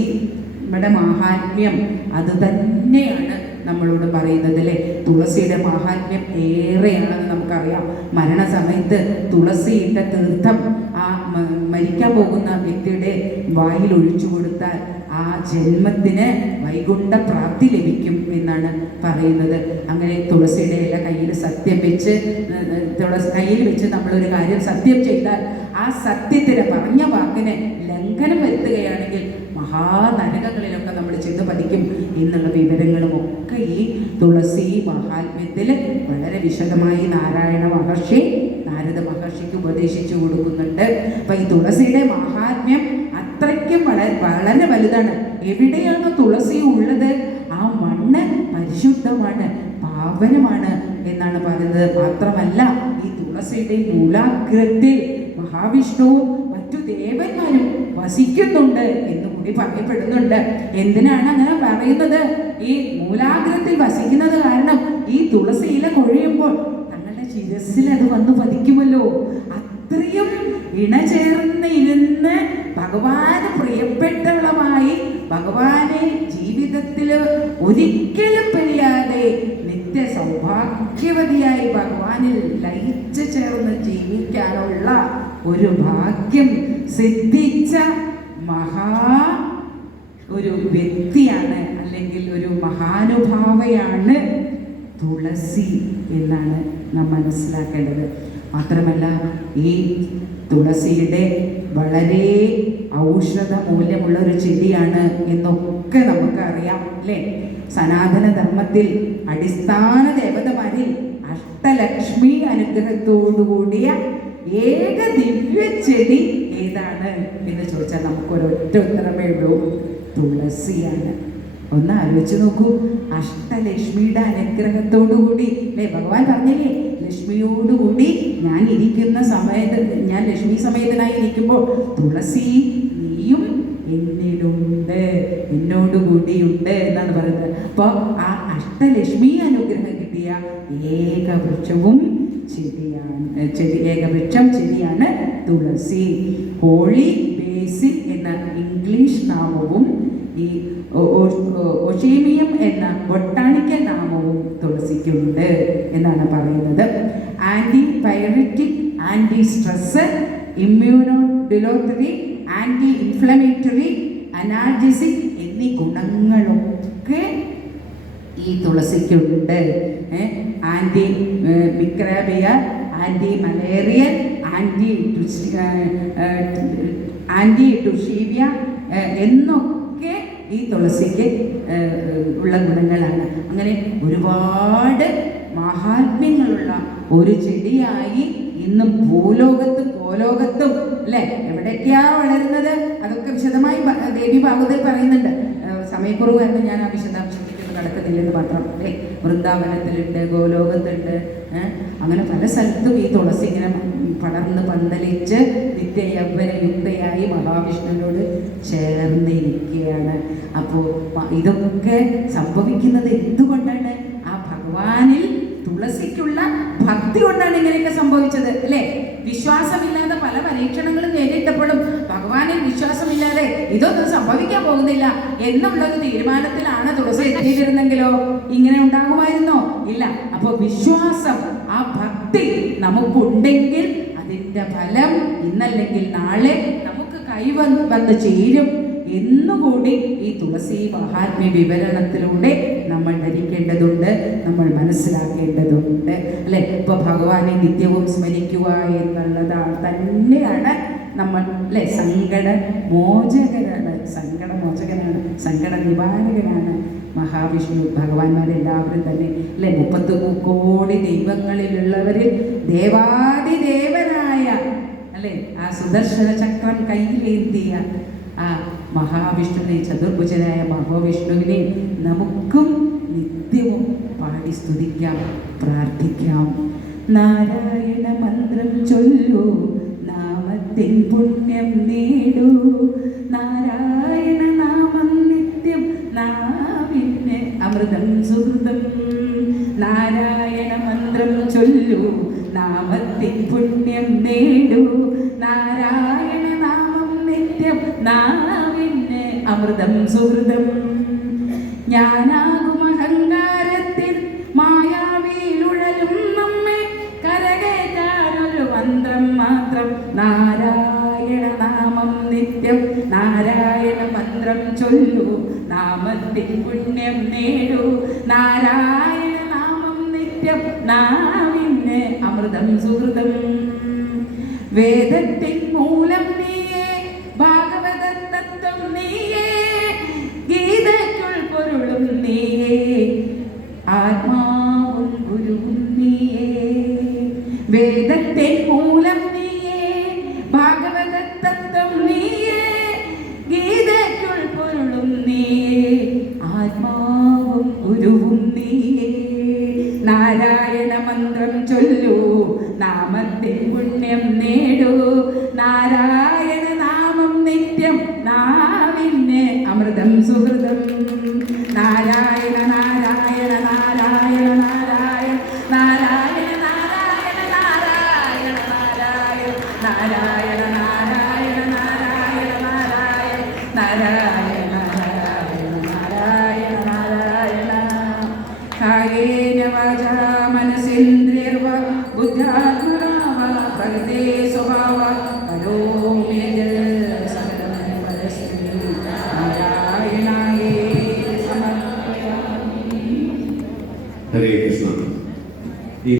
നമ്മുടെ മാഹാത്മ്യം അത് തന്നെയാണ് നമ്മളോട് പറയുന്നത് അല്ലേ. തുളസിയുടെ മാഹാത്മ്യം ഏറെയാണെന്ന് നമുക്കറിയാം. മരണസമയത്ത് തുളസിയിട്ട തീർത്ഥം ആ മരിക്കാൻ പോകുന്ന വ്യക്തിയുടെ വായിൽ ഒഴിച്ചു കൊടുത്താൽ ആ ജന്മത്തിന് വൈകുണ്ഠ പ്രാപ്തി ലഭിക്കും എന്നാണ് പറയുന്നത്. അങ്ങനെ തുളസിയുടെ ഇല കയ്യിൽ സത്യം വെച്ച് കയ്യിൽ വെച്ച് നമ്മളൊരു കാര്യം സത്യം ചെയ്താൽ ആ സത്യത്തിന് പറഞ്ഞ വാക്കിന് ലംഘനം വരുത്തുകയാണെങ്കിൽ മഹാനരകങ്ങളിലൊക്കെ നമ്മൾ ചെന്ന് പതിക്കും എന്നുള്ള വിവരങ്ങളും ഒക്കെ ഈ തുളസി മഹാത്മ്യത്തിൽ വളരെ വിശദമായി നാരായണ മഹർഷി നാരദ മഹർഷിക്ക് ഉപദേശിച്ചു കൊടുക്കുന്നുണ്ട്. അപ്പൊ ഈ തുളസിയുടെ മഹാത്മ്യം അത്രയ്ക്കും വളരെ വലുതാണ്. എവിടെയാണോ തുളസി ഉള്ളത് ആ മണ്ണ് പരിശുദ്ധമാണ്, പാവനമാണ് എന്നാണ് പറയുന്നത്. മാത്രമല്ല ഈ തുളസിയുടെ മൂലാഗ്രത്തിൽ മഹാവിഷ്ണുവും മറ്റു ദേവന്മാരും വസിക്കുന്നുണ്ട് എന്ന് കൂടി പറയപ്പെടുന്നുണ്ട്. എന്തിനാണ് അങ്ങനെ പറയുന്നത്? ഈ മൂലാഗ്രത്തിൽ വസിക്കുന്നത് കാരണം ഈ തുളസി ഇല കൊഴിയുമ്പോൾ തങ്ങളുടെ ശിരസിൽ അത് വന്ന് പതിക്കുമല്ലോ. അത്രയും ഇണചേർന്ന് ഇരുന്ന് ഭഗവാന് പ്രിയപ്പെട്ടവളമായി ഭഗവാനെ ജീവിതത്തിൽ ഒരിക്കലും പിരിയാതെ നിത്യ സൗഭാഗ്യവതിയായി ഭഗവാനിൽ ലയിച്ചു ചേർന്ന് ജീവിക്കാനുള്ള ഒരു ഭാഗ്യം സിദ്ധിച്ച ഒരു വ്യക്തിയാണ്, അല്ലെങ്കിൽ ഒരു മഹാനുഭാവയാണ് തുളസി എന്നാണ് നാം മനസ്സിലാക്കേണ്ടത്. മാത്രമല്ല ഈ തുളസിയുടെ വളരെ ഔഷധ മൂല്യമുള്ള ഒരു ചെടിയാണ് എന്നൊക്കെ നമുക്കറിയാം അല്ലേ. സനാതന ധർമ്മത്തിൽ അടിസ്ഥാന ദേവതമാരിൽ അഷ്ടലക്ഷ്മി അനുഗ്രഹത്തോടുകൂടിയ ഏക ദിവ്യ ചെടി ഏതാണ് എന്ന് ചോദിച്ചാൽ നമുക്കൊരൊറ്റ ഉത്തരമേ ഉള്ളൂ, തുളസിയാണ്. ഒന്ന് ആലോചിച്ച് നോക്കൂ. അഷ്ടലക്ഷ്മിയുടെ അനുഗ്രഹത്തോടുകൂടി അല്ലേ, ഭഗവാൻ പറഞ്ഞില്ലേ ലക്ഷ്മിയോടുകൂടി ഞാൻ ഇരിക്കുന്ന സമയത്ത്, ഞാൻ ലക്ഷ്മി സമേതനായി ഇരിക്കുമ്പോൾ തുളസി നീയും എന്നിലുണ്ട്, എന്നോടുകൂടിയുണ്ട് എന്നാണ് പറയുന്നത്. അപ്പോൾ ആ അഷ്ടലക്ഷ്മി അനുഗ്രഹം കിട്ടിയ ഏകവൃക്ഷവും ഏകവൃക്ഷം ചെടിയാണ് തുളസി. ഹോളി ബേസിൽ എന്ന ഇംഗ്ലീഷ് നാമവും ഈ ഒഷേമിയം എന്ന ബൊട്ടാണിക്കൽ നാമവും തുളസിക്കുണ്ട് എന്നാണ് പറയുന്നത്. Anti pyretic, anti stress, immunomodulatory, anti inflammatory, analgesic എന്നീ ഗുണങ്ങളൊക്കെ ഈ തുളസിക്കുണ്ട്. Anti microbial, anti malarial, anti tussive എന്നൊക്കെ ഈ തുളസിക്ക് ഉള്ള ഗുണങ്ങളാണ്. അങ്ങനെ ഒരുപാട് മഹാത്മ്യങ്ങളുള്ള ഒരു ചെടിയായി ഇന്നും ഭൂലോകത്തും ഭൂലോകത്തും അല്ലെ എവിടേക്കാ വളരുന്നത് അതൊക്കെ വിശദമായി ദേവി ഭാഗവതത്തിൽ പറയുന്നുണ്ട്. സമയക്കുറവ് കാരണം ഞാൻ ആ വിശദാംശത്തിലേക്ക് നടക്കുന്നില്ലെന്ന് മാത്രം. അല്ലേ, വൃന്ദാവനത്തിലുണ്ട്, ഗോലോകത്തുണ്ട്, അങ്ങനെ പല സ്ഥലത്തും ഈ തുളസി ഇങ്ങനെ പടർന്ന് പന്തലിച്ച് നിത്യ യൗവനയുക്തയായി മഹാവിഷ്ണുവിനോട് ചേർന്നിരിക്കുകയാണ്. അപ്പോൾ ഇതൊക്കെ സംഭവിക്കുന്നത് എന്തുകൊണ്ടാണ്? ആ ഭഗവാനിൽ തുളസിക്കുള്ള ഭക്തി കൊണ്ടാണ് ഇങ്ങനെയൊക്കെ സംഭവിച്ചത് അല്ലേ. വിശ്വാസമില്ലാതെ പല പരീക്ഷണങ്ങളും നേരിട്ടപ്പോഴും ഭഗവാനിൽ വിശ്വാസമില്ലാതെ ഇതൊന്നും സംഭവിക്കാൻ പോകുന്നില്ല എന്നുള്ളൊരു തീരുമാനത്തിലാണ് തുളസി എത്തിയിരുന്നെങ്കിലോ ഇങ്ങനെ ഉണ്ടാകുമായിരുന്നോ? ഇല്ല. അപ്പോൾ വിശ്വാസം, ആ ഭക്തി നമുക്കുണ്ടെങ്കിൽ അതിൻ്റെ ഫലം ഇന്നല്ലെങ്കിൽ നാളെ നമുക്ക് കൈവന്ന് ചേരും എന്നുകൂടി ഈ തുളസി മഹാത്മ്യ വിവരണത്തിലൂടെ നമ്മൾ ധരിക്കേണ്ടതുണ്ട്, നമ്മൾ മനസ്സിലാക്കേണ്ടതുണ്ട് അല്ലെ. ഇപ്പൊ ഭഗവാനെ നിത്യവും സ്മരിക്കുക എന്നുള്ളതാണ് തന്നെയാണ് നമ്മൾ അല്ലെ. സങ്കടമോചകനാണ്, സങ്കട നിവാരകനാണ് മഹാവിഷ്ണു. ഭഗവാന്മാരെല്ലാവരും തന്നെ അല്ലെ 33 കോടി ദൈവങ്ങളിലുള്ളവരിൽ ദേവാദിദേവനായ അല്ലെ ആ സുദർശന ചക്രം കയ്യിലേന്തിയ ആ മഹാവിഷ്ണുവിനെ, ചതുർഭുജനായ മഹാവിഷ്ണുവിനെ നമുക്കും നിത്യവും പാടി സ്തുതിക്കാം, പ്രാർത്ഥിക്കാം. നാരായണ മന്ത്രം ചൊല്ലൂ, നാമത്തിൻ പുണ്യം നേടൂ. നാരായണ നാമം നിത്യം നാവിന് അമൃതം സുഹൃതം. നാരായണ മന്ത്രം ചൊല്ലൂ, നാമത്തിൻ പുണ്യം നേടൂ. നാരായണ നാമം നിത്യം നാവിന് അമൃതം സുഹൃതം. ഞാനാകും അഹങ്കാരത്തിൽ മായാവിയിലുഴലും നമ്മെ കരകയറ്റാനൊരു മന്ത്രം മാത്രം. നാരായണ നാമം നിത്യം നാരായണ മന്ത്രം ചൊല്ലൂ, നാമത്തിൻ പുണ്യം നേടൂ. നാരായണ നാമം നിത്യം നാവിന് അമൃതം സുഹൃതം. വേദത്തിൻ മൂലം നീയേ, ഭാഗവത തത്വം നീയേ, ഗീതയ്ക്കുൾ പൊരുളും നീയേ, ആത്മാവും ഗുരുവും നീയേ. വേദത്തിൻ മൂലം നീയേ, ഭാഗവത തത്വം നീയേ, ഗീതയ്ക്കുൾ പൊരുളും നീയേ, ആത്മാവും ഗുരുവും നീയേ. നാരായണ മന്ത്രം ചൊല്ലൂ, നാമത്തിൻ പുണ്യം നേടൂ. നാരായണ നാമം നിത്യം നാവിന് അമൃതം സുഹൃതം. നാരായണ നാരായണ നാരായണ നാരായണ നാരായണ നാരായണ നാരായണ നാരായണ നാരായണ നാരായണ നാരായണ നാരായണ നാരായണ.